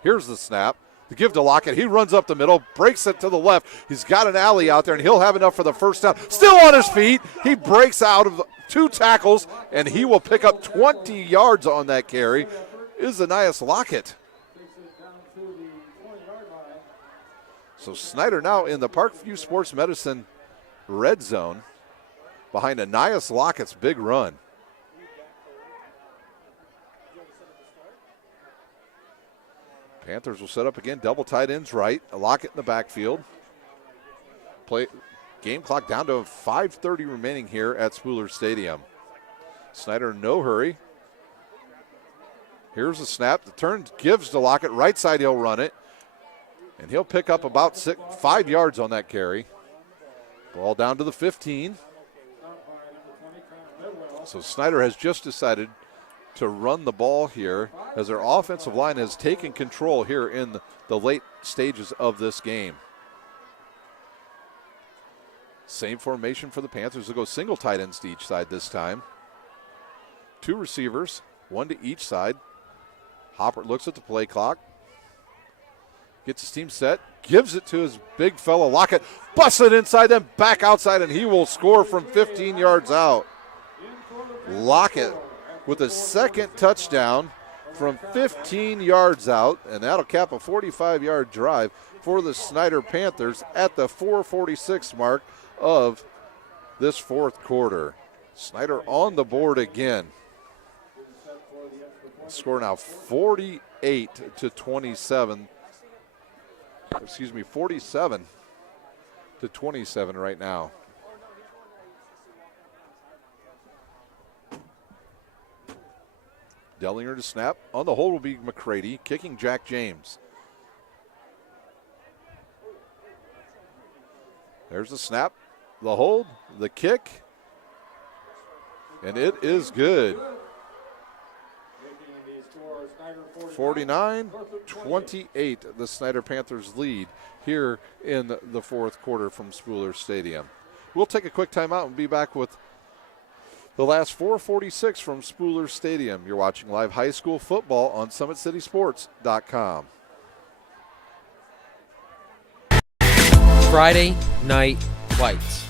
Here's the snap. The give to Lockett. He runs up the middle, breaks it to the left. He's got an alley out there, and he'll have enough for the first down. Still on his feet. He breaks out of 2 tackles, and he will pick up 20 yards on that carry. Is Anias Lockett. So Snider now in the Parkview Sports Medicine red zone behind Anias Lockett's big run. Panthers will set up again, double tight ends right. Lockett in the backfield. Game clock down to 5:30 remaining here at Spooler Stadium. Snider no hurry. Here's the snap. The turn gives to Lockett. Right side, he'll run it. And he'll pick up about 5 yards on that carry. Ball down to the 15. So Snider has just decided to run the ball here as their offensive line has taken control here in the late stages of this game. Same formation for the Panthers. They'll go single tight ends to each side this time. 2 receivers, 1 to each side. Hopper looks at the play clock. Gets his team set, gives it to his big fella Lockett, busts it inside, then back outside, and he will score from 15 yards out. Lockett with his second touchdown from 15 yards out, and that'll cap a 45-yard drive for the Snider Panthers at the 4:46 mark of this fourth quarter. Snider on the board again. Score now 48-27. 47-27 right now. Dellinger to snap. On the hold will be McCready, kicking Jack James. There's the snap, the hold, the kick, and it is good. 49-28, the Snider Panthers lead here in the fourth quarter from Spooler Stadium. We'll take a quick timeout and be back with the last 4:46 from Spooler Stadium. You're watching live high school football on SummitCitySports.com. Friday Night Lights.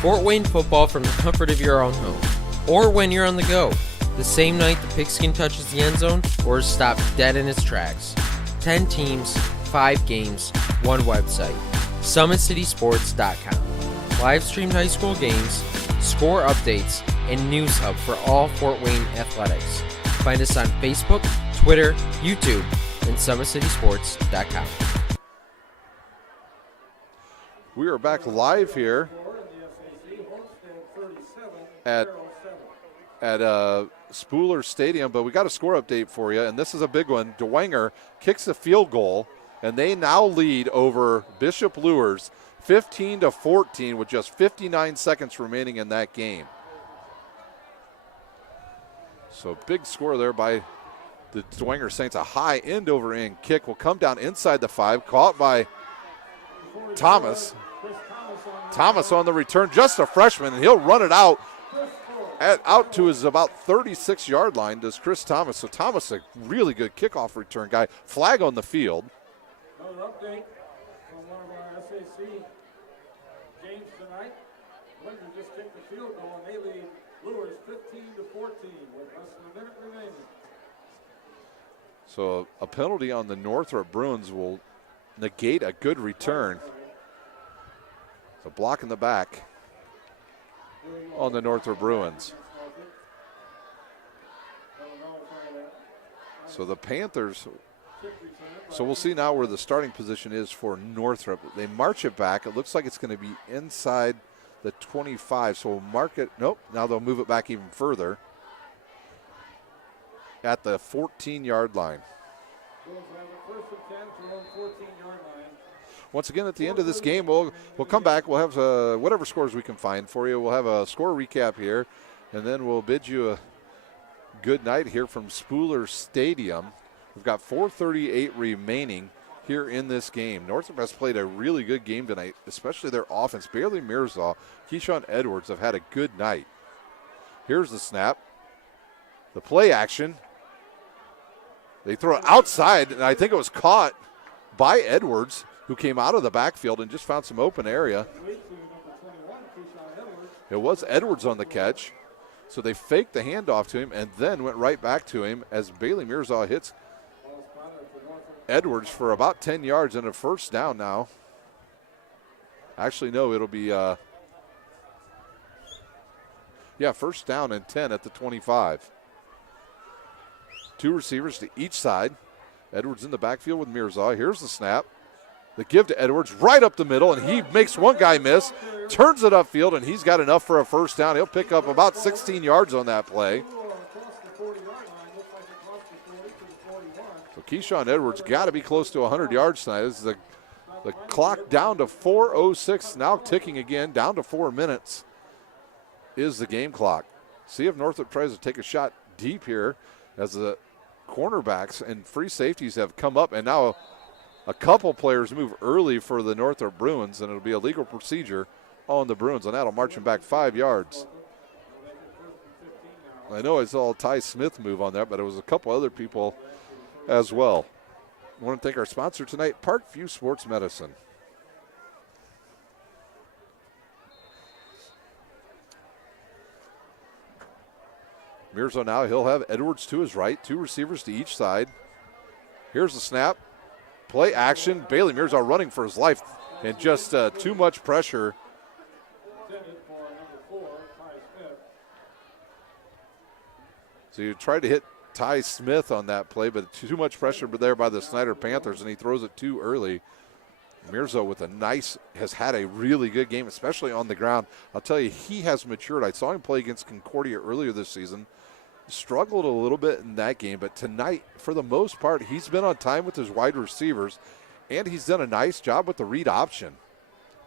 Fort Wayne football from the comfort of your own home, or when you're on the go. The same night the pigskin touches the end zone or is stopped dead in its tracks. 10 teams, 5 games, 1 website. SummitCitySports.com. Live streamed high school games, score updates, and news hub for all Fort Wayne athletics. Find us on Facebook, Twitter, YouTube, and SummitCitySports.com. We are back live here at Spooler Stadium, but we got a score update for you, and this is a big one. Dwenger kicks a field goal, and they now lead over Bishop Luers 15-14 with just 59 seconds remaining in that game. So big score there by the Dwenger Saints. A high end-over-end kick will come down inside the 5, caught by Thomas. Thomas on the return, just a freshman, and he'll run it out to his about 36-yard line, does Chris Thomas. So Thomas, a really good kickoff return guy. Flag on the field. Another update from one of our SAC games tonight. Windsor just kicked the field goal, and they lead Luers 15-14 with less than a minute remaining. So a penalty on the Northrop Bruins will negate a good return. So block in the back on the Northrop Bruins. So the Panthers, so we'll see now where the starting position is for Northrop. They march it back. It looks like it's going to be inside the 25. So we'll mark it. Nope, now they'll move it back even further at the 14-yard line. Once again, at the end of this game, we'll come back. We'll have whatever scores we can find for you. We'll have a score recap here, and then we'll bid you a good night here from Spooler Stadium. We've got 4:38 remaining here in this game. Northrop has played a really good game tonight, especially their offense. Bailey Mirzaw, Keyshawn Edwards have had a good night. Here's the snap. The play action. They throw it outside, and I think it was caught by Edwards, who came out of the backfield and just found some open area. It was Edwards on the catch. So they faked the handoff to him and then went right back to him as Bailey Mirza hits Edwards for about 10 yards and a first down now. Actually, no, it'll be, first down and 10 at the 25. 2 receivers to each side. Edwards in the backfield with Mirza. Here's the snap. The give to Edwards right up the middle, and he makes one guy miss, turns it upfield, and he's got enough for a first down. He'll pick up about 16 yards on that play. So Keyshawn Edwards got to be close to 100 yards tonight. This is the clock down to 4:06, now ticking again, down to 4 minutes is the game clock. See if Northrop tries to take a shot deep here as the cornerbacks and free safeties have come up, and now a couple players move early for the Northrop Bruins, and it'll be a legal procedure on the Bruins, and that'll march them back 5 yards. I know I saw Ty Smith move on that, but it was a couple other people as well. I want to thank our sponsor tonight, Parkview Sports Medicine. Mirza now, he'll have Edwards to his right, 2 receivers to each side. Here's the snap. Play action. Bailey Mirza running for his life, and just too much pressure. So you tried to hit Ty Smith on that play, but too much pressure there by the Snider Panthers, and he throws it too early. Mirza with has had a really good game, especially on the ground. I'll tell you, he has matured. I saw him play against Concordia earlier this season. Struggled a little bit in that game, but tonight, for the most part, he's been on time with his wide receivers, and he's done a nice job with the read option.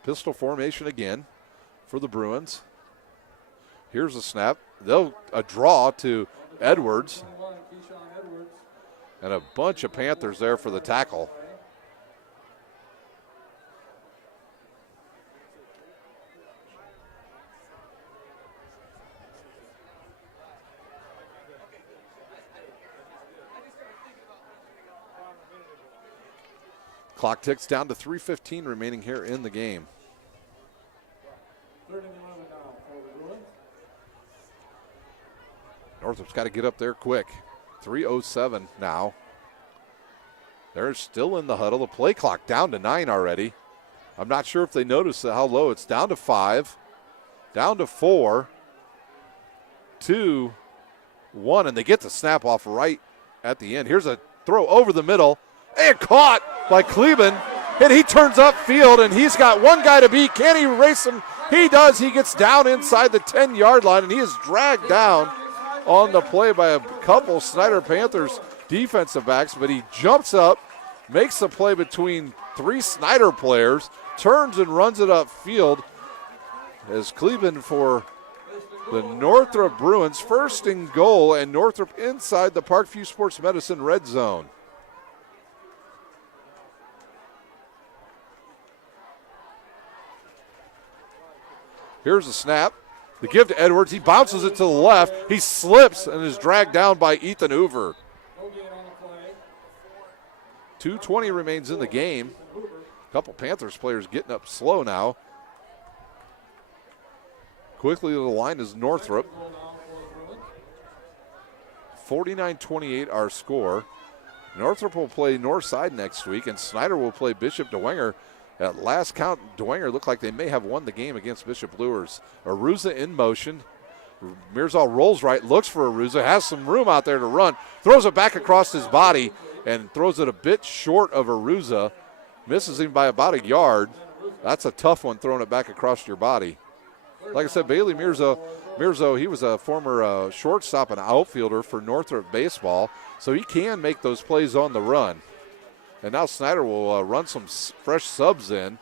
Pistol formation again for the Bruins. Here's the snap. They'll a draw to Edwards, and a bunch of Panthers there for the tackle. Clock ticks down to 3:15 remaining here in the game. Northrop's got to get up there quick. 3:07 now. They're still in the huddle. The play clock down to 9 already. I'm not sure if they noticed how low. It's down to 5, down to 4, 2, 1, and they get the snap off right at the end. Here's a throw over the middle, and caught by Kleben, and he turns upfield, and he's got one guy to beat. Can he race him? He does. He gets down inside the 10-yard line, and he is dragged down on the play by a couple Snider Panthers defensive backs, but he jumps up, makes the play between 3 Snider players, turns and runs it upfield as Kleben for the Northrop Bruins, 1st and goal, and Northrop inside the Parkview Sports Medicine red zone. Here's the snap. The give to Edwards. He bounces it to the left. He slips and is dragged down by Ethan Hoover. 2:20 remains in the game. A couple Panthers players getting up slow now. Quickly to the line is Northrop. 49-28 our score. Northrop will play Northside next week, and Snider will play Bishop Dwenger. At last count, Dwenger looked like they may have won the game against Bishop Luers. Aruza in motion. Mirza rolls right, looks for Aruza, has some room out there to run, throws it back across his body, and throws it a bit short of Aruza. Misses him by about a yard. That's a tough one, throwing it back across your body. Like I said, Bailey Mirza, he was a former shortstop and outfielder for Northrop baseball, so he can make those plays on the run. And now Snider will run some fresh subs in.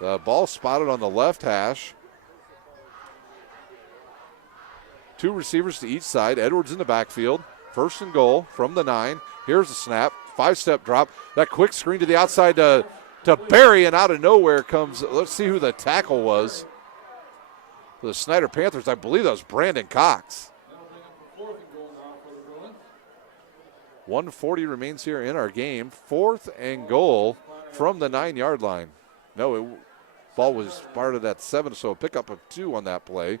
The ball spotted on the left hash. 2 receivers to each side. Edwards in the backfield. 1st and goal from the 9. Here's the snap. 5-step drop. That quick screen to the outside to Barry, and out of nowhere comes, let's see who the tackle was. For the Snider Panthers, I believe that was Brandon Cox. 1:40 remains here in our game. 4th and goal from the 9-yard line. No, ball was started at 7, so a pickup of 2 on that play.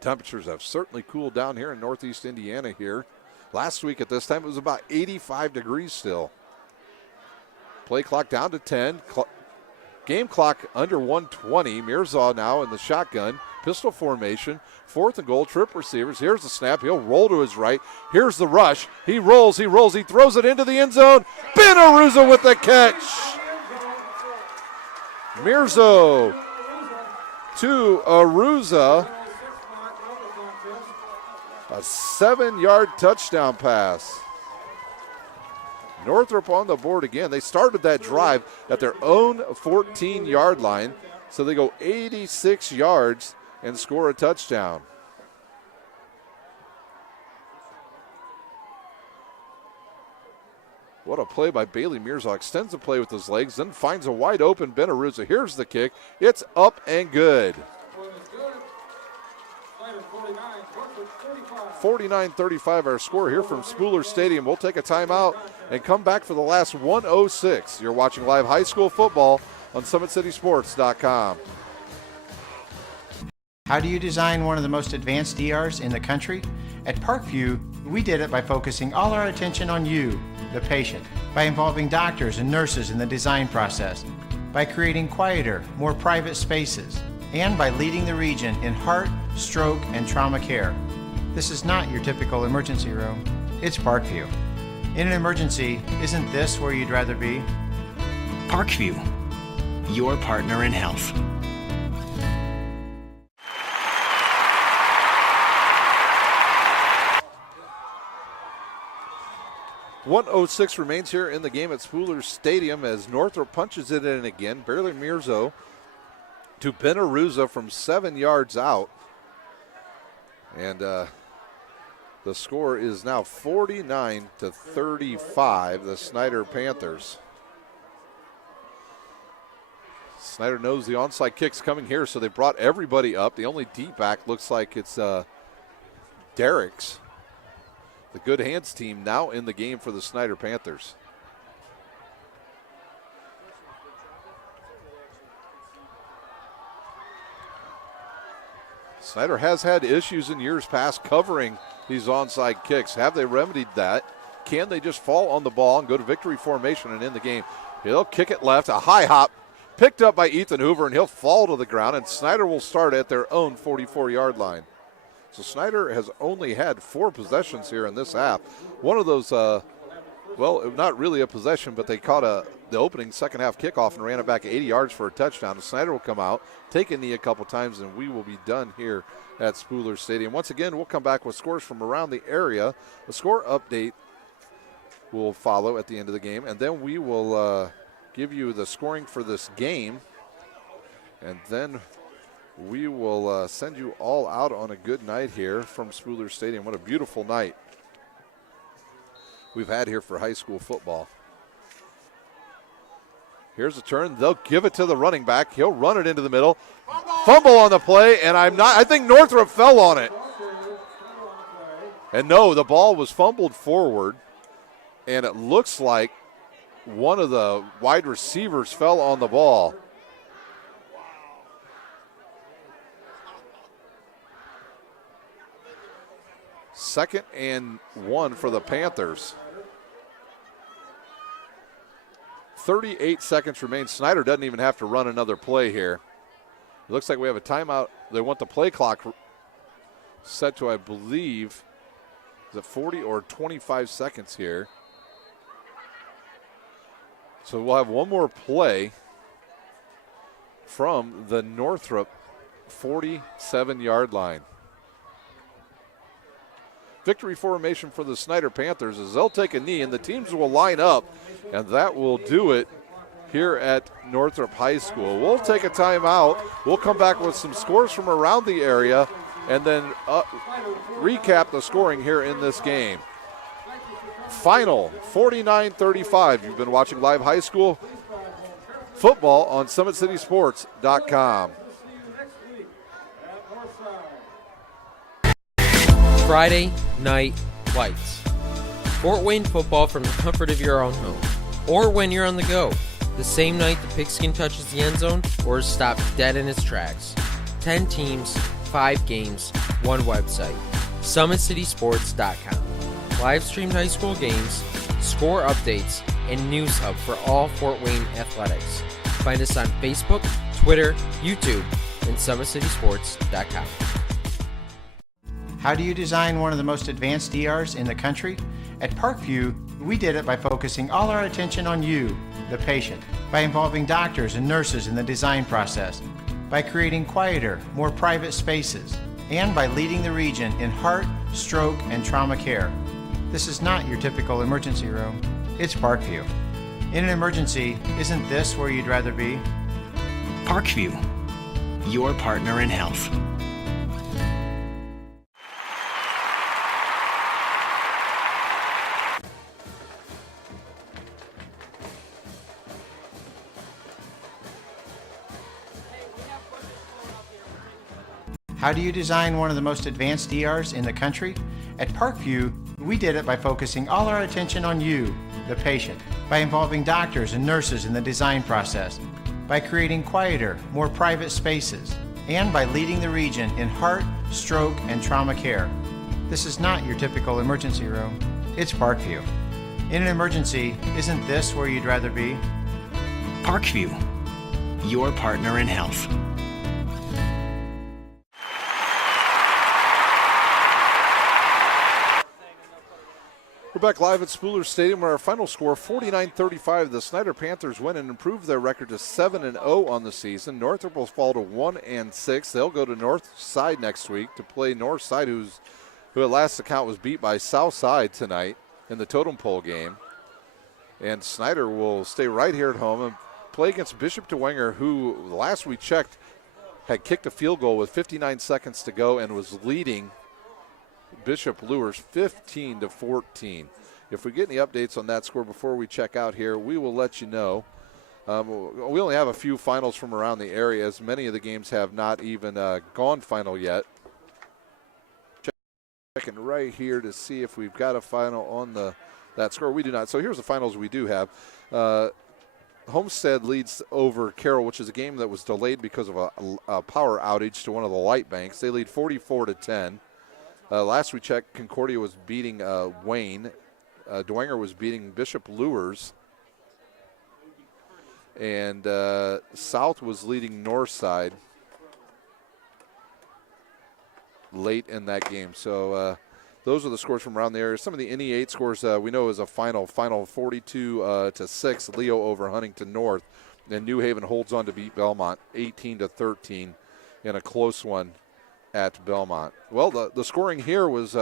Temperatures have certainly cooled down here in northeast Indiana here. Last week at this time it was about 85 degrees still. Play clock down to 10. Game clock under 120. Mirza now in the shotgun. Pistol formation. 4th and goal. Trip receivers. Here's the snap. He'll roll to his right. Here's the rush. He rolls. He throws it into the end zone. Ben Aruza with the catch. Mirza to Aruza. A 7-yard touchdown pass. Northrop on the board again. They started that drive at their own 14-yard line, so they go 86 yards and score a touchdown. What a play by Bailey Mirza. Extends the play with his legs, then finds a wide open Ben Aruza. Here's the kick. It's up and good. 49-35 our score here from Spooler Stadium. We'll take a timeout and come back for the last 1:06. You're watching live high school football on SummitCitySports.com. How do you design one of the most advanced DRs in the country? At Parkview, we did it by focusing all our attention on you, the patient, by involving doctors and nurses in the design process, by creating quieter, more private spaces, and by leading the region in heart, stroke, and trauma care. This is not your typical emergency room. It's Parkview. In an emergency, isn't this where you'd rather be? Parkview, your partner in health. .106 remains here in the game at Spooler Stadium as Northrop punches it in again. Bailey Mirza to Ben Aruza from 7 yards out. And the score is now 49-35, the Snider Panthers. Snider knows the onside kick's coming here, so they brought everybody up. The only D-back looks like it's Derrick's. The Good Hands team now in the game for the Snider Panthers. Snider has had issues in years past covering these onside kicks. Have they remedied that? Can they just fall on the ball and go to victory formation and end the game? He'll kick it left, a high hop, picked up by Ethan Hoover, and he'll fall to the ground, and Snider will start at their own 44-yard line. So Snider has only had 4 possessions here in this half. One of those, well, not really a possession, but they caught the opening second half kickoff and ran it back 80 yards for a touchdown. And Snider will come out, take a knee a couple times, and we will be done here at Spooler Stadium. Once again, we'll come back with scores from around the area. The score update will follow at the end of the game, and then we will give you the scoring for this game, and then we will send you all out on a good night here from Spooler Stadium. What a beautiful night we've had here for high school football. Here's a turn. They'll give it to the running back. He'll run it into the middle. Fumble on the play, and I think Northrop fell on it. And no, the ball was fumbled forward, and it looks like one of the wide receivers fell on the ball. Second and 1 for the Panthers. 38 seconds remain. Snider doesn't even have to run another play here. It looks like we have a timeout. They want the play clock set to, I believe, is it 40 or 25 seconds here. So we'll have one more play from the Northrop 47-yard line. Victory formation for the Snider Panthers is they'll take a knee and the teams will line up, and that will do it here at Northrop High School. We'll take a timeout. We'll come back with some scores from around the area and then recap the scoring here in this game. Final 49-35. You've been watching live high school football on SummitCitySports.com. Friday Night Lights. Fort Wayne football from the comfort of your own home, or when you're on the go, the same night the pigskin touches the end zone or is stopped dead in its tracks. 10 teams, 5 games, 1 website. SummitCitySports.com. Live streamed high school games, score updates, and news hub for all Fort Wayne athletics. Find us on Facebook, Twitter, YouTube, and SummitCitySports.com. How do you design one of the most advanced ERs in the country? At Parkview, we did it by focusing all our attention on you, the patient, by involving doctors and nurses in the design process, by creating quieter, more private spaces, and by leading the region in heart, stroke, and trauma care. This is not your typical emergency room. It's Parkview. In an emergency, isn't this where you'd rather be? Parkview, your partner in health. How do you design one of the most advanced ERs in the country? At Parkview, we did it by focusing all our attention on you, the patient, by involving doctors and nurses in the design process, by creating quieter, more private spaces, and by leading the region in heart, stroke, and trauma care. This is not your typical emergency room. It's Parkview. In an emergency, isn't this where you'd rather be? Parkview, your partner in health. We're back live at Spooler Stadium where our final score, 49-35. The Snider Panthers win and improve their record to 7-0 on the season. Northrop will fall to 1-6. They'll go to North Side next week to play North Side, who at last account was beat by South Side tonight in the totem pole game. And Snider will stay right here at home and play against Bishop DeWenger, who last we checked had kicked a field goal with 59 seconds to go and was leading Bishop Lures 15-14. If we get any updates on that score before we check out here, we will let you know. We only have a few finals from around the area, as many of the games have not even gone final yet. Checking right here to see if we've got a final on that score. We do not. So here's the finals we do have. Homestead leads over Carroll, which is a game that was delayed because of a power outage to one of the light banks. They lead 44-10. Last we checked, Concordia was beating Wayne. Dwenger was beating Bishop Lures. And South was leading Northside late in that game. So those are the scores from around the area. Some of the NE8 scores we know is a final 42-6, Leo over Huntington North. And New Haven holds on to beat Belmont 18-13 in a close one at Belmont. Well, the scoring here was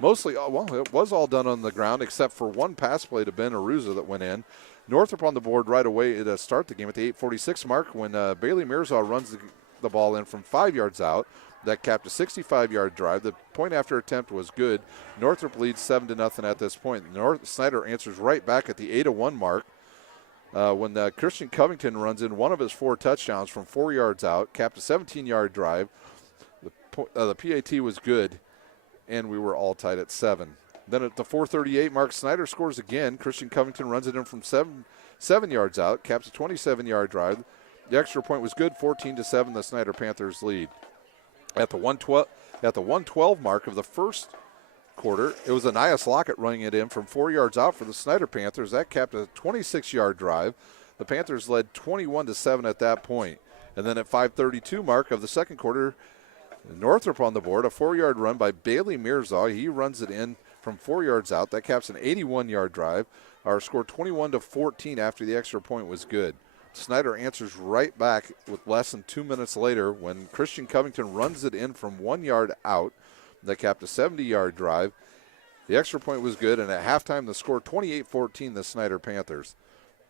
mostly, it was all done on the ground except for one pass play to Ben Aruza that went in. Northrop on the board right away to start the game at the 8:46 mark when Bailey Mirza runs the ball in from 5 yards out. That capped a 65-yard drive. The point after attempt was good. Northrop leads 7-0 at this point. Snider answers right back at the 8-1 mark when Christian Covington runs in one of his 4 touchdowns from 4 yards out, capped a 17-yard drive. The PAT was good, and we were all tied at 7. Then at the 4:38 mark, Snider scores again. Christian Covington runs it in from 7 yards out, caps a 27-yard drive. The extra point was good, 14-7. The Snider Panthers lead. At the 112 mark of the first quarter, it was Anias Lockett running it in from 4 yards out for the Snider Panthers. That capped a 26-yard drive. The Panthers led 21-7 at that point. And then at 5:32 mark of the second quarter, Northrop on the board, a 4-yard run by Bailey Mirza. He runs it in from 4 yards out. That caps an 81-yard drive. Our score 21-14 after the extra point was good. Snider answers right back with less than 2 minutes later when Christian Covington runs it in from 1 yard out. That capped a 70-yard drive. The extra point was good, and at halftime the score 28-14, the Snider Panthers.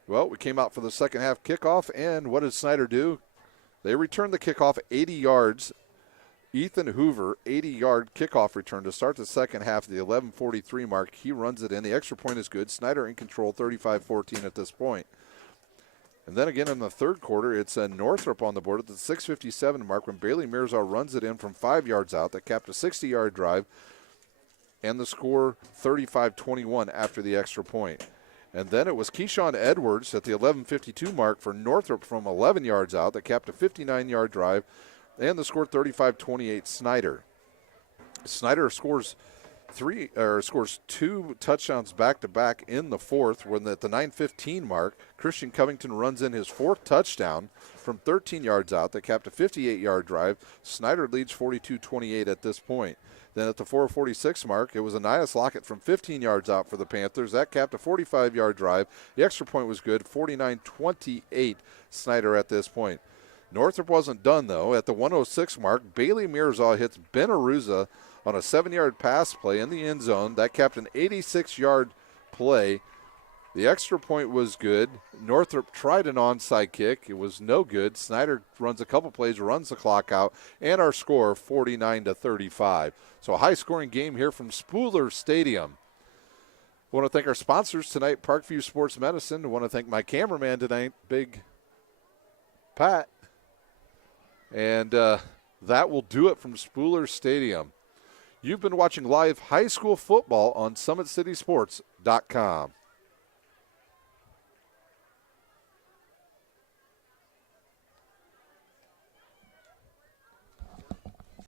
Well, we came out for the second half kickoff, and what did Snider do? They returned the kickoff 80 yards. Ethan Hoover, 80-yard kickoff return to start the second half of the 11:43 mark. He runs it in. The extra point is good. Snider in control, 35-14 at this point. And then again in the third quarter, it's Northrop on the board at the 6:57 mark when Bailey Mirza runs it in from 5 yards out. That capped a 60-yard drive. and the score 35-21 after the extra point. And then it was Keyshawn Edwards at the 11:52 mark for Northrop from 11 yards out that capped a 59-yard drive, and the score 35-28 Snider. Snider scores two touchdowns back-to-back in the fourth, when at the 9:15 mark, Christian Covington runs in his fourth touchdown from 13 yards out that capped a 58-yard drive. Snider leads 42-28 at this point. Then at the 4:46 mark, it was Anias Lockett from 15 yards out for the Panthers. That capped a 45-yard drive. The extra point was good, 49-28 Snider at this point. Northrop wasn't done, though. At the 1:06 mark, Bailey Mirza hits Ben Aruza on a 7-yard pass play in the end zone. That capped an 86-yard play. The extra point was good. Northrop tried an onside kick. It was no good. Snider runs a couple plays, runs the clock out, and our score 49-35. So a high-scoring game here from Spooler Stadium. I want to thank our sponsors tonight, Parkview Sports Medicine. I want to thank my cameraman tonight, Big Pat. And that will do it from Spooler Stadium. You've been watching live high school football on SummitCitySports.com.